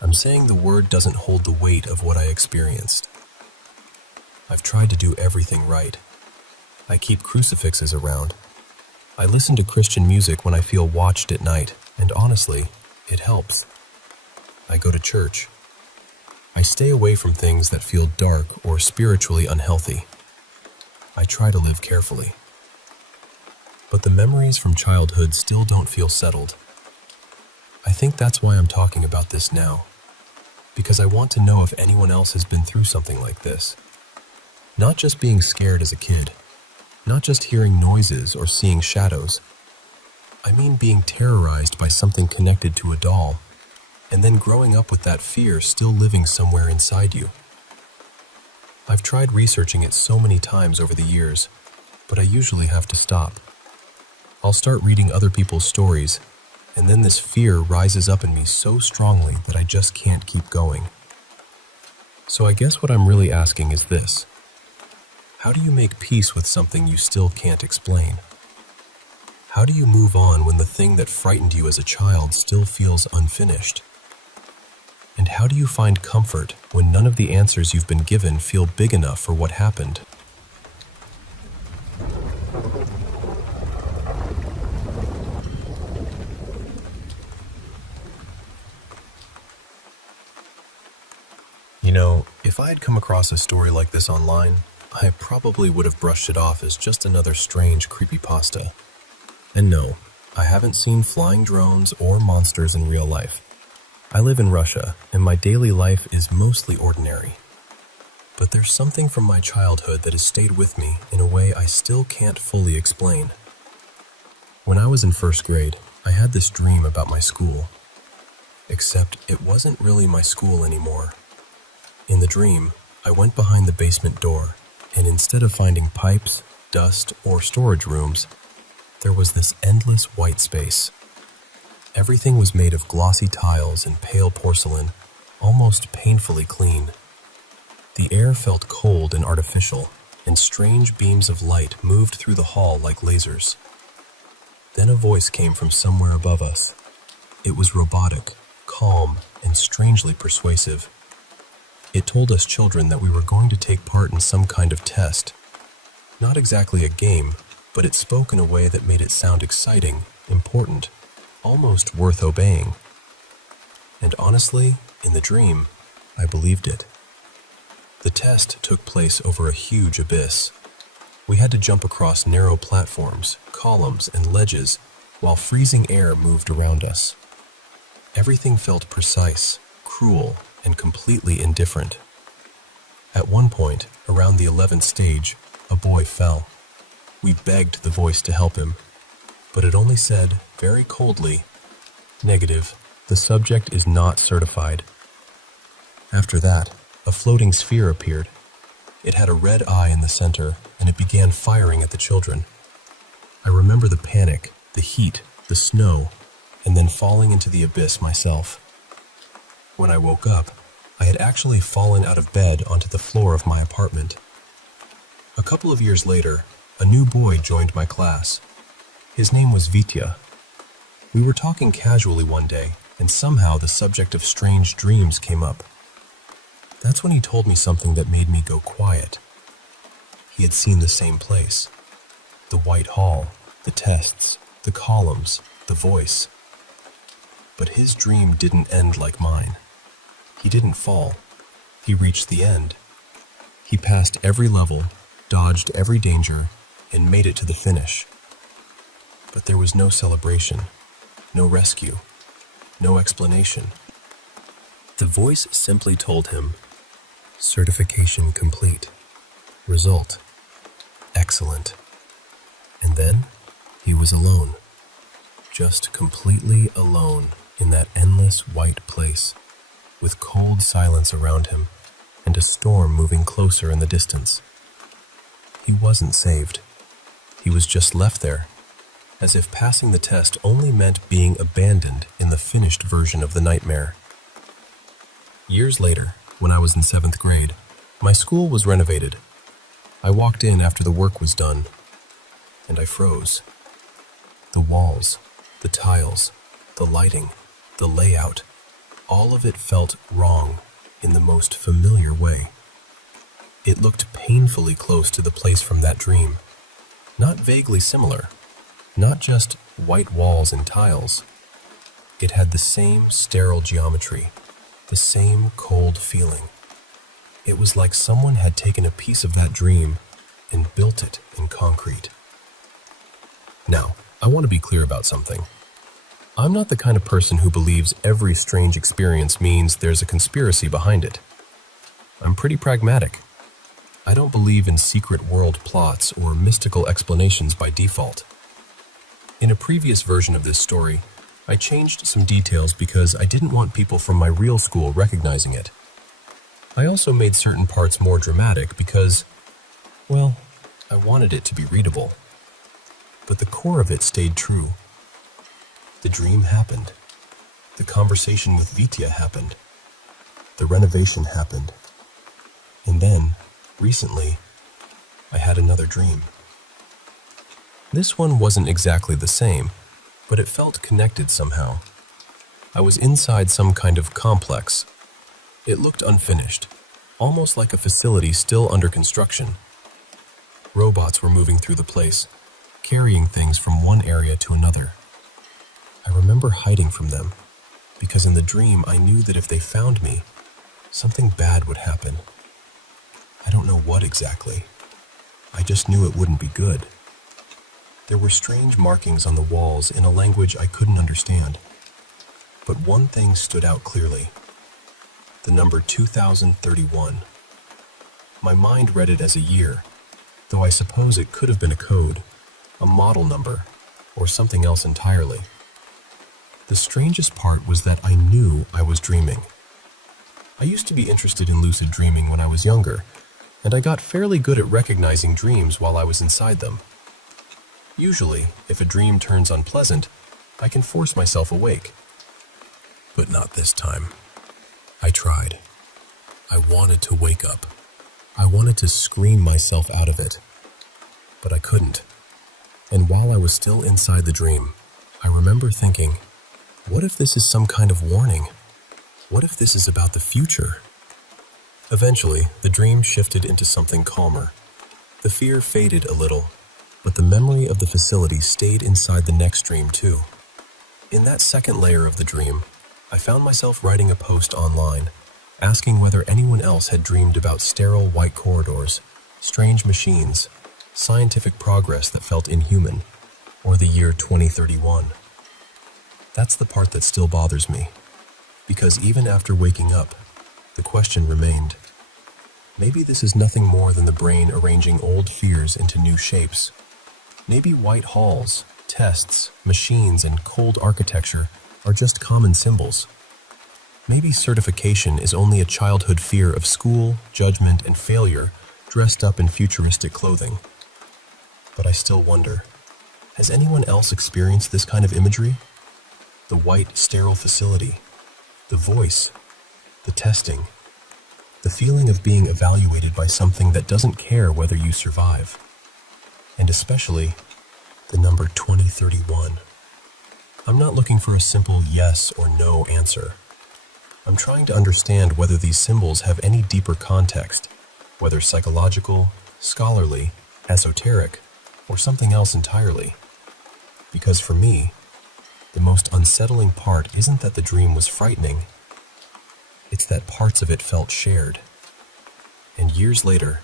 I'm saying the word doesn't hold the weight of what I experienced. I've tried to do everything right. I keep crucifixes around. I listen to Christian music when I feel watched at night, and honestly, it helps. I go to church. I stay away from things that feel dark or spiritually unhealthy. I try to live carefully. But the memories from childhood still don't feel settled. I think that's why I'm talking about this now, because I want to know if anyone else has been through something like this. Not just being scared as a kid, not just hearing noises or seeing shadows. I mean being terrorized by something connected to a doll, and then growing up with that fear still living somewhere inside you. I've tried researching it so many times over the years, but I usually have to stop. I'll start reading other people's stories, and then this fear rises up in me so strongly that I just can't keep going. So I guess what I'm really asking is this. How do you make peace with something you still can't explain? How do you move on when the thing that frightened you as a child still feels unfinished? And how do you find comfort when none of the answers you've been given feel big enough for what happened? You know, if I had come across a story like this online, I probably would have brushed it off as just another strange creepypasta. And no, I haven't seen flying drones or monsters in real life. I live in Russia, and my daily life is mostly ordinary. But there's something from my childhood that has stayed with me in a way I still can't fully explain. When I was in first grade, I had this dream about my school. Except it wasn't really my school anymore. In the dream, I went behind the basement door, and instead of finding pipes, dust, or storage rooms, there was this endless white space. Everything was made of glossy tiles and pale porcelain, almost painfully clean. The air felt cold and artificial, and strange beams of light moved through the hall like lasers. Then a voice came from somewhere above us. It was robotic, calm, and strangely persuasive. It told us children that we were going to take part in some kind of test. Not exactly a game, but it spoke in a way that made it sound exciting, important, almost worth obeying. And honestly, in the dream, I believed it. The test took place over a huge abyss. We had to jump across narrow platforms, columns, and ledges, while freezing air moved around us. Everything felt precise, cruel, and completely indifferent. At one point, around the 11th stage, a boy fell. We begged the voice to help him, but it only said, very coldly, "Negative, the subject is not certified." After that, a floating sphere appeared. It had a red eye in the center, and it began firing at the children. I remember the panic, the heat, the snow, and then falling into the abyss myself. When I woke up, I had actually fallen out of bed onto the floor of my apartment. A couple of years later, a new boy joined my class. His name was Vitya. We were talking casually one day, and somehow the subject of strange dreams came up. That's when he told me something that made me go quiet. He had seen the same place. The White Hall, the tests, the columns, the voice. But his dream didn't end like mine. He didn't fall. He reached the end. He passed every level, dodged every danger, and made it to the finish. But there was no celebration, no rescue, no explanation. The voice simply told him, "Certification complete. Result, excellent." And then he was alone, just completely alone in that endless white place, with cold silence around him and a storm moving closer in the distance. he wasn't saved. He was just left there, as if passing the test only meant being abandoned in the finished version of the nightmare. Years later, when I was in 7th grade, my school was renovated. I walked in after the work was done, and I froze. The walls, the tiles, the lighting, the layout, all of it felt wrong in the most familiar way. It looked painfully close to the place from that dream. Not vaguely similar, not just white walls and tiles. It had the same sterile geometry, the same cold feeling. It was like someone had taken a piece of that dream and built it in concrete. Now, I want to be clear about something. I'm not the kind of person who believes every strange experience means there's a conspiracy behind it. I'm pretty pragmatic. I don't believe in secret world plots or mystical explanations by default. In a previous version of this story, I changed some details because I didn't want people from my real school recognizing it. I also made certain parts more dramatic because, well, I wanted it to be readable. But the core of it stayed true. The dream happened. The conversation with Vitya happened. The renovation happened. And then, recently, I had another dream. This one wasn't exactly the same, but it felt connected somehow. I was inside some kind of complex. It looked unfinished, almost like a facility still under construction. Robots were moving through the place, carrying things from one area to another. I remember hiding from them, because in the dream I knew that if they found me, something bad would happen. I don't know what exactly. I just knew it wouldn't be good. There were strange markings on the walls in a language I couldn't understand. But one thing stood out clearly. The number 2031. My mind read it as a year, though I suppose it could have been a code, a model number, or something else entirely. The strangest part was that I knew I was dreaming. I used to be interested in lucid dreaming when I was younger, and I got fairly good at recognizing dreams while I was inside them. Usually, if a dream turns unpleasant, I can force myself awake. But not this time. I tried. I wanted to wake up. I wanted to scream myself out of it. But I couldn't. And while I was still inside the dream, I remember thinking, what if this is some kind of warning? What if this is about the future? Eventually, the dream shifted into something calmer. The fear faded a little, but the memory of the facility stayed inside the next dream too. In that second layer of the dream, I found myself writing a post online, asking whether anyone else had dreamed about sterile white corridors, strange machines, scientific progress that felt inhuman, or the year 2031. That's the part that still bothers me, because even after waking up, the question remained. Maybe this is nothing more than the brain arranging old fears into new shapes. Maybe white halls, tests, machines, and cold architecture are just common symbols. Maybe certification is only a childhood fear of school, judgment, and failure dressed up in futuristic clothing. But I still wonder, has anyone else experienced this kind of imagery? The white, sterile facility, the voice, the testing, the feeling of being evaluated by something that doesn't care whether you survive. And especially, the number 2031. I'm not looking for a simple yes or no answer. I'm trying to understand whether these symbols have any deeper context, whether psychological, scholarly, esoteric, or something else entirely. Because for me, the most unsettling part isn't that the dream was frightening. It's that parts of it felt shared. And years later,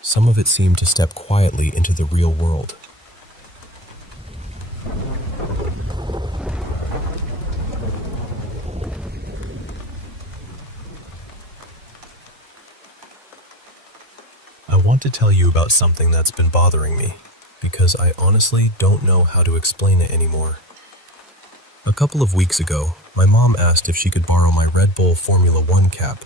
some of it seemed to step quietly into the real world. I want to tell you about something that's been bothering me, because I honestly don't know how to explain it anymore. A couple of weeks ago, my mom asked if she could borrow my Red Bull Formula One cap.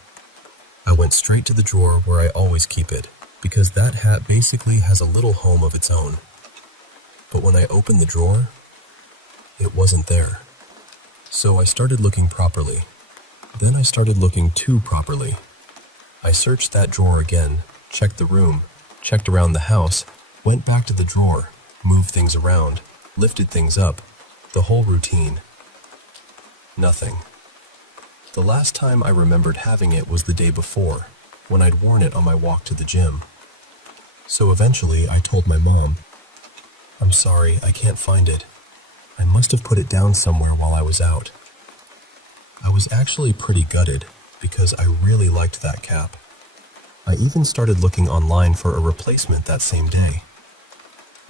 I went straight to the drawer where I always keep it, because that hat basically has a little home of its own. But when I opened the drawer, it wasn't there. So I started looking properly. Then I started looking too properly. I searched that drawer again, checked the room, checked around the house, went back to the drawer, moved things around, lifted things up, the whole routine. Nothing. The last time I remembered having it was the day before, when I'd worn it on my walk to the gym. So eventually I told my mom, "I'm sorry, I can't find it. I must have put it down somewhere while I was out." I was actually pretty gutted because I really liked that cap. I even started looking online for a replacement that same day.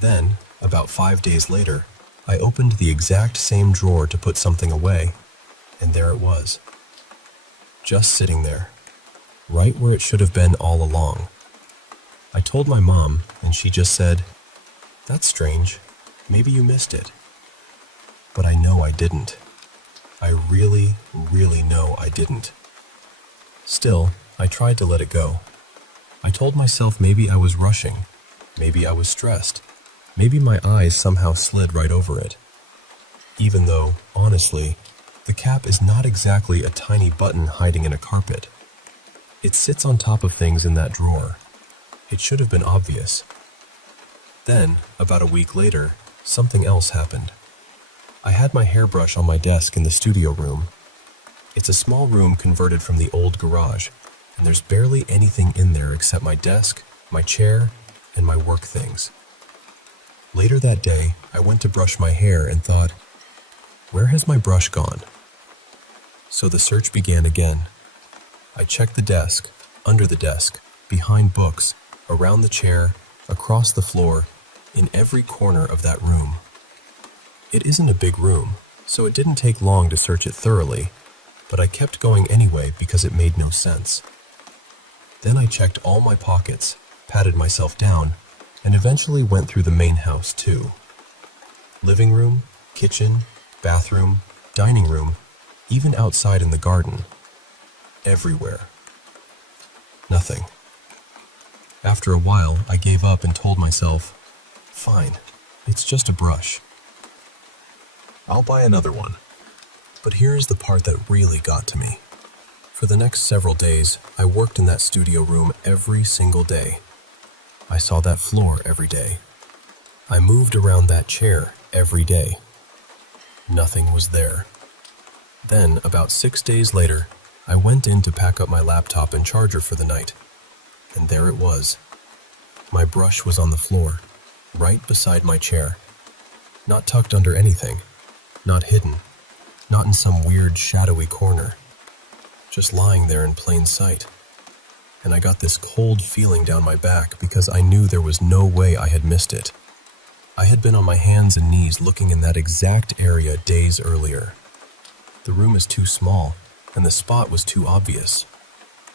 Then, about 5 days later, I opened the exact same drawer to put something away, and there it was. Just sitting there, right where it should have been all along. I told my mom, and she just said, "That's strange. Maybe you missed it." But I know I didn't. I really, really know I didn't. Still, I tried to let it go. I told myself maybe I was rushing, maybe I was stressed, maybe my eyes somehow slid right over it. Even though, honestly, the cap is not exactly a tiny button hiding in a carpet. It sits on top of things in that drawer. It should have been obvious. Then, about a week later, something else happened. I had my hairbrush on my desk in the studio room. It's a small room converted from the old garage, and there's barely anything in there except my desk, my chair, and my work things. Later that day, I went to brush my hair and thought, where has my brush gone? So the search began again. I checked the desk, under the desk, behind books, around the chair, across the floor, in every corner of that room. It isn't a big room, so it didn't take long to search it thoroughly, but I kept going anyway because it made no sense. Then I checked all my pockets, patted myself down, and eventually went through the main house too. Living room, kitchen, bathroom, dining room, even outside in the garden. Everywhere. Nothing. After a while, I gave up and told myself, fine, it's just a brush. I'll buy another one. But here's the part that really got to me. For the next several days, I worked in that studio room every single day. I saw that floor every day. I moved around that chair every day. Nothing was there. Then, about 6 days later, I went in to pack up my laptop and charger for the night. And there it was. My brush was on the floor, right beside my chair. Not tucked under anything, not hidden, not in some weird shadowy corner. Just lying there in plain sight. And I got this cold feeling down my back because I knew there was no way I had missed it. I had been on my hands and knees looking in that exact area days earlier. The room is too small, and the spot was too obvious.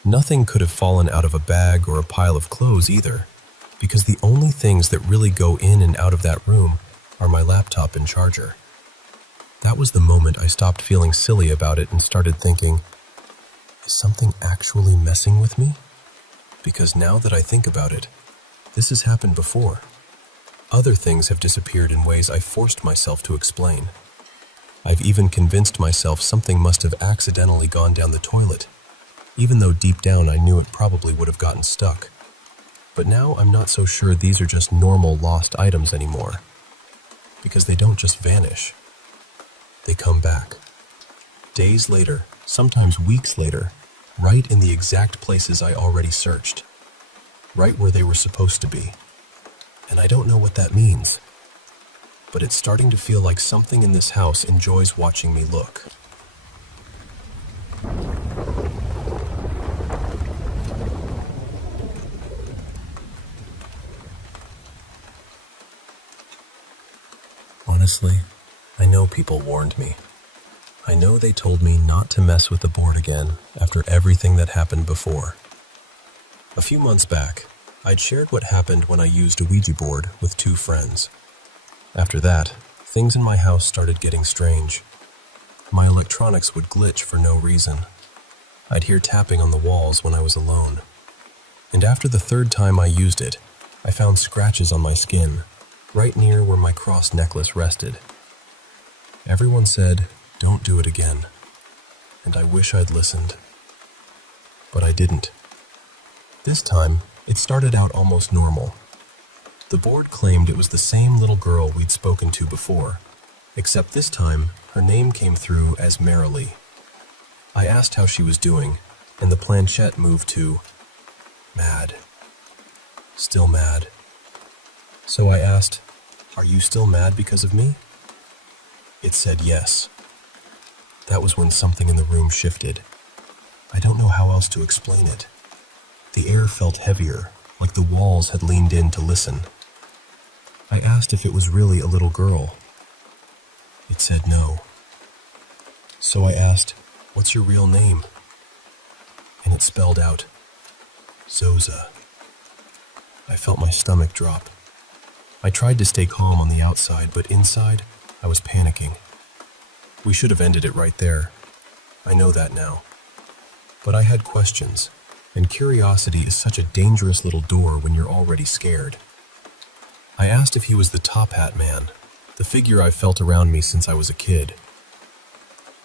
Nothing could have fallen out of a bag or a pile of clothes either, because the only things that really go in and out of that room are my laptop and charger. That was the moment I stopped feeling silly about it and started thinking, is something actually messing with me? Because now that I think about it, this has happened before. Other things have disappeared in ways I forced myself to explain. I've even convinced myself something must have accidentally gone down the toilet, even though deep down I knew it probably would have gotten stuck. But now I'm not so sure these are just normal lost items anymore, because they don't just vanish. They come back. Days later, sometimes weeks later, right in the exact places I already searched. Right where they were supposed to be. And I don't know what that means. But it's starting to feel like something in this house enjoys watching me look. Honestly, I know people warned me. I know they told me not to mess with the board again after everything that happened before. A few months back, I'd shared what happened when I used a Ouija board with 2 friends. After that, things in my house started getting strange. My electronics would glitch for no reason. I'd hear tapping on the walls when I was alone. And after the third time I used it, I found scratches on my skin, right near where my cross necklace rested. Everyone said, "Don't do it again," and I wish I'd listened. But I didn't. This time, it started out almost normal. The board claimed it was the same little girl we'd spoken to before, except this time, her name came through as Marilee. I asked how she was doing, and the planchette moved to mad. Still mad. So I asked, "Are you still mad because of me?" It said yes. That was when something in the room shifted. I don't know how else to explain it. The air felt heavier, like the walls had leaned in to listen. I asked if it was really a little girl. It said no. So I asked, "What's your real name?" And it spelled out, Zoza. I felt my stomach drop. I tried to stay calm on the outside, but inside, I was panicking. We should have ended it right there. I know that now. But I had questions, and curiosity is such a dangerous little door when you're already scared. I asked if he was the top hat man, the figure I've felt around me since I was a kid.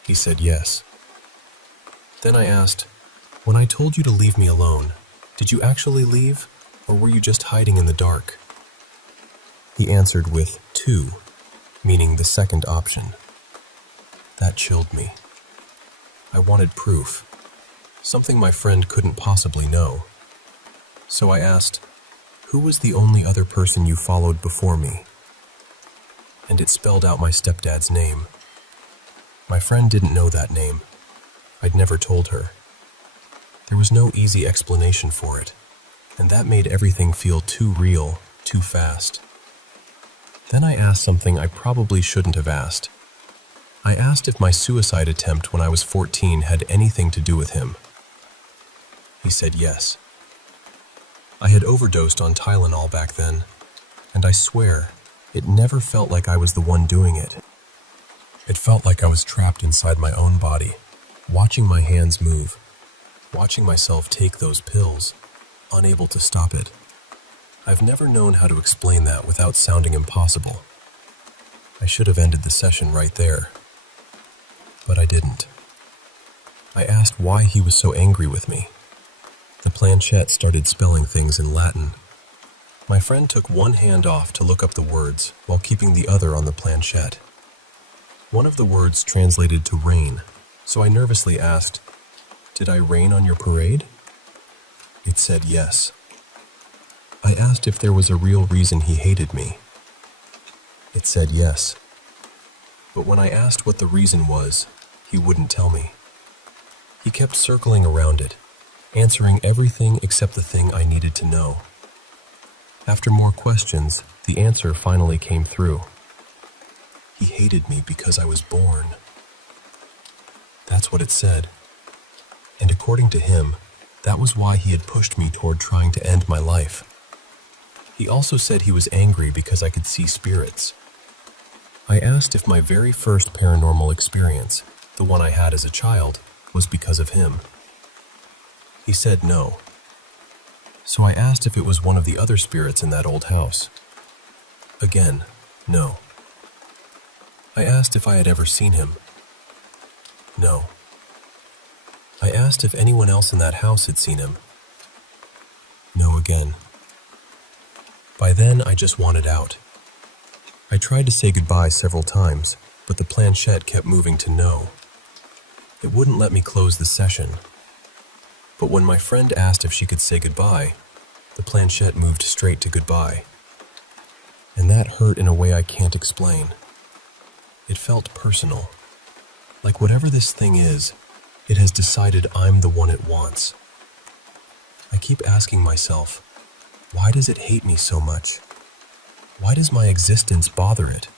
He said yes. Then I asked, "When I told you to leave me alone, did you actually leave, or were you just hiding in the dark?" He answered with 2, meaning the second option. That chilled me. I wanted proof, something my friend couldn't possibly know. So I asked, "Who was the only other person you followed before me?" And it spelled out my stepdad's name. My friend didn't know that name. I'd never told her. There was no easy explanation for it, and that made everything feel too real, too fast. Then I asked something I probably shouldn't have asked. I asked if my suicide attempt when I was 14 had anything to do with him. He said yes. I had overdosed on Tylenol back then, and I swear, it never felt like I was the one doing it. It felt like I was trapped inside my own body, watching my hands move, watching myself take those pills, unable to stop it. I've never known how to explain that without sounding impossible. I should have ended the session right there, but I didn't. I asked why he was so angry with me. The planchette started spelling things in Latin. My friend took one hand off to look up the words while keeping the other on the planchette. One of the words translated to rain, so I nervously asked, "Did I rain on your parade?" It said yes. I asked if there was a real reason he hated me. It said yes. But when I asked what the reason was, he wouldn't tell me. He kept circling around it, answering everything except the thing I needed to know. After more questions, the answer finally came through. He hated me because I was born. That's what it said. And according to him, that was why he had pushed me toward trying to end my life. He also said he was angry because I could see spirits. I asked if my very first paranormal experience, the one I had as a child, was because of him. He said no. So I asked if it was one of the other spirits in that old house. Again, no. I asked if I had ever seen him. No. I asked if anyone else in that house had seen him. No again. By then, I just wanted out. I tried to say goodbye several times, but the planchette kept moving to no. It wouldn't let me close the session. But when my friend asked if she could say goodbye, the planchette moved straight to goodbye. And that hurt in a way I can't explain. It felt personal. Like whatever this thing is, it has decided I'm the one it wants. I keep asking myself, why does it hate me so much? Why does my existence bother it?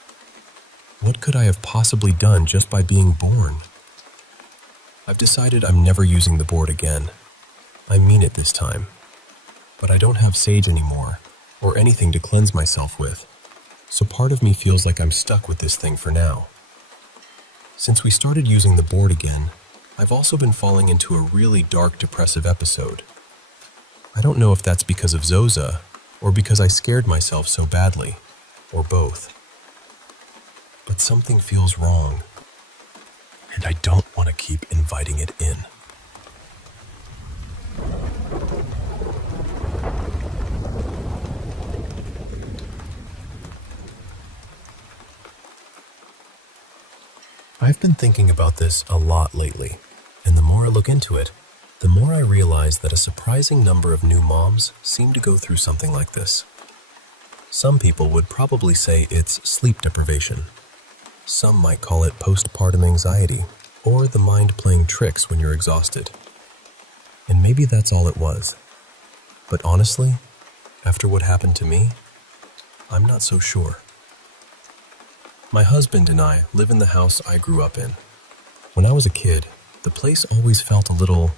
What could I have possibly done just by being born? I've decided I'm never using the board again. I mean it this time. But I don't have sage anymore, or anything to cleanse myself with, so part of me feels like I'm stuck with this thing for now. Since we started using the board again, I've also been falling into a really dark, depressive episode. I don't know if that's because of Zoza, or because I scared myself so badly, or both. But something feels wrong, and I don't want to keep inviting it in. I've been thinking about this a lot lately, and the more I look into it, the more I realize that a surprising number of new moms seem to go through something like this. Some people would probably say it's sleep deprivation. Some might call it postpartum anxiety, or the mind playing tricks when you're exhausted. And maybe that's all it was. But honestly, after what happened to me, I'm not so sure. My husband and I live in the house I grew up in. When I was a kid, the place always felt a little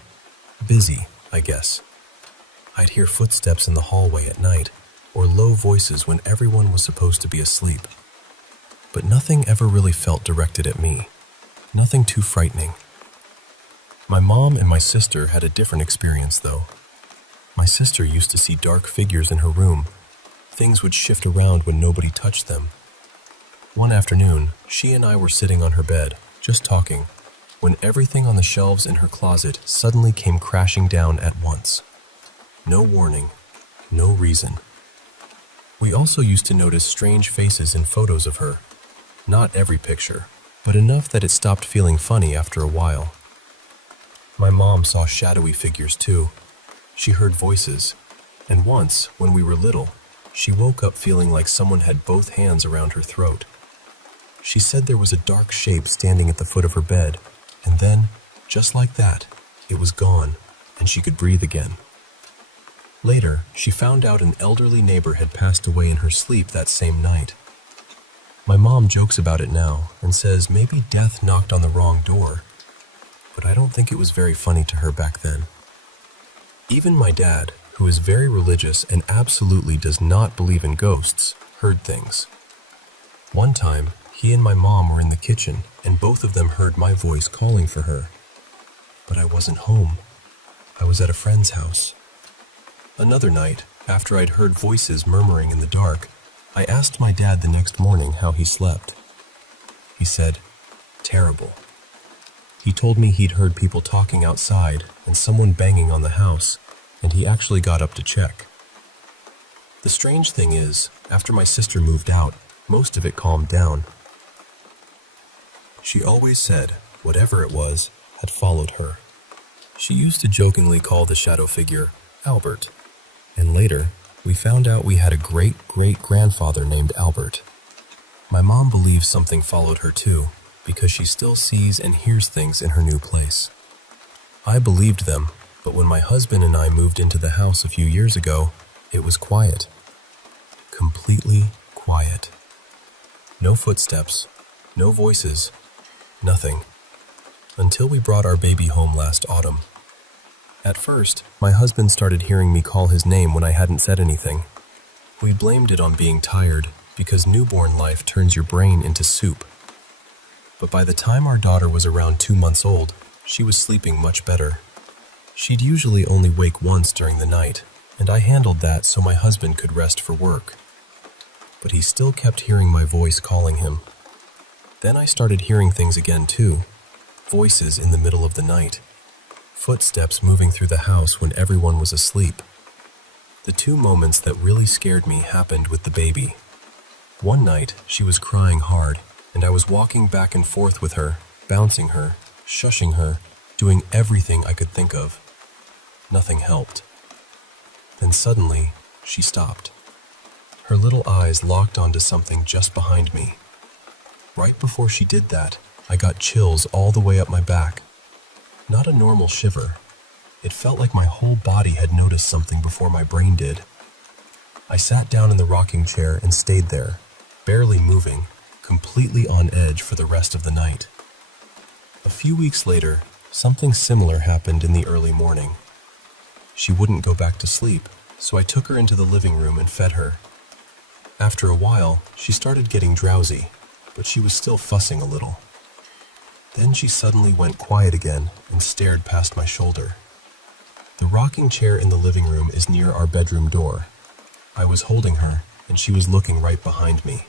busy, I guess. I'd hear footsteps in the hallway at night, or low voices when everyone was supposed to be asleep. But nothing ever really felt directed at me. Nothing too frightening. My mom and my sister had a different experience, though. My sister used to see dark figures in her room. Things would shift around when nobody touched them. One afternoon, she and I were sitting on her bed, just talking, when everything on the shelves in her closet suddenly came crashing down at once. No warning, no reason. We also used to notice strange faces in photos of her. Not every picture, but enough that it stopped feeling funny after a while. My mom saw shadowy figures too. She heard voices, and once, when we were little, she woke up feeling like someone had both hands around her throat. She said there was a dark shape standing at the foot of her bed, and then, just like that, it was gone, and she could breathe again. Later, she found out an elderly neighbor had passed away in her sleep that same night. My mom jokes about it now and says maybe death knocked on the wrong door, but I don't think it was very funny to her back then. Even my dad, who is very religious and absolutely does not believe in ghosts, heard things. One time, he and my mom were in the kitchen, and both of them heard my voice calling for her. But I wasn't home. I was at a friend's house. Another night, after I'd heard voices murmuring in the dark, I asked my dad the next morning how he slept. He said, "Terrible." He told me he'd heard people talking outside and someone banging on the house, and he actually got up to check. The strange thing is, after my sister moved out, most of it calmed down. She always said whatever it was had followed her. She used to jokingly call the shadow figure Albert, and later we found out we had a great-great-grandfather named Albert. My mom believes something followed her too, because she still sees and hears things in her new place. I believed them, but when my husband and I moved into the house a few years ago, it was quiet. Completely quiet. No footsteps, no voices, nothing. Until we brought our baby home last autumn. At first, my husband started hearing me call his name when I hadn't said anything. We blamed it on being tired, because newborn life turns your brain into soup. But by the time our daughter was around 2 months old, she was sleeping much better. She'd usually only wake once during the night, and I handled that so my husband could rest for work. But he still kept hearing my voice calling him. Then I started hearing things again too. Voices in the middle of the night. Footsteps moving through the house when everyone was asleep. The two moments that really scared me happened with the baby. One night, she was crying hard, and I was walking back and forth with her, bouncing her, shushing her, doing everything I could think of. Nothing helped. Then suddenly, she stopped. Her little eyes locked onto something just behind me. Right before she did that, I got chills all the way up my back. Not a normal shiver. It felt like my whole body had noticed something before my brain did. I sat down in the rocking chair and stayed there, barely moving, completely on edge for the rest of the night. A few weeks later, something similar happened in the early morning. She wouldn't go back to sleep, so I took her into the living room and fed her. After a while, she started getting drowsy, but she was still fussing a little. Then she suddenly went quiet again and stared past my shoulder. The rocking chair in the living room is near our bedroom door. I was holding her, and she was looking right behind me.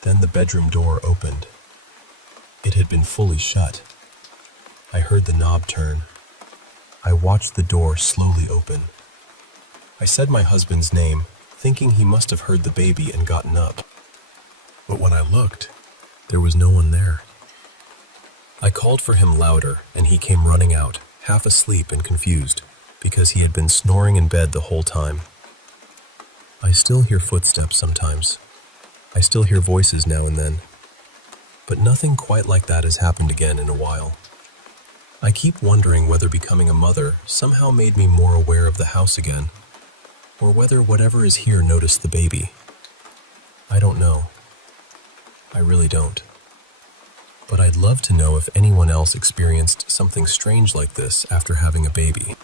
Then the bedroom door opened. It had been fully shut. I heard the knob turn. I watched the door slowly open. I said my husband's name, thinking he must have heard the baby and gotten up. But when I looked, there was no one there. I called for him louder, and he came running out, half asleep and confused, because he had been snoring in bed the whole time. I still hear footsteps sometimes. I still hear voices now and then. But nothing quite like that has happened again in a while. I keep wondering whether becoming a mother somehow made me more aware of the house again, or whether whatever is here noticed the baby. I don't know. I really don't. But I'd love to know if anyone else experienced something strange like this after having a baby.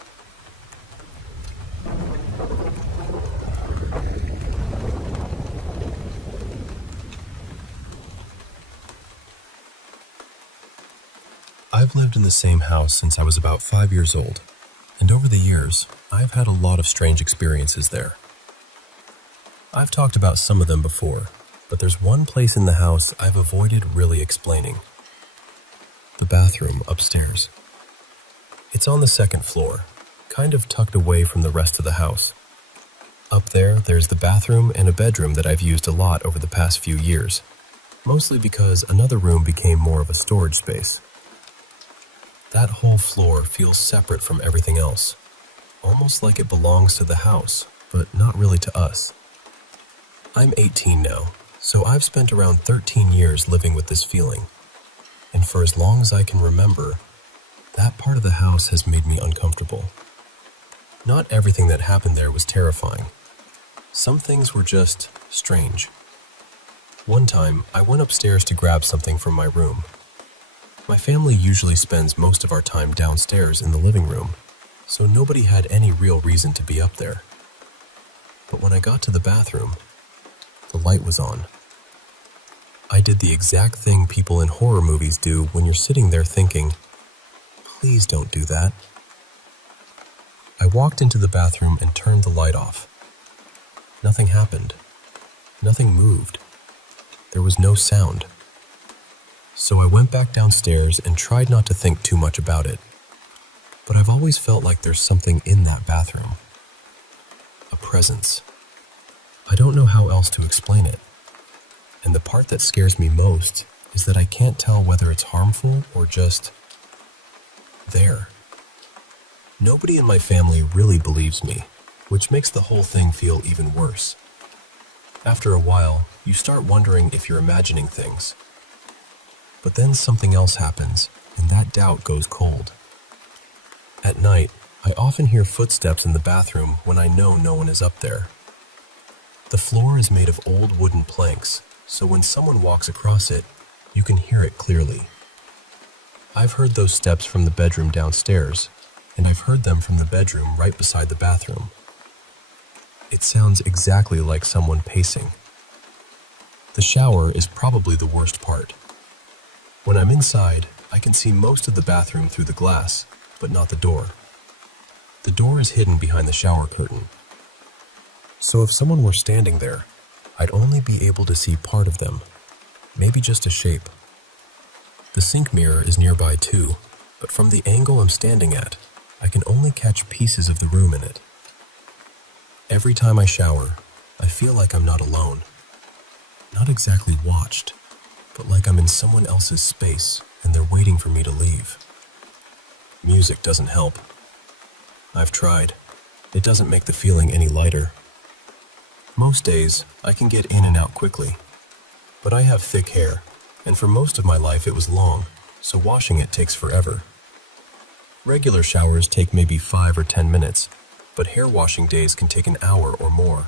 I've lived in the same house since I was about 5 years old, and over the years, I've had a lot of strange experiences there. I've talked about some of them before, but there's one place in the house I've avoided really explaining. The bathroom upstairs. It's on the second floor, kind of tucked away from the rest of the house. Up there, there's the bathroom and a bedroom that I've used a lot over the past few years, mostly because another room became more of a storage space. That whole floor feels separate from everything else, almost like it belongs to the house, but not really to us. I'm 18 now, so I've spent around 13 years living with this feeling, and for as long as I can remember, that part of the house has made me uncomfortable. Not everything that happened there was terrifying. Some things were just strange. One time, I went upstairs to grab something from my room. My family usually spends most of our time downstairs in the living room, so nobody had any real reason to be up there. But when I got to the bathroom, the light was on. I did the exact thing people in horror movies do when you're sitting there thinking, please don't do that. I walked into the bathroom and turned the light off. Nothing happened. Nothing moved. There was no sound. So I went back downstairs and tried not to think too much about it. But I've always felt like there's something in that bathroom. A presence. I don't know how else to explain it. And the part that scares me most is that I can't tell whether it's harmful or just there. Nobody in my family really believes me, which makes the whole thing feel even worse. After a while, you start wondering if you're imagining things. But then something else happens, and that doubt goes cold. At night, I often hear footsteps in the bathroom when I know no one is up there. The floor is made of old wooden planks, so when someone walks across it, you can hear it clearly. I've heard those steps from the bedroom downstairs, and I've heard them from the bedroom right beside the bathroom. It sounds exactly like someone pacing. The shower is probably the worst part. When I'm inside, I can see most of the bathroom through the glass, but not the door. The door is hidden behind the shower curtain. So if someone were standing there, I'd only be able to see part of them, maybe just a shape. The sink mirror is nearby too, but from the angle I'm standing at, I can only catch pieces of the room in it. Every time I shower, I feel like I'm not alone. Not exactly watched, but like I'm in someone else's space and they're waiting for me to leave. Music doesn't help. I've tried. It doesn't make the feeling any lighter. Most days, I can get in and out quickly, but I have thick hair, and for most of my life it was long, so washing it takes forever. Regular showers take maybe 5 or 10 minutes, but hair washing days can take an hour or more.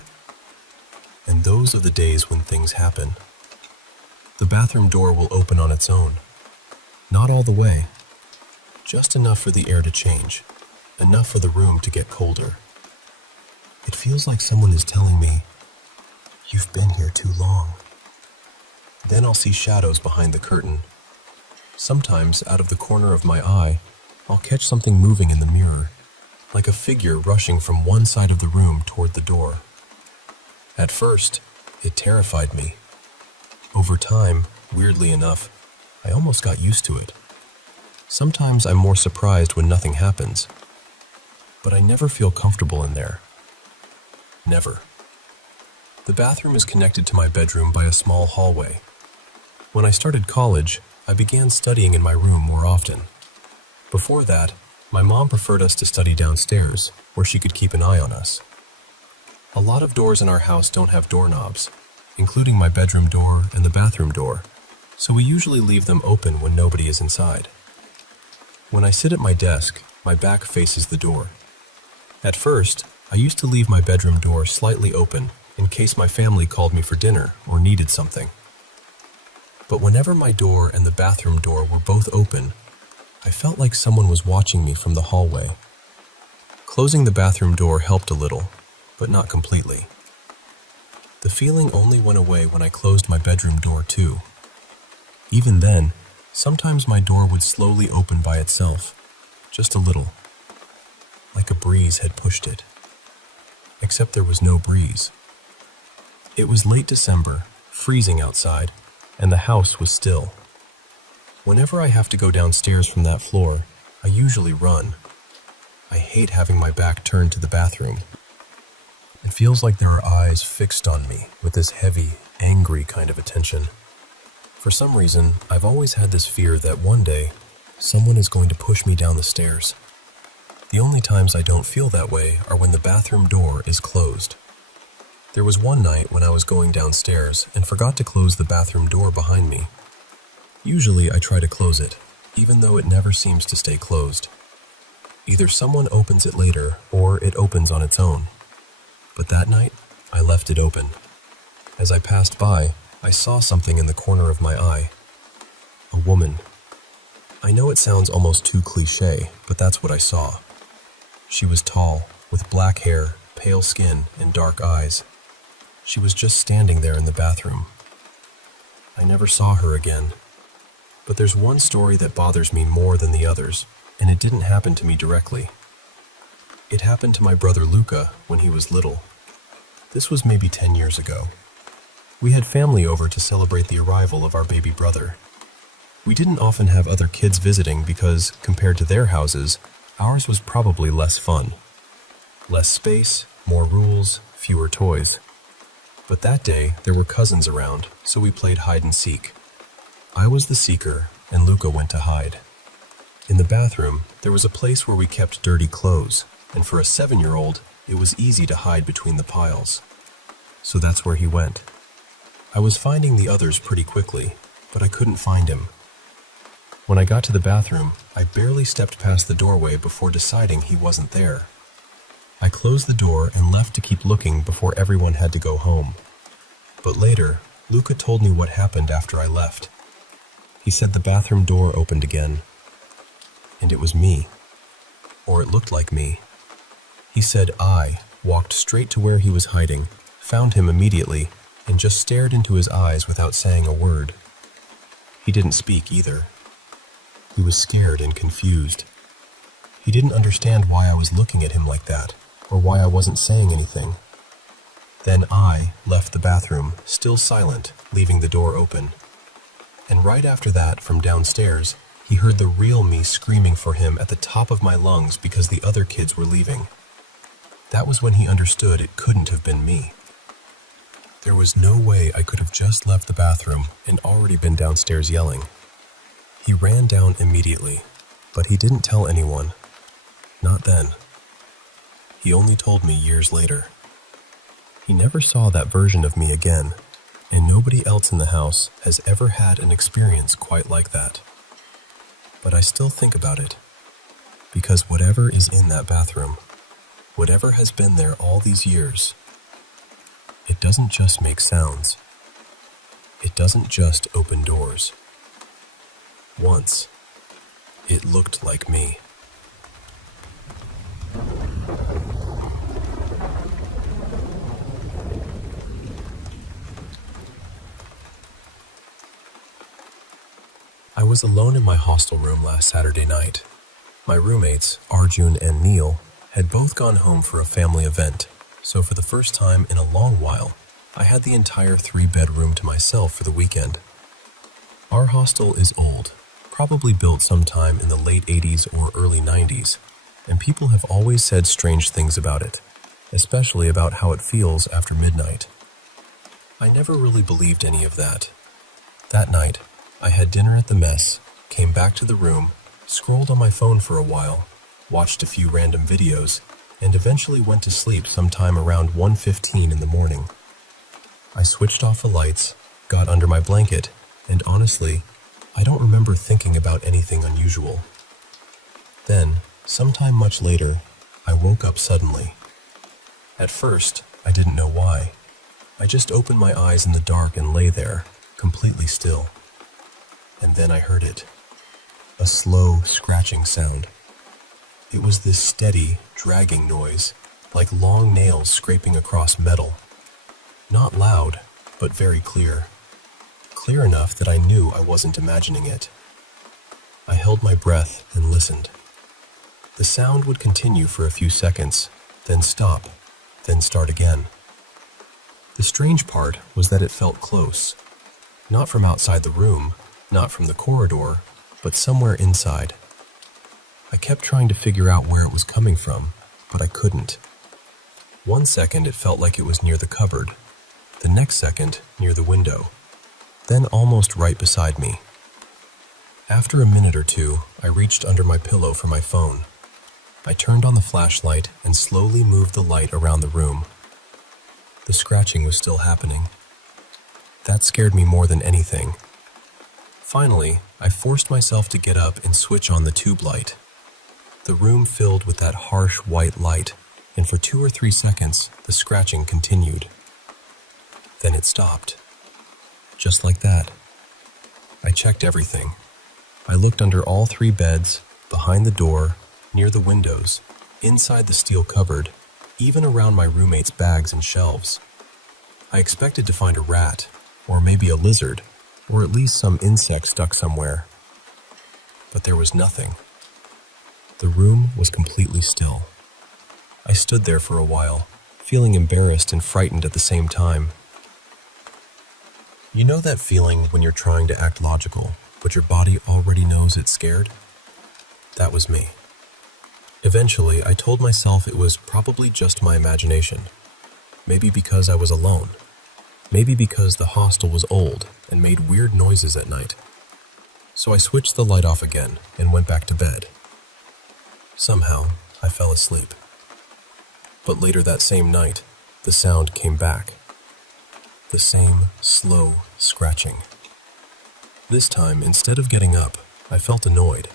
And those are the days when things happen. The bathroom door will open on its own. Not all the way. Just enough for the air to change. Enough for the room to get colder. It feels like someone is telling me, "You've been here too long." Then I'll see shadows behind the curtain. Sometimes, out of the corner of my eye, I'll catch something moving in the mirror. like a figure rushing from one side of the room toward the door. At first, it terrified me. Over time, weirdly enough, I almost got used to it. Sometimes I'm more surprised when nothing happens, but I never feel comfortable in there. Never. The bathroom is connected to my bedroom by a small hallway. When I started college, I began studying in my room more often. Before that, my mom preferred us to study downstairs, where she could keep an eye on us. A lot of doors in our house don't have doorknobs, including my bedroom door and the bathroom door, so we usually leave them open when nobody is inside. When I sit at my desk, my back faces the door. At first, I used to leave my bedroom door slightly open in case my family called me for dinner or needed something. But whenever my door and the bathroom door were both open, I felt like someone was watching me from the hallway. Closing the bathroom door helped a little, but not completely. The feeling only went away when I closed my bedroom door too. Even then, sometimes my door would slowly open by itself, just a little, like a breeze had pushed it. Except there was no breeze. It was late December, freezing outside, and the house was still. Whenever I have to go downstairs from that floor, I usually run. I hate having my back turned to the bathroom. It feels like there are eyes fixed on me with this heavy, angry kind of attention. For some reason, I've always had this fear that one day, someone is going to push me down the stairs. The only times I don't feel that way are when the bathroom door is closed. There was one night when I was going downstairs and forgot to close the bathroom door behind me. Usually I try to close it, even though it never seems to stay closed. Either someone opens it later or it opens on its own. But that night, I left it open. As I passed by, I saw something in the corner of my eye. A woman. I know it sounds almost too cliché, but that's what I saw. She was tall, with black hair, pale skin, and dark eyes. She was just standing there in the bathroom. I never saw her again. But there's one story that bothers me more than the others, and it didn't happen to me directly. It happened to my brother Luca when he was little. This was maybe 10 years ago. We had family over to celebrate the arrival of our baby brother. We didn't often have other kids visiting because, compared to their houses, ours was probably less fun. Less space, more rules, fewer toys. But that day, there were cousins around, so we played hide and seek. I was the seeker, and Luca went to hide. In the bathroom, there was a place where we kept dirty clothes, and for a 7-year-old, it was easy to hide between the piles. So that's where he went. I was finding the others pretty quickly, but I couldn't find him. When I got to the bathroom, I barely stepped past the doorway before deciding he wasn't there. I closed the door and left to keep looking before everyone had to go home. But later, Luca told me what happened after I left. He said the bathroom door opened again. And it was me. Or it looked like me. He said I walked straight to where he was hiding, found him immediately, and just stared into his eyes without saying a word. He didn't speak either. He was scared and confused. He didn't understand why I was looking at him like that, or why I wasn't saying anything. Then I left the bathroom, still silent, leaving the door open. And right after that, from downstairs, he heard the real me screaming for him at the top of my lungs because the other kids were leaving. That was when he understood it couldn't have been me. There was no way I could have just left the bathroom and already been downstairs yelling. He ran down immediately, but he didn't tell anyone. Not then. He only told me years later. He never saw that version of me again, and nobody else in the house has ever had an experience quite like that. But I still think about it, because whatever is in that bathroom, whatever has been there all these years, it doesn't just make sounds. It doesn't just open doors. Once, it looked like me. I was alone in my hostel room last Saturday night. My roommates, Arjun and Neil, had both gone home for a family event, so for the first time in a long while, I had the entire 3-bedroom to myself for the weekend. Our hostel is old, probably built sometime in the late 80s or early 90s, and people have always said strange things about it, especially about how it feels after midnight. I never really believed any of that. That night, I had dinner at the mess, came back to the room, scrolled on my phone for a while, watched a few random videos, and eventually went to sleep sometime around 1:15 in the morning. I switched off the lights, got under my blanket, and honestly, I don't remember thinking about anything unusual. Then, sometime much later, I woke up suddenly. At first, I didn't know why. I just opened my eyes in the dark and lay there, completely still. And then I heard it. A slow, scratching sound. It was this steady, dragging noise, like long nails scraping across metal. Not loud, but very clear. Clear enough that I knew I wasn't imagining it. I held my breath and listened. The sound would continue for a few seconds, then stop, then start again. The strange part was that it felt close. Not from outside the room, not from the corridor, but somewhere inside. I kept trying to figure out where it was coming from, but I couldn't. One second it felt like it was near the cupboard, the next second near the window, then almost right beside me. After a minute or two, I reached under my pillow for my phone. I turned on the flashlight and slowly moved the light around the room. The scratching was still happening. That scared me more than anything. Finally, I forced myself to get up and switch on the tube light. The room filled with that harsh white light, and for 2 or 3 seconds, the scratching continued. Then it stopped. Just like that. I checked everything. I looked under all 3 beds, behind the door, near the windows, inside the steel cupboard, even around my roommate's bags and shelves. I expected to find a rat, or maybe a lizard, or at least some insect stuck somewhere. But there was nothing. The room was completely still. I stood there for a while, feeling embarrassed and frightened at the same time. You know that feeling when you're trying to act logical, but your body already knows it's scared? That was me. Eventually, I told myself it was probably just my imagination. Maybe because I was alone. Maybe because the hostel was old and made weird noises at night. So I switched the light off again and went back to bed. Somehow, I fell asleep. But later that same night, the sound came back. The same slow scratching. This time, instead of getting up, I felt annoyed.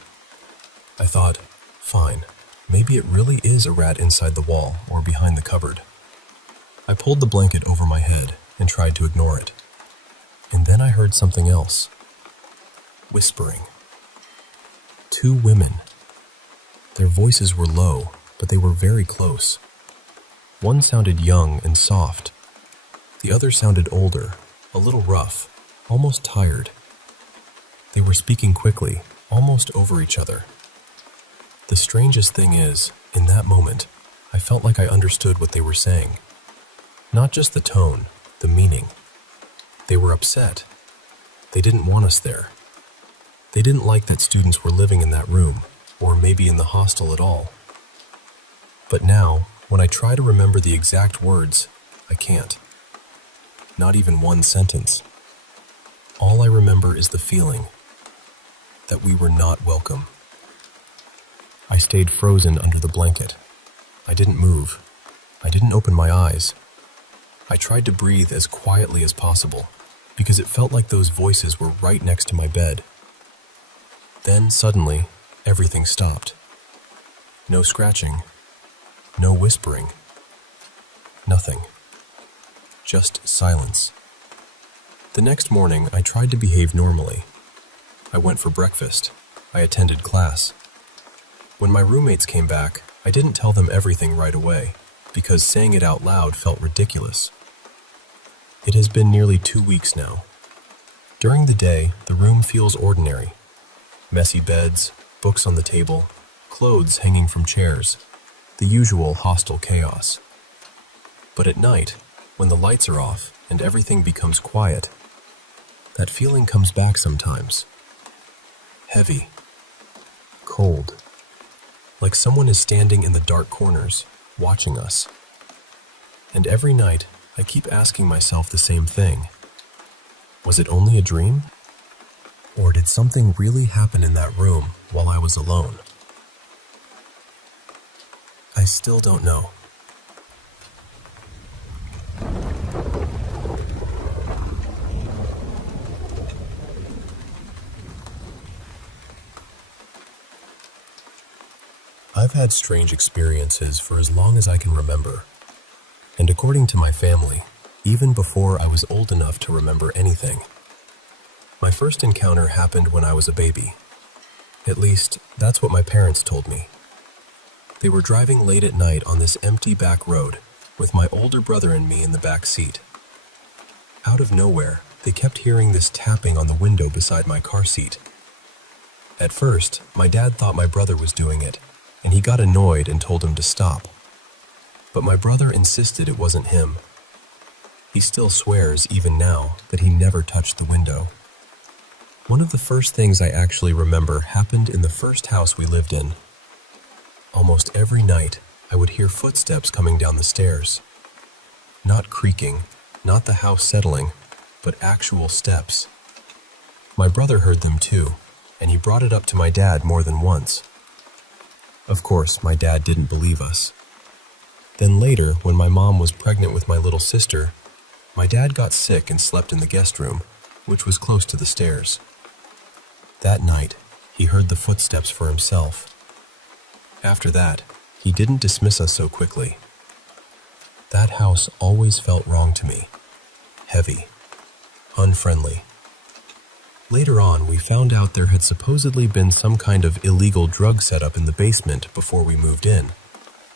I thought, fine, maybe it really is a rat inside the wall or behind the cupboard. I pulled the blanket over my head and tried to ignore it. And then I heard something else. Whispering. 2 women. Their voices were low, but they were very close. One sounded young and soft. The other sounded older, a little rough, almost tired. They were speaking quickly, almost over each other. The strangest thing is, in that moment, I felt like I understood what they were saying. Not just the tone, the meaning. They were upset. They didn't want us there. They didn't like that students were living in that room, or maybe in the hostel at all. But now, when I try to remember the exact words, I can't. Not even one sentence. All I remember is the feeling that we were not welcome. I stayed frozen under the blanket. I didn't move. I didn't open my eyes. I tried to breathe as quietly as possible, because it felt like those voices were right next to my bed. Then, suddenly, everything stopped. No scratching. No whispering. Nothing. Just silence. The next morning, I tried to behave normally. I went for breakfast. I attended class. When my roommates came back, I didn't tell them everything right away, because saying it out loud felt ridiculous. It has been nearly 2 weeks now. During the day, the room feels ordinary. Messy beds, books on the table, clothes hanging from chairs. the usual hostile chaos. But at night, when the lights are off and everything becomes quiet, that feeling comes back sometimes. Heavy, cold, like someone is standing in the dark corners, watching us. And every night, I keep asking myself the same thing. Was it only a dream? Or did something really happen in that room while I was alone? I still don't know. I've had strange experiences for as long as I can remember. And according to my family, even before I was old enough to remember anything. My first encounter happened when I was a baby. At least, that's what my parents told me. They were driving late at night on this empty back road with my older brother and me in the back seat. Out of nowhere, they kept hearing this tapping on the window beside my car seat. At first, my dad thought my brother was doing it, and he got annoyed and told him to stop. But my brother insisted it wasn't him. He still swears, even now, that he never touched the window. One of the first things I actually remember happened in the first house we lived in. Almost every night, I would hear footsteps coming down the stairs. Not creaking, not the house settling, but actual steps. My brother heard them too, and he brought it up to my dad more than once. Of course, my dad didn't believe us. Then later, when my mom was pregnant with my little sister, my dad got sick and slept in the guest room, which was close to the stairs. That night, he heard the footsteps for himself. After that, he didn't dismiss us so quickly. That house always felt wrong to me. Heavy. Unfriendly. Later on, we found out there had supposedly been some kind of illegal drug setup in the basement before we moved in,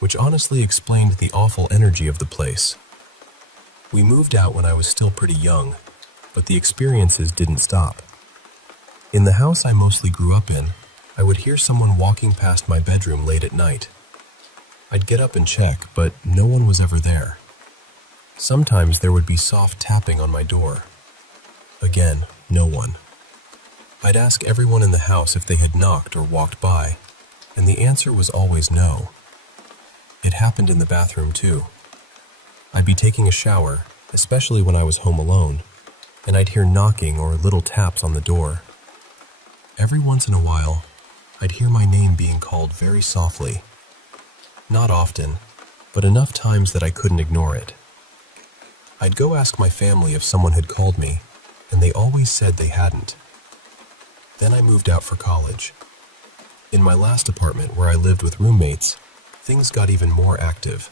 which honestly explained the awful energy of the place. We moved out when I was still pretty young, but the experiences didn't stop. In the house I mostly grew up in, I would hear someone walking past my bedroom late at night. I'd get up and check, but no one was ever there. Sometimes there would be soft tapping on my door. Again, no one. I'd ask everyone in the house if they had knocked or walked by, and the answer was always no. It happened in the bathroom too. I'd be taking a shower, especially when I was home alone, and I'd hear knocking or little taps on the door. Every once in a while, I'd hear my name being called very softly. Not often, but enough times that I couldn't ignore it. I'd go ask my family if someone had called me, and they always said they hadn't. Then I moved out for college. In my last apartment where I lived with roommates, things got even more active.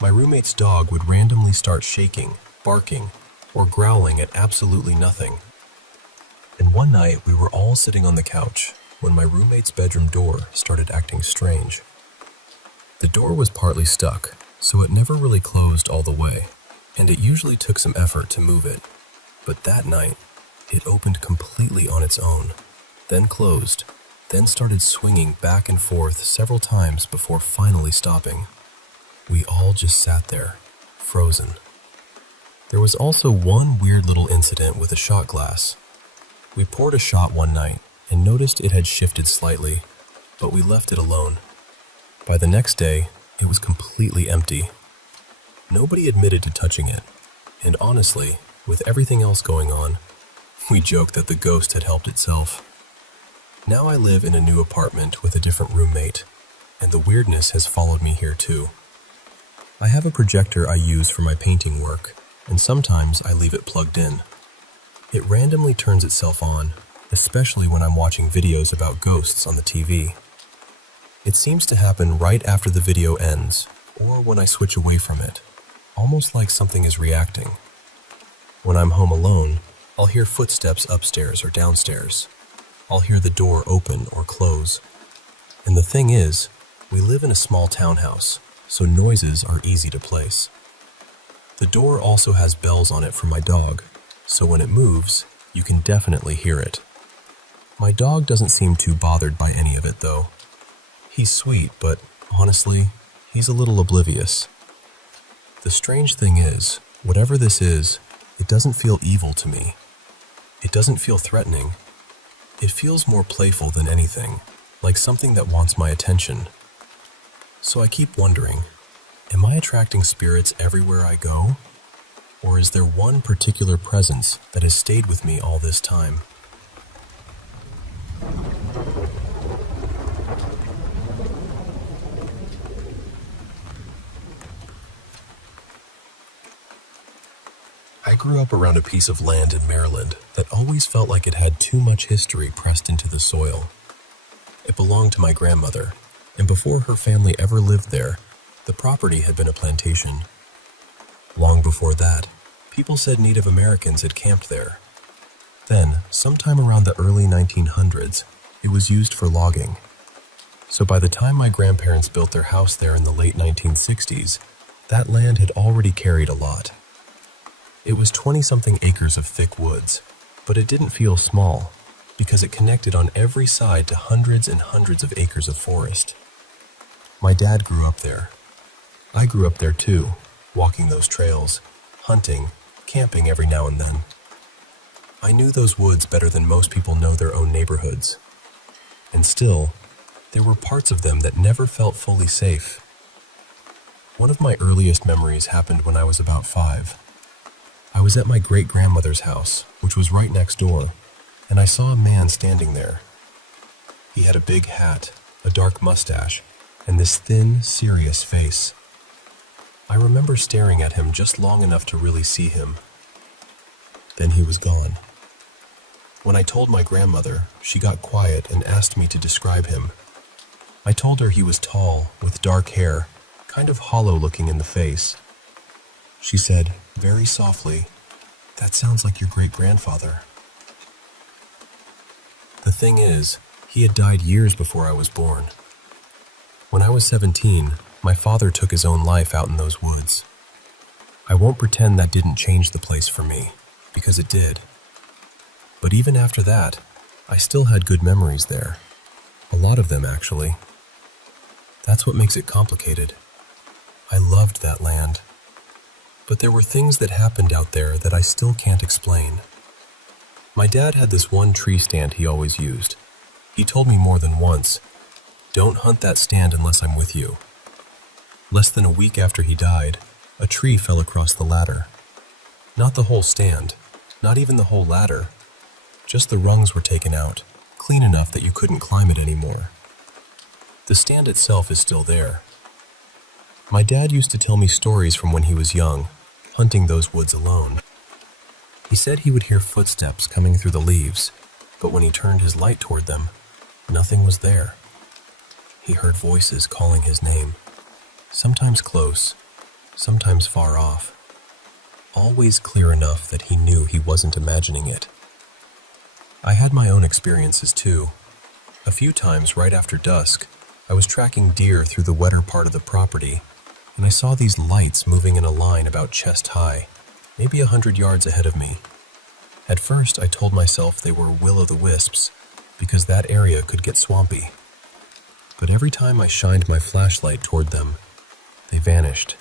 My roommate's dog would randomly start shaking, barking, or growling at absolutely nothing. And one night we were all sitting on the couch when my roommate's bedroom door started acting strange. The door was partly stuck, so it never really closed all the way, and it usually took some effort to move it. But that night, it opened completely on its own, then closed, then started swinging back and forth several times before finally stopping. We all just sat there, frozen. There was also one weird little incident with a shot glass. We poured a shot one night and noticed it had shifted slightly, but we left it alone. By the next day, it was completely empty. Nobody admitted to touching it, and honestly, with everything else going on, we joked that the ghost had helped itself. Now I live in a new apartment with a different roommate, and the weirdness has followed me here too. I have a projector I use for my painting work, and sometimes I leave it plugged in. It randomly turns itself on, especially when I'm watching videos about ghosts on the TV. It seems to happen right after the video ends, or when I switch away from it, almost like something is reacting. When I'm home alone, I'll hear footsteps upstairs or downstairs. I'll hear the door open or close. And the thing is, we live in a small townhouse, so noises are easy to place. The door also has bells on it for my dog, so when it moves, you can definitely hear it. My dog doesn't seem too bothered by any of it though. He's sweet, but honestly, he's a little oblivious. The strange thing is, whatever this is, it doesn't feel evil to me. It doesn't feel threatening. It feels more playful than anything, like something that wants my attention. So I keep wondering, am I attracting spirits everywhere I go? Or is there one particular presence that has stayed with me all this time? I grew up around a piece of land in Maryland that always felt like it had too much history pressed into the soil. It belonged to my grandmother, and before her family ever lived there, the property had been a plantation. Long before that, people said Native Americans had camped there. Then, sometime around the early 1900s, it was used for logging. So by the time my grandparents built their house there in the late 1960s, that land had already carried a lot. It was 20-something acres of thick woods, but it didn't feel small because it connected on every side to hundreds and hundreds of acres of forest. My dad grew up there. I grew up there too, walking those trails, hunting, camping every now and then. I knew those woods better than most people know their own neighborhoods. And still, there were parts of them that never felt fully safe. One of my earliest memories happened when I was about 5. I was at my great-grandmother's house, which was right next door, and I saw a man standing there. He had a big hat, a dark mustache, and this thin, serious face. I remember staring at him just long enough to really see him. Then he was gone. When I told my grandmother, she got quiet and asked me to describe him. I told her he was tall, with dark hair, kind of hollow-looking in the face. She said, very softly, "That sounds like your great-grandfather." The thing is, he had died years before I was born. When I was 17, my father took his own life out in those woods. I won't pretend that didn't change the place for me, because it did. But even after that, I still had good memories there. A lot of them, actually. That's what makes it complicated. I loved that land. But there were things that happened out there that I still can't explain. My dad had this one tree stand he always used. He told me more than once, "Don't hunt that stand unless I'm with you." Less than a week after he died, a tree fell across the ladder. Not the whole stand, not even the whole ladder. Just the rungs were taken out, clean enough that you couldn't climb it anymore. The stand itself is still there. My dad used to tell me stories from when he was young, hunting those woods alone. He said he would hear footsteps coming through the leaves, but when he turned his light toward them, nothing was there. He heard voices calling his name, sometimes close, sometimes far off, always clear enough that he knew he wasn't imagining it. I had my own experiences too. A few times right after dusk, I was tracking deer through the wetter part of the property, and I saw these lights moving in a line about chest high, maybe 100 yards ahead of me. At first, I told myself they were will-o'-the-wisps, because that area could get swampy. But every time I shined my flashlight toward them, they vanished.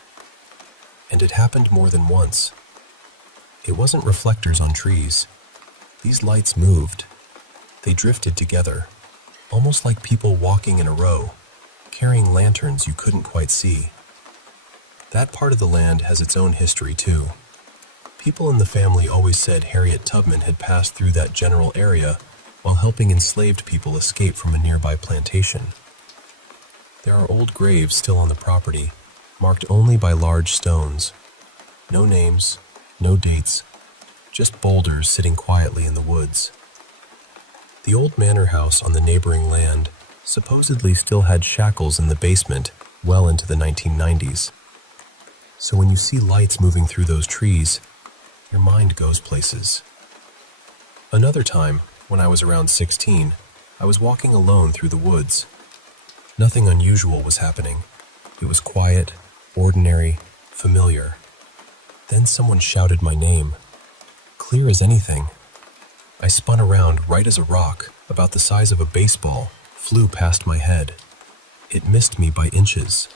And it happened more than once. It wasn't reflectors on trees. These lights moved. They drifted together, almost like people walking in a row, carrying lanterns you couldn't quite see. That part of the land has its own history too. People in the family always said Harriet Tubman had passed through that general area while helping enslaved people escape from a nearby plantation. There are old graves still on the property, marked only by large stones. No names, no dates, just boulders sitting quietly in the woods. The old manor house on the neighboring land supposedly still had shackles in the basement well into the 1990s. So when you see lights moving through those trees, your mind goes places. Another time, when I was around 16, I was walking alone through the woods. Nothing unusual was happening. It was quiet, ordinary, familiar. Then someone shouted my name, clear as anything. I spun around right as a rock, about the size of a baseball, flew past my head. It missed me by inches.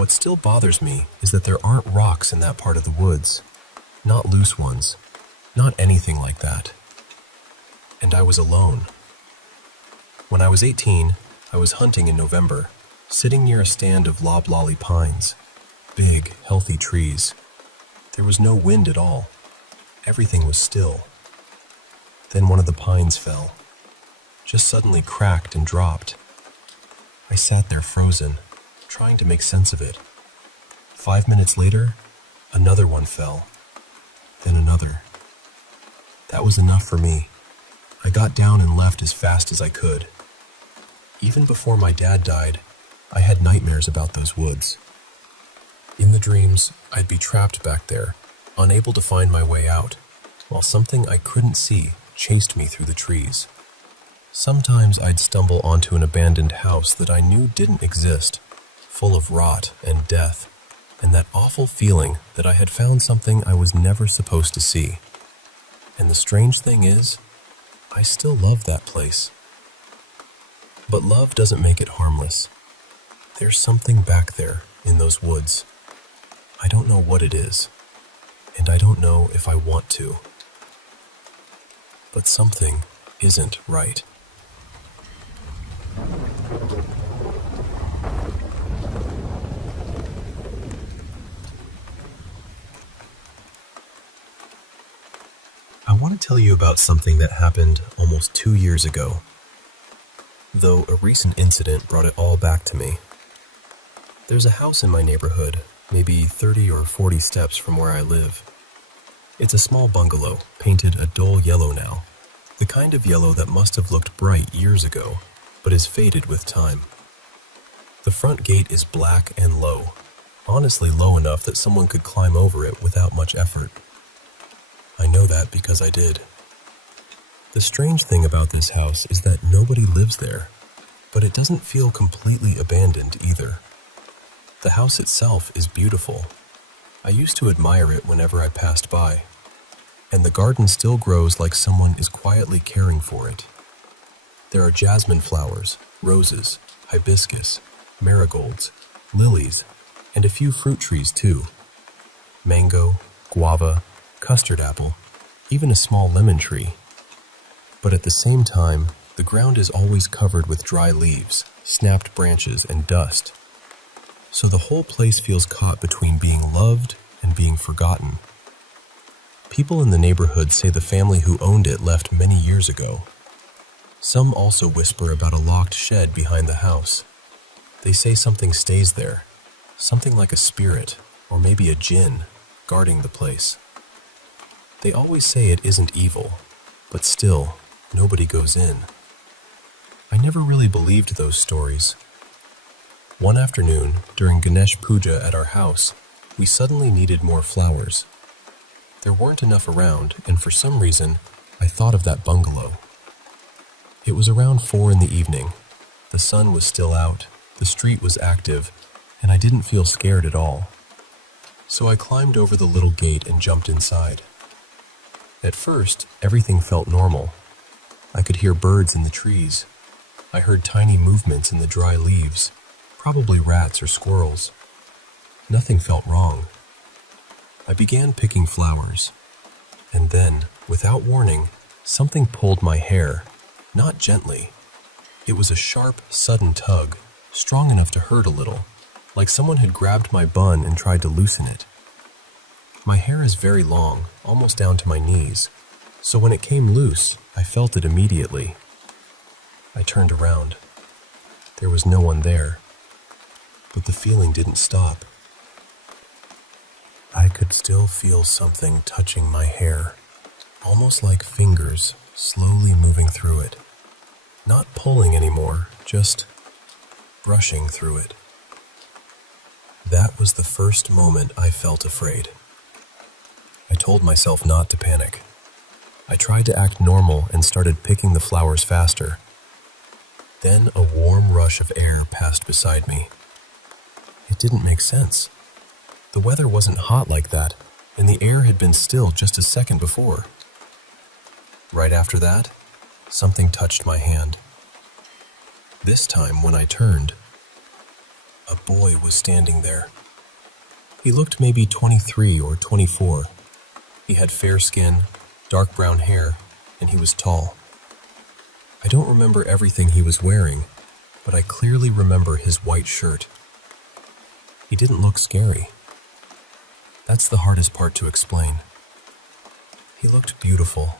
What still bothers me is that there aren't rocks in that part of the woods. Not loose ones. Not anything like that. And I was alone. When I was 18, I was hunting in November, sitting near a stand of loblolly pines. Big, healthy trees. There was no wind at all. Everything was still. Then one of the pines fell. Just suddenly cracked and dropped. I sat there frozen, trying to make sense of it. 5 minutes later, another one fell. Then another. That was enough for me. I got down and left as fast as I could. Even before my dad died, I had nightmares about those woods. In the dreams, I'd be trapped back there, unable to find my way out, while something I couldn't see chased me through the trees. Sometimes I'd stumble onto an abandoned house that I knew didn't exist, full of rot and death, and that awful feeling that I had found something I was never supposed to see. And the strange thing is, I still love that place. But love doesn't make it harmless. There's something back there in those woods. I don't know what it is, and I don't know if I want to. But something isn't right. I want to tell you about something that happened almost 2 years ago, though a recent incident brought it all back to me. There's a house in my neighborhood, maybe 30 or 40 steps from where I live. It's a small bungalow, painted a dull yellow now, the kind of yellow that must have looked bright years ago, but is faded with time. The front gate is black and low, honestly low enough that someone could climb over it without much effort. I know that because I did. The strange thing about this house is that nobody lives there, but it doesn't feel completely abandoned either. The house itself is beautiful. I used to admire it whenever I passed by, and the garden still grows like someone is quietly caring for it. There are jasmine flowers, roses, hibiscus, marigolds, lilies, and a few fruit trees too. Mango, guava, custard apple, even a small lemon tree. But at the same time, the ground is always covered with dry leaves, snapped branches, and dust. So the whole place feels caught between being loved and being forgotten. People in the neighborhood say the family who owned it left many years ago. Some also whisper about a locked shed behind the house. They say something stays there, something like a spirit, or maybe a djinn, guarding the place. They always say it isn't evil, but still, nobody goes in. I never really believed those stories. One afternoon, during Ganesh Puja at our house, we suddenly needed more flowers. There weren't enough around, and for some reason, I thought of that bungalow. It was around 4 in the evening. The sun was still out, the street was active, and I didn't feel scared at all. So I climbed over the little gate and jumped inside. At first, everything felt normal. I could hear birds in the trees. I heard tiny movements in the dry leaves, probably rats or squirrels. Nothing felt wrong. I began picking flowers, and then, without warning, something pulled my hair, not gently. It was a sharp, sudden tug, strong enough to hurt a little, like someone had grabbed my bun and tried to loosen it. My hair is very long, almost down to my knees, so when it came loose, I felt it immediately. I turned around. There was no one there, but the feeling didn't stop. I could still feel something touching my hair, almost like fingers slowly moving through it. Not pulling anymore, just brushing through it. That was the first moment I felt afraid. I told myself not to panic. I tried to act normal and started picking the flowers faster. Then a warm rush of air passed beside me. It didn't make sense. The weather wasn't hot like that, and the air had been still just a second before. Right after that, something touched my hand. This time, when I turned, a boy was standing there. He looked maybe 23 or 24. He had fair skin, dark brown hair, and he was tall. I don't remember everything he was wearing, but I clearly remember his white shirt. He didn't look scary. That's the hardest part to explain. He looked beautiful,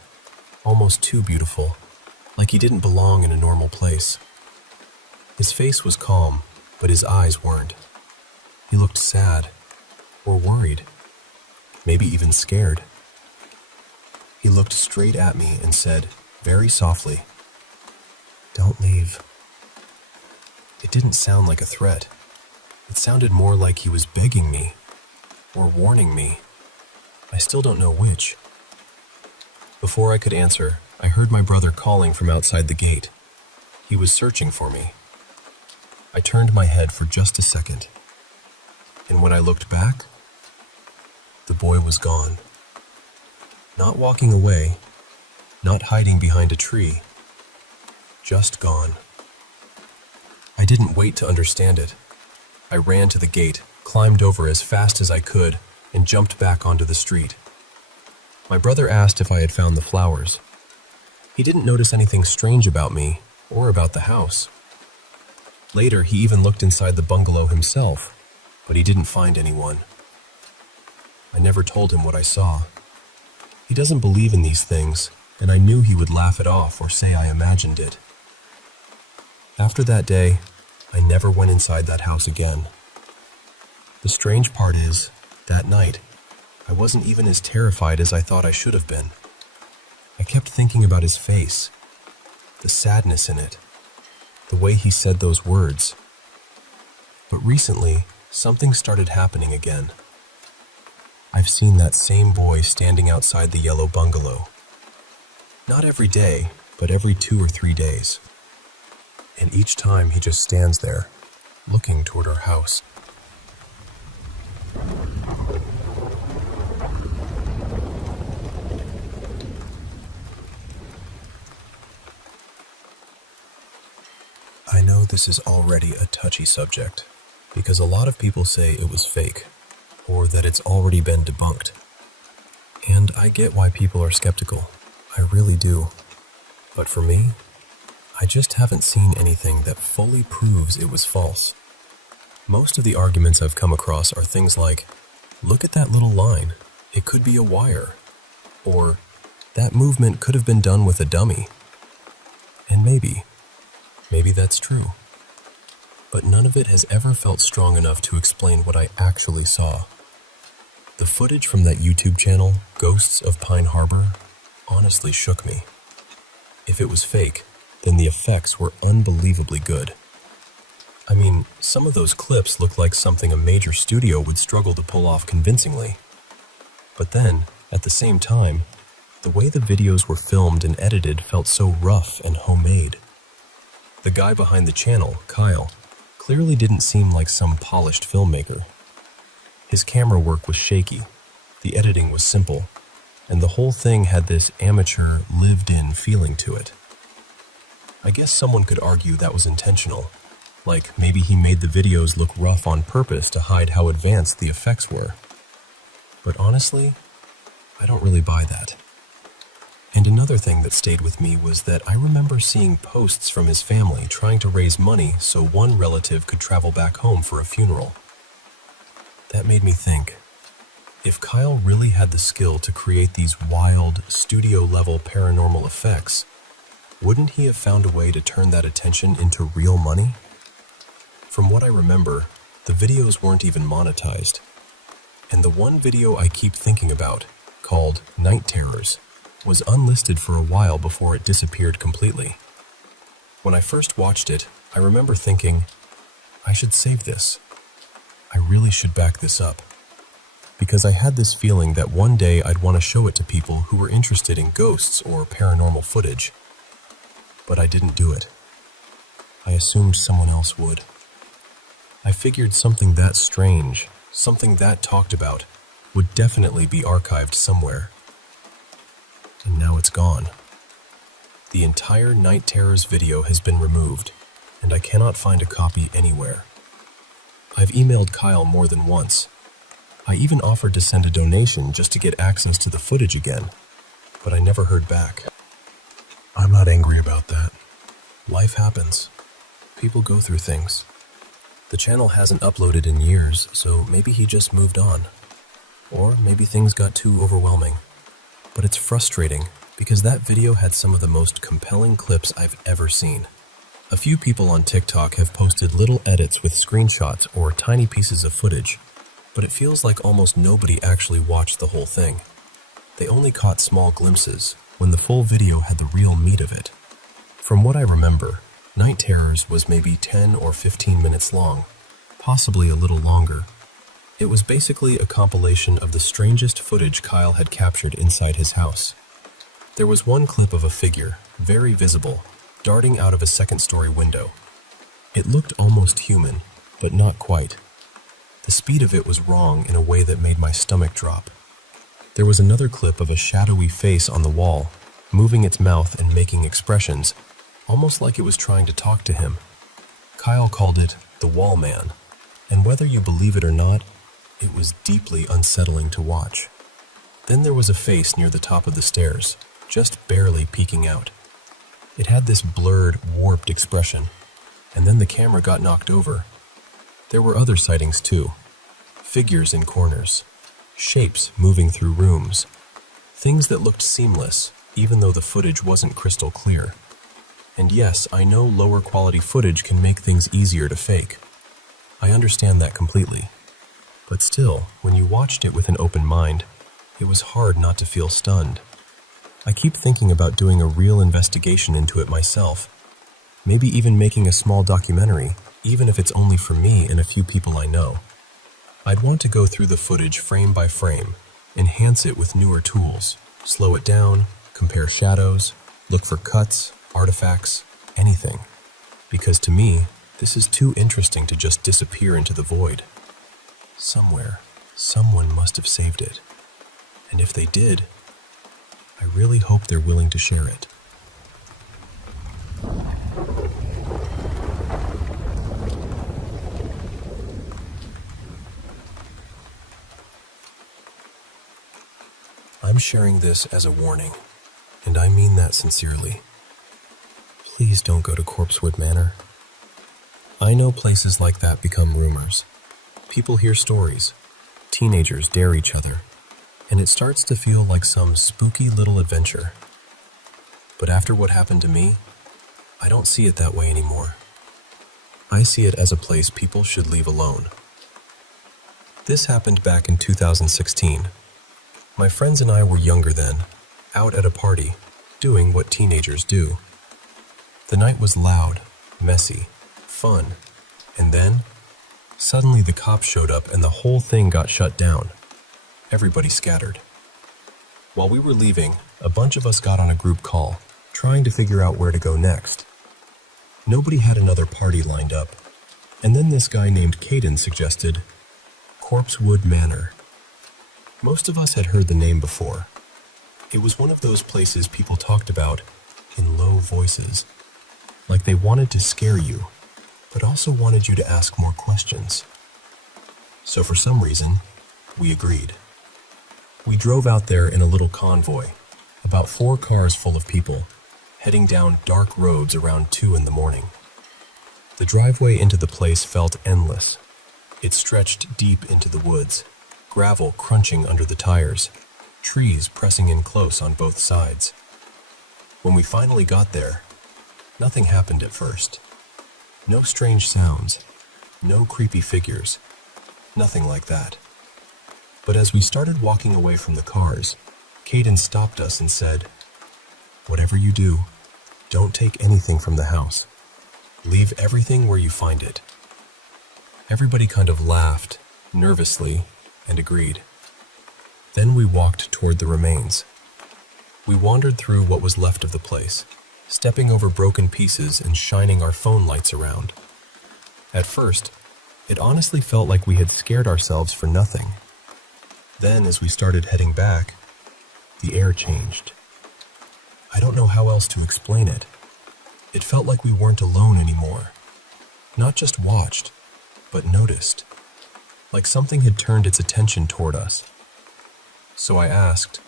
almost too beautiful, like he didn't belong in a normal place. His face was calm, but his eyes weren't. He looked sad, or worried, maybe even scared. He looked straight at me and said, very softly, "Don't leave." It didn't sound like a threat. It sounded more like he was begging me, or warning me. I still don't know which. Before I could answer, I heard my brother calling from outside the gate. He was searching for me. I turned my head for just a second, and when I looked back, the boy was gone. Not walking away, not hiding behind a tree, just gone. I didn't wait to understand it. I ran to the gate, climbed over as fast as I could, and jumped back onto the street. My brother asked if I had found the flowers. He didn't notice anything strange about me or about the house. Later, he even looked inside the bungalow himself, but he didn't find anyone. I never told him what I saw. He doesn't believe in these things, and I knew he would laugh it off or say I imagined it. After that day, I never went inside that house again. The strange part is, that night, I wasn't even as terrified as I thought I should have been. I kept thinking about his face, the sadness in it, the way he said those words. But recently, something started happening again. I've seen that same boy standing outside the yellow bungalow. Not every day, but every 2 or 3 days. And each time he just stands there, looking toward our house. I know this is already a touchy subject, because a lot of people say it was fake, or that it's already been debunked. And I get why people are skeptical. I really do. But for me, I just haven't seen anything that fully proves it was false. Most of the arguments I've come across are things like, look at that little line, it could be a wire. Or, that movement could have been done with a dummy. And maybe that's true. But none of it has ever felt strong enough to explain what I actually saw. The footage from that YouTube channel, Ghosts of Pine Harbor, honestly shook me. If it was fake, then the effects were unbelievably good. I mean, some of those clips looked like something a major studio would struggle to pull off convincingly. But then, at the same time, the way the videos were filmed and edited felt so rough and homemade. The guy behind the channel, Kyle, clearly didn't seem like some polished filmmaker. His camera work was shaky, the editing was simple, and the whole thing had this amateur, lived-in feeling to it. I guess someone could argue that was intentional, like maybe he made the videos look rough on purpose to hide how advanced the effects were. But honestly, I don't really buy that. And another thing that stayed with me was that I remember seeing posts from his family trying to raise money so one relative could travel back home for a funeral. That made me think, if Kyle really had the skill to create these wild, studio-level paranormal effects, wouldn't he have found a way to turn that attention into real money? From what I remember, the videos weren't even monetized. And the one video I keep thinking about, called Night Terrors, was unlisted for a while before it disappeared completely. When I first watched it, I remember thinking, I should save this. I really should back this up. Because I had this feeling that one day I'd want to show it to people who were interested in ghosts or paranormal footage. But I didn't do it. I assumed someone else would. I figured something that strange, something that talked about, would definitely be archived somewhere. And now it's gone. The entire Night Terrors video has been removed, and I cannot find a copy anywhere. I've emailed Kyle more than once. I even offered to send a donation just to get access to the footage again, but I never heard back. I'm not angry about that. Life happens. People go through things. The channel hasn't uploaded in years, so maybe he just moved on. Or maybe things got too overwhelming. But it's frustrating because that video had some of the most compelling clips I've ever seen. A few people on TikTok have posted little edits with screenshots or tiny pieces of footage, but it feels like almost nobody actually watched the whole thing. They only caught small glimpses when the full video had the real meat of it. From what I remember, Night Terrors was maybe 10 or 15 minutes long, possibly a little longer. It was basically a compilation of the strangest footage Kyle had captured inside his house. There was one clip of a figure, very visible, darting out of a second-story window. It looked almost human, but not quite. The speed of it was wrong in a way that made my stomach drop. There was another clip of a shadowy face on the wall, moving its mouth and making expressions, almost like it was trying to talk to him. Kyle called it the Wall Man, and whether you believe it or not, it was deeply unsettling to watch. Then there was a face near the top of the stairs, just barely peeking out. It had this blurred, warped expression, and then the camera got knocked over. There were other sightings too. Figures in corners, shapes moving through rooms, things that looked seamless, even though the footage wasn't crystal clear. And yes, I know lower quality footage can make things easier to fake. I understand that completely. But still, when you watched it with an open mind, it was hard not to feel stunned. I keep thinking about doing a real investigation into it myself, maybe even making a small documentary, even if it's only for me and a few people I know. I'd want to go through the footage frame by frame, enhance it with newer tools, slow it down, compare shadows, look for cuts, artifacts, anything. Because to me, this is too interesting to just disappear into the void. Somewhere, someone must have saved it. And if they did, I really hope they're willing to share it. I'm sharing this as a warning, and I mean that sincerely. Please don't go to Corpsewood Manor. I know places like that become rumors. People hear stories. Teenagers dare each other. And it starts to feel like some spooky little adventure. But after what happened to me, I don't see it that way anymore. I see it as a place people should leave alone. This happened back in 2016. My friends and I were younger then, out at a party, doing what teenagers do. The night was loud, messy, fun, and then, suddenly the cops showed up and the whole thing got shut down. Everybody scattered. While we were leaving, a bunch of us got on a group call, trying to figure out where to go next. Nobody had another party lined up, and then this guy named Caden suggested Corpsewood Manor. Most of us had heard the name before. It was one of those places people talked about in low voices, like they wanted to scare you, but also wanted you to ask more questions. So for some reason, we agreed. We drove out there in a little convoy, about 4 cars full of people, heading down dark roads around 2 in the morning. The driveway into the place felt endless. It stretched deep into the woods, gravel crunching under the tires, trees pressing in close on both sides. When we finally got there, nothing happened at first. No strange sounds, no creepy figures, nothing like that. But as we started walking away from the cars, Caden stopped us and said, "Whatever you do, don't take anything from the house. Leave everything where you find it." Everybody kind of laughed, nervously, and agreed. Then we walked toward the remains. We wandered through what was left of the place, stepping over broken pieces and shining our phone lights around. At first, it honestly felt like we had scared ourselves for nothing. Then, as we started heading back, the air changed. I don't know how else to explain it. It felt like we weren't alone anymore. Not just watched, but noticed, like something had turned its attention toward us. So I asked,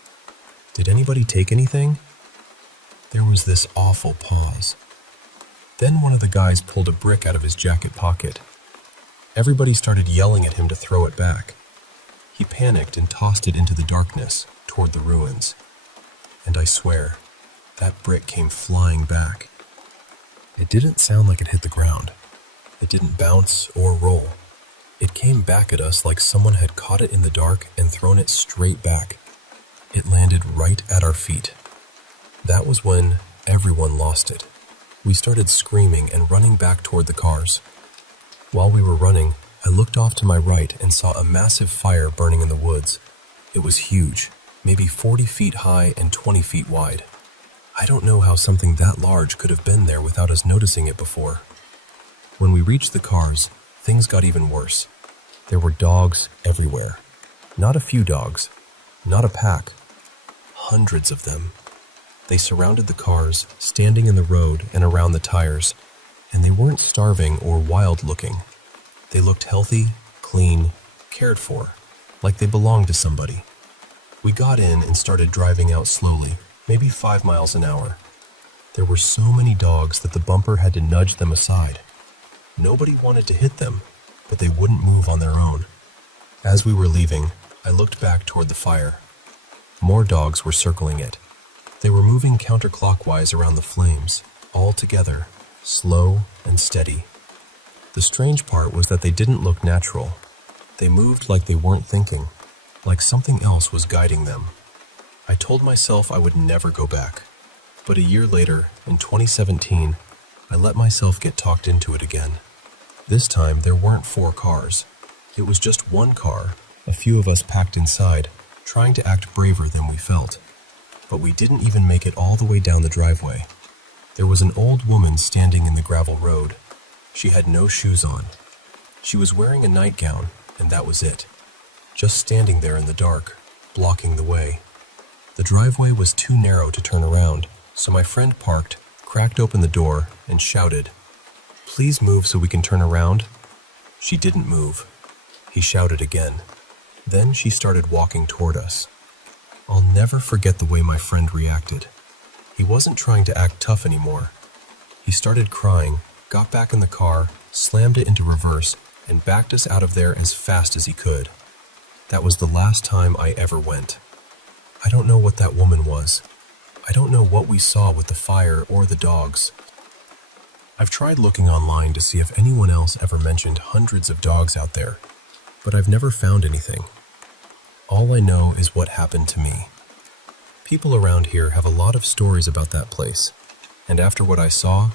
"Did anybody take anything?" There was this awful pause. Then one of the guys pulled a brick out of his jacket pocket. Everybody started yelling at him to throw it back. He panicked and tossed it into the darkness, toward the ruins. And I swear, that brick came flying back. It didn't sound like it hit the ground. It didn't bounce or roll. It came back at us like someone had caught it in the dark and thrown it straight back. It landed right at our feet. That was when everyone lost it. We started screaming and running back toward the cars. While we were running, I looked off to my right and saw a massive fire burning in the woods. It was huge, maybe 40 feet high and 20 feet wide. I don't know how something that large could have been there without us noticing it before. When we reached the cars, things got even worse. There were dogs everywhere. Not a few dogs, not a pack. Hundreds of them. They surrounded the cars, standing in the road and around the tires, and they weren't starving or wild-looking. They looked healthy, clean, cared for, like they belonged to somebody. We got in and started driving out slowly, maybe 5 miles an hour. There were so many dogs that the bumper had to nudge them aside. Nobody wanted to hit them, but they wouldn't move on their own. As we were leaving, I looked back toward the fire. More dogs were circling it. They were moving counterclockwise around the flames, all together, slow and steady. The strange part was that they didn't look natural. They moved like they weren't thinking, like something else was guiding them. I told myself I would never go back. But a year later, in 2017, I let myself get talked into it again. This time, there weren't 4 cars. It was just one car, a few of us packed inside, trying to act braver than we felt. But we didn't even make it all the way down the driveway. There was an old woman standing in the gravel road. She had no shoes on. She was wearing a nightgown, and that was it. Just standing there in the dark, blocking the way. The driveway was too narrow to turn around, so my friend parked, cracked open the door, and shouted, "Please move so we can turn around." She didn't move. He shouted again. Then she started walking toward us. I'll never forget the way my friend reacted. He wasn't trying to act tough anymore. He started crying, got back in the car, slammed it into reverse, and backed us out of there as fast as he could. That was the last time I ever went. I don't know what that woman was. I don't know what we saw with the fire or the dogs. I've tried looking online to see if anyone else ever mentioned hundreds of dogs out there, but I've never found anything. All I know is what happened to me. People around here have a lot of stories about that place, and after what I saw,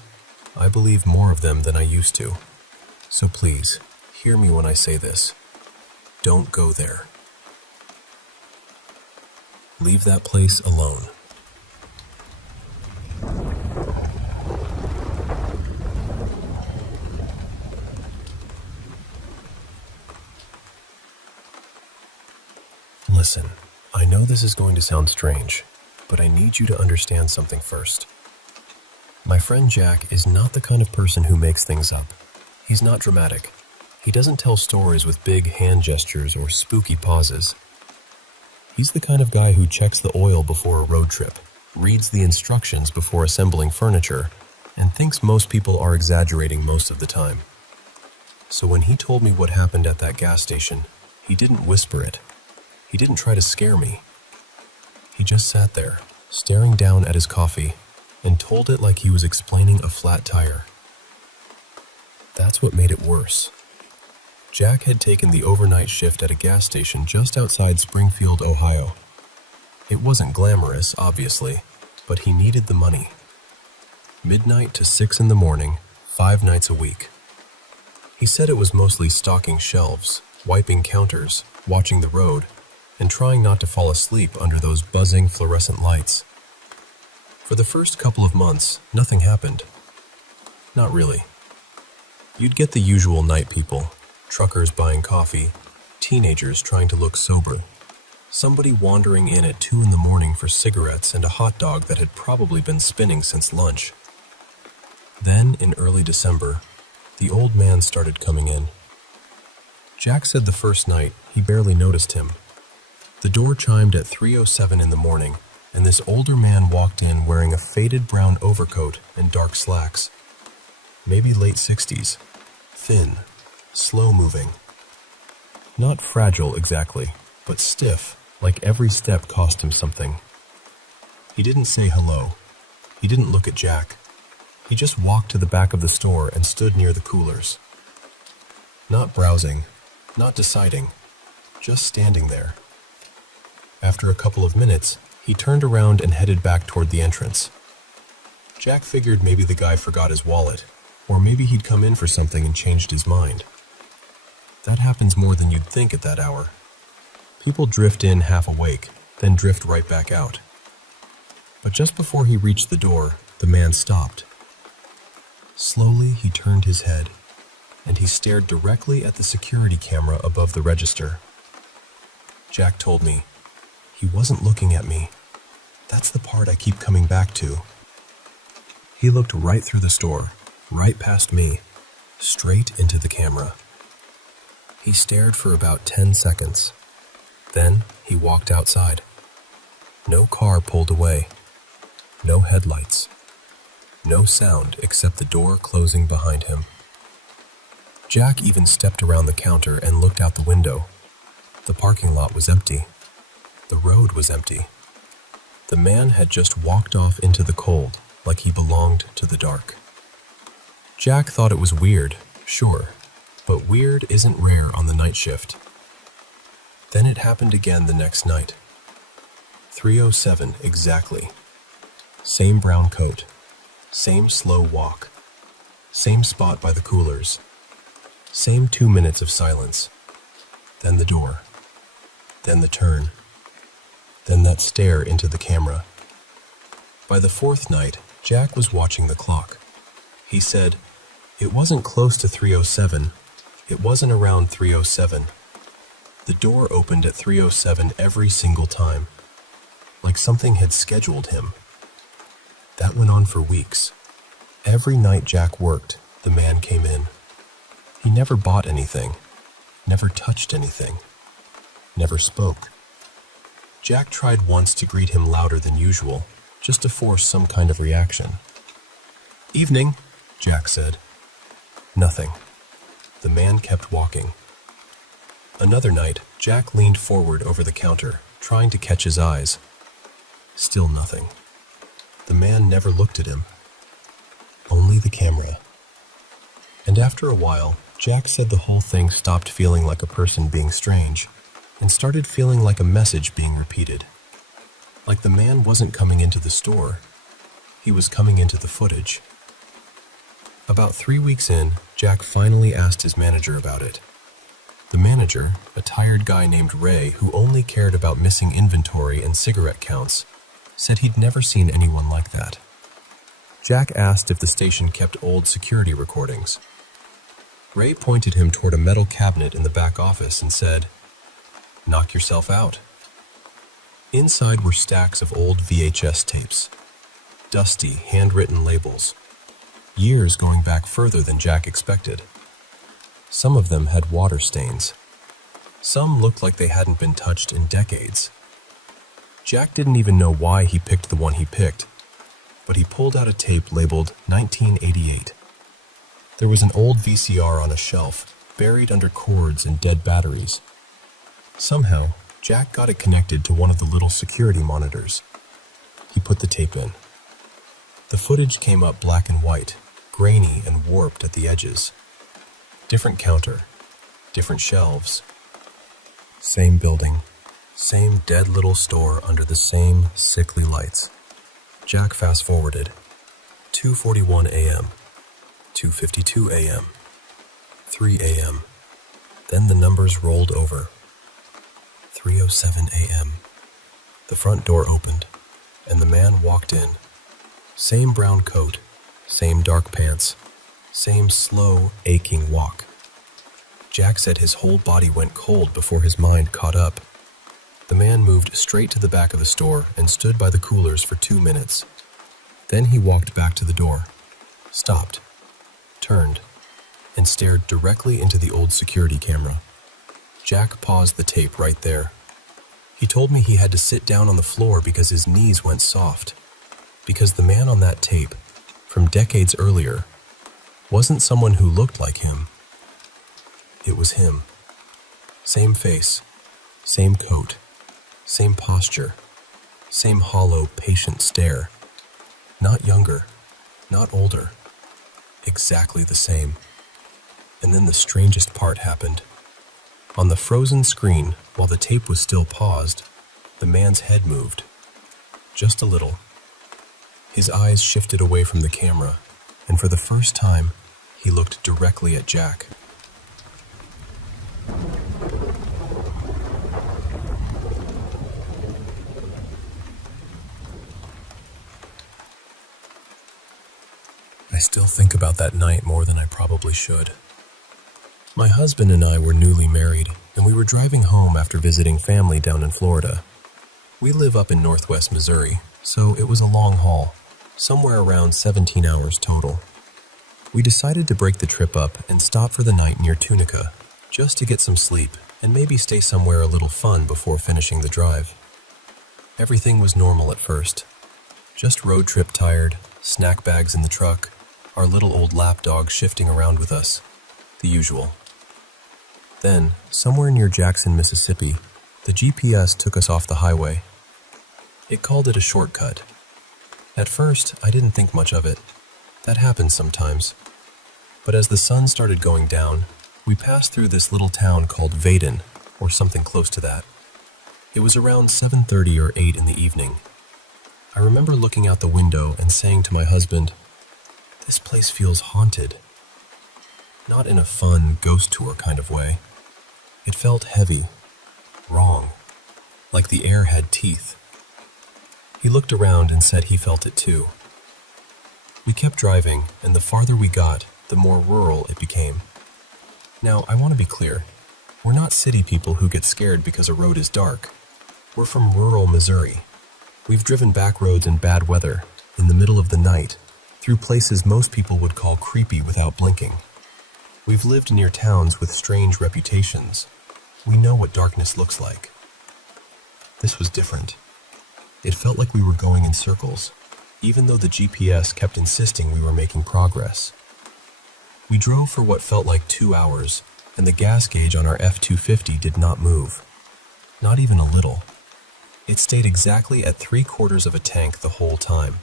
I believe more of them than I used to. So please, hear me when I say this. Don't go there. Leave that place alone. Listen, I know this is going to sound strange, but I need you to understand something first. My friend Jack is not the kind of person who makes things up. He's not dramatic. He doesn't tell stories with big hand gestures or spooky pauses. He's the kind of guy who checks the oil before a road trip, reads the instructions before assembling furniture, and thinks most people are exaggerating most of the time. So when he told me what happened at that gas station, he didn't whisper it. He didn't try to scare me. He just sat there, staring down at his coffee, and told it like he was explaining a flat tire. That's what made it worse. Jack had taken the overnight shift at a gas station just outside Springfield, Ohio. It wasn't glamorous, obviously, but he needed the money. Midnight to 6 in the morning, 5 nights a week. He said it was mostly stocking shelves, wiping counters, watching the road, and trying not to fall asleep under those buzzing fluorescent lights. For the first couple of months, nothing happened. Not really. You'd get the usual night people, truckers buying coffee, teenagers trying to look sober, somebody wandering in at 2 in the morning for cigarettes and a hot dog that had probably been spinning since lunch. Then, in early December, the old man started coming in. Jack said the first night he barely noticed him. The door chimed at 3:07 in the morning, and this older man walked in wearing a faded brown overcoat and dark slacks. Maybe late 60s. Thin, slow-moving. Not fragile exactly, but stiff, like every step cost him something. He didn't say hello. He didn't look at Jack. He just walked to the back of the store and stood near the coolers. Not browsing, not deciding, just standing there. After a couple of minutes, he turned around and headed back toward the entrance. Jack figured maybe the guy forgot his wallet, or maybe he'd come in for something and changed his mind. That happens more than you'd think at that hour. People drift in half awake, then drift right back out. But just before he reached the door, the man stopped. Slowly, he turned his head, and he stared directly at the security camera above the register. Jack told me, "He wasn't looking at me. That's the part I keep coming back to." He looked right through the store, right past me, straight into the camera. He stared for about 10 seconds. Then he walked outside. No car pulled away. No headlights. No sound except the door closing behind him. Jack even stepped around the counter and looked out the window. The parking lot was empty. The road was empty. The man had just walked off into the cold, like he belonged to the dark. Jack thought it was weird, sure, but weird isn't rare on the night shift. Then it happened again the next night. 3:07 exactly. Same brown coat. Same slow walk. Same spot by the coolers. Same 2 minutes of silence. Then the door. Then the turn. Then that stare into the camera. By the fourth night, Jack was watching the clock. He said, "It wasn't close to 3:07. It wasn't around 3:07. The door opened at 3:07 every single time, like something had scheduled him." That went on for weeks. Every night Jack worked, the man came in. He never bought anything, never touched anything, never spoke. Jack tried once to greet him louder than usual, just to force some kind of reaction. "Evening," Jack said. Nothing. The man kept walking. Another night, Jack leaned forward over the counter, trying to catch his eyes. Still nothing. The man never looked at him. Only the camera. And after a while, Jack said the whole thing stopped feeling like a person being strange, and started feeling like a message being repeated. Like the man wasn't coming into the store. He was coming into the footage. About 3 weeks in, Jack finally asked his manager about it. The manager, a tired guy named Ray who only cared about missing inventory and cigarette counts, said he'd never seen anyone like that. Jack asked if the station kept old security recordings. Ray pointed him toward a metal cabinet in the back office and said, "Knock yourself out." Inside were stacks of old VHS tapes, dusty, handwritten labels, years going back further than Jack expected. Some of them had water stains. Some looked like they hadn't been touched in decades. Jack didn't even know why he picked the one he picked, but he pulled out a tape labeled 1988. There was an old VCR on a shelf, buried under cords and dead batteries. Somehow, Jack got it connected to one of the little security monitors. He put the tape in. The footage came up black and white, grainy and warped at the edges. Different counter, different shelves. Same building, same dead little store under the same sickly lights. Jack fast-forwarded. 2:41 a.m., 2:52 a.m., 3 a.m. Then the numbers rolled over. 3:07 a.m. The front door opened, and the man walked in. Same brown coat, same dark pants, same slow, aching walk. Jack said his whole body went cold before his mind caught up. The man moved straight to the back of the store and stood by the coolers for 2 minutes. Then he walked back to the door, stopped, turned, and stared directly into the old security camera. Jack paused the tape right there. He told me he had to sit down on the floor because his knees went soft. Because the man on that tape, from decades earlier, wasn't someone who looked like him. It was him. Same face, same coat, same posture, same hollow, patient stare. Not younger, not older, exactly the same. And then the strangest part happened. On the frozen screen, while the tape was still paused, the man's head moved. Just a little. His eyes shifted away from the camera, and for the first time, he looked directly at Jack. I still think about that night more than I probably should. My husband and I were newly married, and we were driving home after visiting family down in Florida. We live up in northwest Missouri, so it was a long haul, somewhere around 17 hours total. We decided to break the trip up and stop for the night near Tunica, just to get some sleep and maybe stay somewhere a little fun before finishing the drive. Everything was normal at first. Just road trip tired, snack bags in the truck, our little old lapdog shifting around with us. The usual. Then, somewhere near Jackson, Mississippi, the GPS took us off the highway. It called it a shortcut. At first, I didn't think much of it. That happens sometimes. But as the sun started going down, we passed through this little town called Vaden, or something close to that. It was around 7:30 or 8 in the evening. I remember looking out the window and saying to my husband, "This place feels haunted." Not in a fun ghost tour kind of way. It felt heavy, wrong, like the air had teeth. He looked around and said he felt it too. We kept driving, and the farther we got, the more rural it became. Now, I want to be clear. We're not city people who get scared because a road is dark. We're from rural Missouri. We've driven back roads in bad weather, in the middle of the night, through places most people would call creepy without blinking. We've lived near towns with strange reputations. We know what darkness looks like. This was different. It felt like we were going in circles, even though the GPS kept insisting we were making progress. We drove for what felt like 2 hours, and the gas gauge on our F-250 did not move. Not even a little. It stayed exactly at 3/4 of a tank the whole time.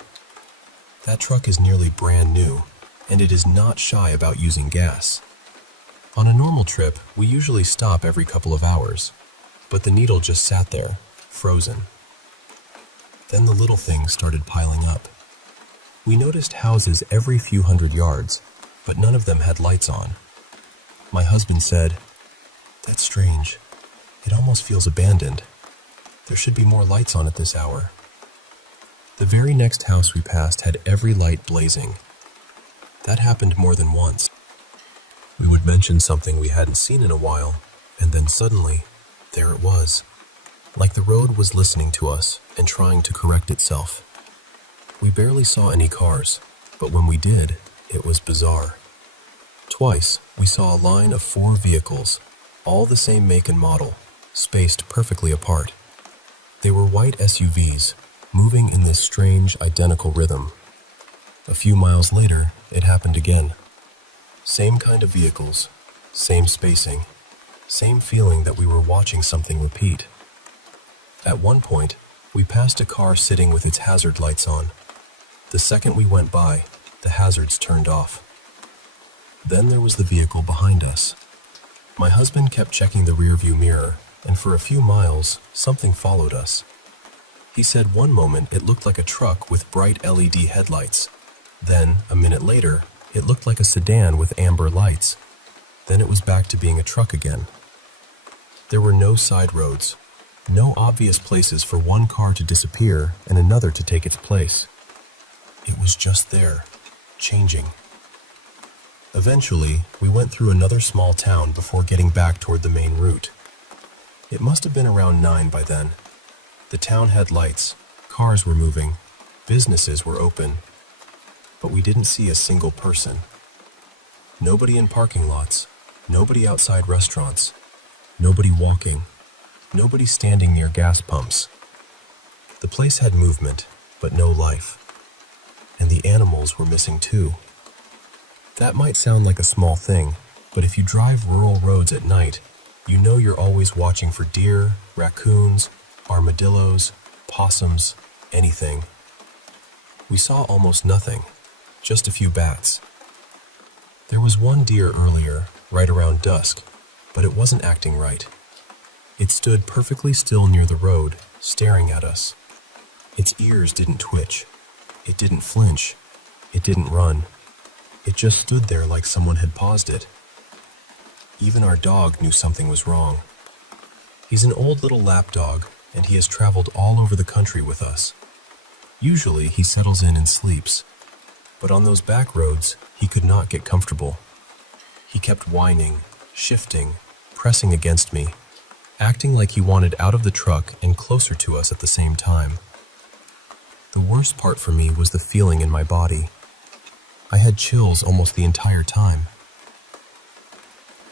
That truck is nearly brand new, and it is not shy about using gas. On a normal trip, we usually stop every couple of hours, but the needle just sat there, frozen. Then the little things started piling up. We noticed houses every few hundred yards, but none of them had lights on. My husband said, "That's strange. It almost feels abandoned. There should be more lights on at this hour." The very next house we passed had every light blazing. That happened more than once. We would mention something we hadn't seen in a while, and then suddenly, there it was. Like the road was listening to us and trying to correct itself. We barely saw any cars, but when we did, it was bizarre. Twice, we saw a line of 4 vehicles, all the same make and model, spaced perfectly apart. They were white SUVs, moving in this strange, identical rhythm. A few miles later, it happened again. Same kind of vehicles, same spacing, same feeling that we were watching something repeat. At one point, we passed a car sitting with its hazard lights on. The second we went by, the hazards turned off. Then there was the vehicle behind us. My husband kept checking the rearview mirror, and for a few miles, something followed us. He said one moment it looked like a truck with bright LED headlights. Then, a minute later, it looked like a sedan with amber lights. Then it was back to being a truck again. There were no side roads, no obvious places for one car to disappear and another to take its place. It was just there, changing. Eventually, we went through another small town before getting back toward the main route. It must have been around 9 by then. The town had lights, cars were moving, businesses were open, but we didn't see a single person. Nobody in parking lots, nobody outside restaurants, Nobody walking. Nobody standing near gas pumps. The place had movement, but no life. And the animals were missing too. That might sound like a small thing, but if you drive rural roads at night, you know you're always watching for deer, raccoons, armadillos, possums, anything. We saw almost nothing, just a few bats. There was one deer earlier, right around dusk, but it wasn't acting right. It stood perfectly still near the road, staring at us. Its ears didn't twitch. It didn't flinch. It didn't run. It just stood there like someone had paused it. Even our dog knew something was wrong. He's an old little lap dog, and he has traveled all over the country with us. Usually he settles in and sleeps, but on those back roads, he could not get comfortable. He kept whining, shifting, pressing against me, acting like he wanted out of the truck and closer to us at the same time. The worst part for me was the feeling in my body. I had chills almost the entire time.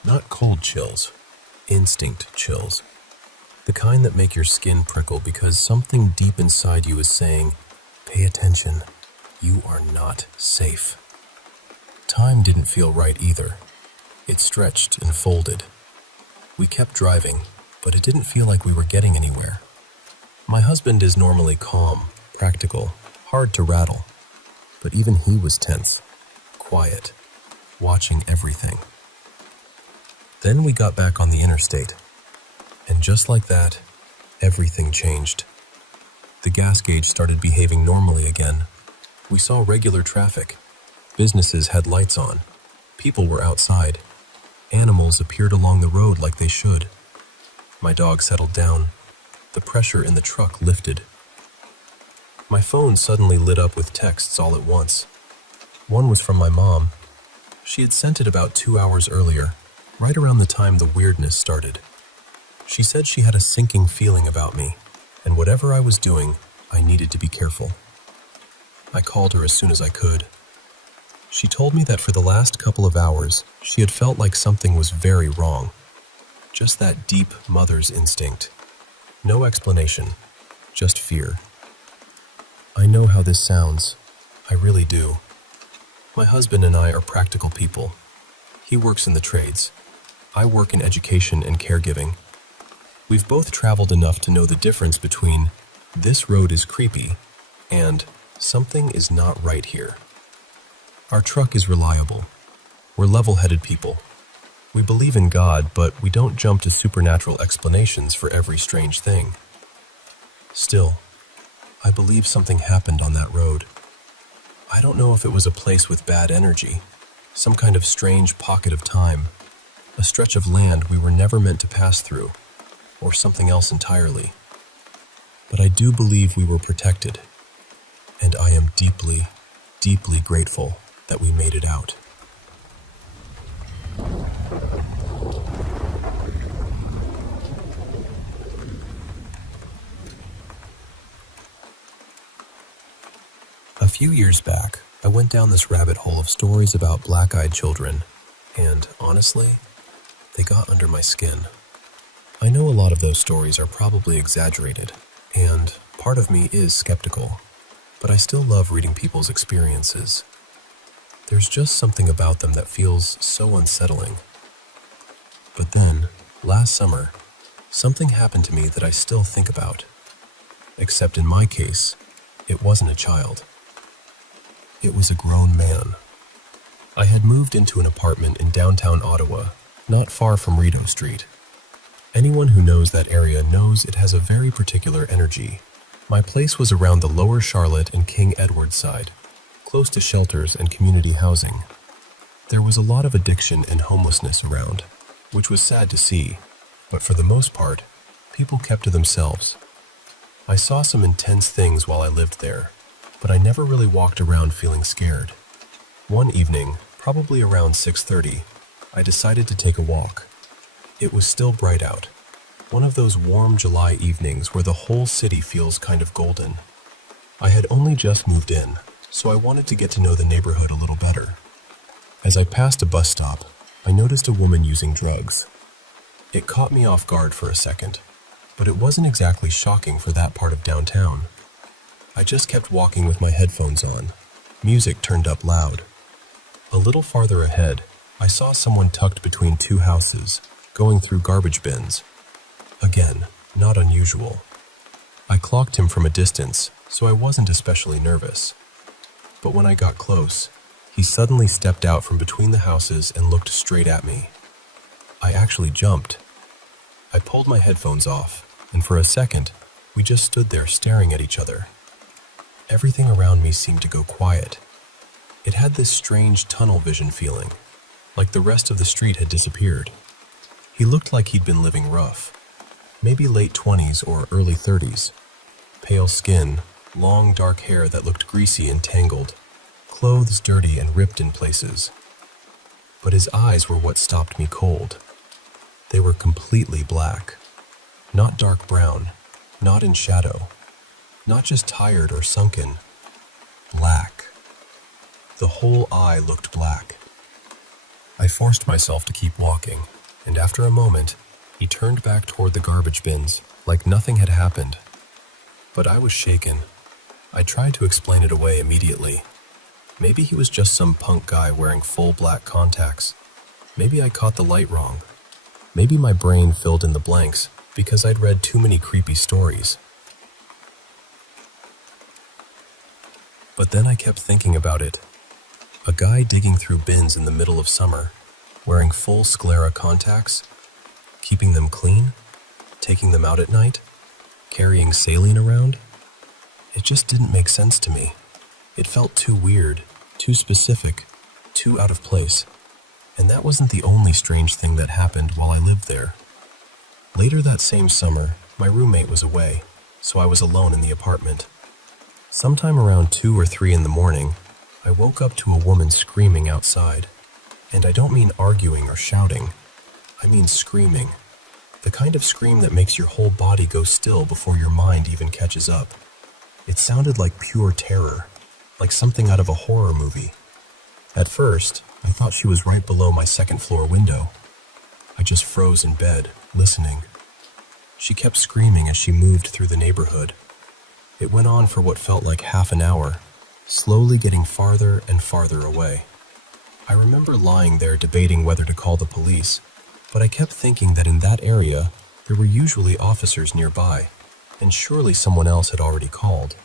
Not cold chills, instinct chills. The kind that make your skin prickle because something deep inside you is saying, "Pay attention, you are not safe." Time didn't feel right either. It stretched and folded. We kept driving, but it didn't feel like we were getting anywhere. My husband is normally calm, practical, hard to rattle, but even he was tense, quiet, watching everything. Then we got back on the interstate, and just like that, everything changed. The gas gauge started behaving normally again. We saw regular traffic. Businesses had lights on. People were outside. Animals appeared along the road like they should. My dog settled down. The pressure in the truck lifted. My phone suddenly lit up with texts all at once. One was from my mom. She had sent it about 2 hours earlier, right around the time the weirdness started. She said she had a sinking feeling about me, and whatever I was doing, I needed to be careful. I called her as soon as I could. She told me that for the last couple of hours, she had felt like something was very wrong. Just that deep mother's instinct. No explanation, just fear. I know how this sounds. I really do. My husband and I are practical people. He works in the trades. I work in education and caregiving. We've both traveled enough to know the difference between "this road is creepy" and "something is not right here." Our truck is reliable. We're level-headed people. We believe in God, but we don't jump to supernatural explanations for every strange thing. Still, I believe something happened on that road. I don't know if it was a place with bad energy, some kind of strange pocket of time, a stretch of land we were never meant to pass through, or something else entirely. But I do believe we were protected, and I am deeply, deeply grateful that we made it out. A few years back, I went down this rabbit hole of stories about black-eyed children, and honestly, they got under my skin. I know a lot of those stories are probably exaggerated, and part of me is skeptical, but I still love reading people's experiences. There's just something about them that feels so unsettling. But then, last summer, something happened to me that I still think about. Except in my case, it wasn't a child. It was a grown man. I had moved into an apartment in downtown Ottawa, not far from Rideau Street. Anyone who knows that area knows it has a very particular energy. My place was around the Lower Charlotte and King Edward side, close to shelters and community housing. There was a lot of addiction and homelessness around, which was sad to see, but for the most part, people kept to themselves. I saw some intense things while I lived there, but I never really walked around feeling scared. One evening, probably around 6:30, I decided to take a walk. It was still bright out, one of those warm July evenings where the whole city feels kind of golden. I had only just moved in, so I wanted to get to know the neighborhood a little better. As I passed a bus stop, I noticed a woman using drugs. It caught me off guard for a second, but it wasn't exactly shocking for that part of downtown. I just kept walking with my headphones on, music turned up loud. A little farther ahead, I saw someone tucked between two houses, going through garbage bins. Again, not unusual. I clocked him from a distance, so I wasn't especially nervous. But when I got close, he suddenly stepped out from between the houses and looked straight at me. I actually jumped. I pulled my headphones off, and for a second, we just stood there staring at each other. Everything around me seemed to go quiet. It had this strange tunnel vision feeling, like the rest of the street had disappeared. He looked like he'd been living rough, maybe late 20s or early 30s. Pale skin, long dark hair that looked greasy and tangled, clothes dirty and ripped in places. But his eyes were what stopped me cold. They were completely black, not dark brown, not in shadow, not just tired or sunken, black. The whole eye looked black. I forced myself to keep walking, and after a moment, he turned back toward the garbage bins, like nothing had happened. But I was shaken. I tried to explain it away immediately. Maybe he was just some punk guy wearing full black contacts. Maybe I caught the light wrong. Maybe my brain filled in the blanks because I'd read too many creepy stories. But then I kept thinking about it. A guy digging through bins in the middle of summer, wearing full sclera contacts, keeping them clean, taking them out at night, carrying saline around. It just didn't make sense to me. It felt too weird, too specific, too out of place. And that wasn't the only strange thing that happened while I lived there. Later that same summer, my roommate was away, so I was alone in the apartment. Sometime around 2 or 3 in the morning, I woke up to a woman screaming outside. And I don't mean arguing or shouting. I mean screaming. The kind of scream that makes your whole body go still before your mind even catches up. It sounded like pure terror, like something out of a horror movie. At first, I thought she was right below my second-floor window. I just froze in bed, listening. She kept screaming as she moved through the neighborhood. It went on for what felt like half an hour, slowly getting farther and farther away. I remember lying there debating whether to call the police, but I kept thinking that in that area, there were usually officers nearby, and surely someone else had already called.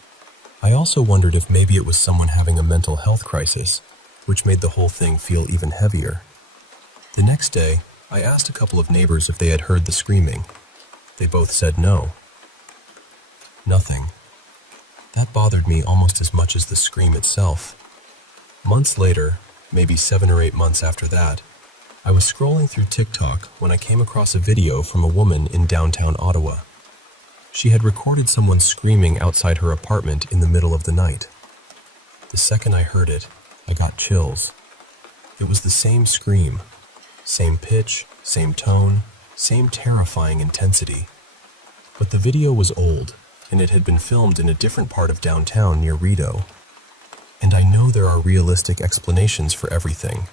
I also wondered if maybe it was someone having a mental health crisis, which made the whole thing feel even heavier. The next day, I asked a couple of neighbors if they had heard the screaming. They both said no. Nothing. That bothered me almost as much as the scream itself. Months later, maybe 7 or 8 months after that, I was scrolling through TikTok when I came across a video from a woman in downtown Ottawa. She had recorded someone screaming outside her apartment in the middle of the night. The second I heard it, I got chills. It was the same scream, same pitch, same tone, same terrifying intensity. But the video was old, and it had been filmed in a different part of downtown near Rideau. And I know there are realistic explanations for everything.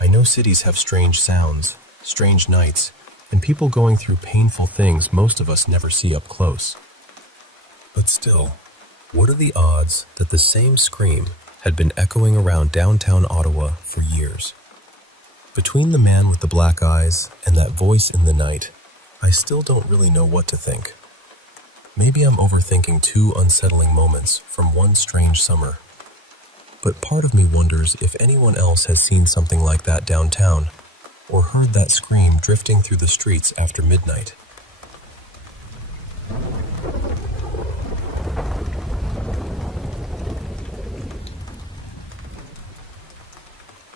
I know cities have strange sounds, strange nights, and people going through painful things most of us never see up close. But still, what are the odds that the same scream had been echoing around downtown Ottawa for years? Between the man with the black eyes and that voice in the night, I still don't really know what to think. Maybe I'm overthinking 2 unsettling moments from one strange summer. But part of me wonders if anyone else has seen something like that downtown, or heard that scream drifting through the streets after midnight.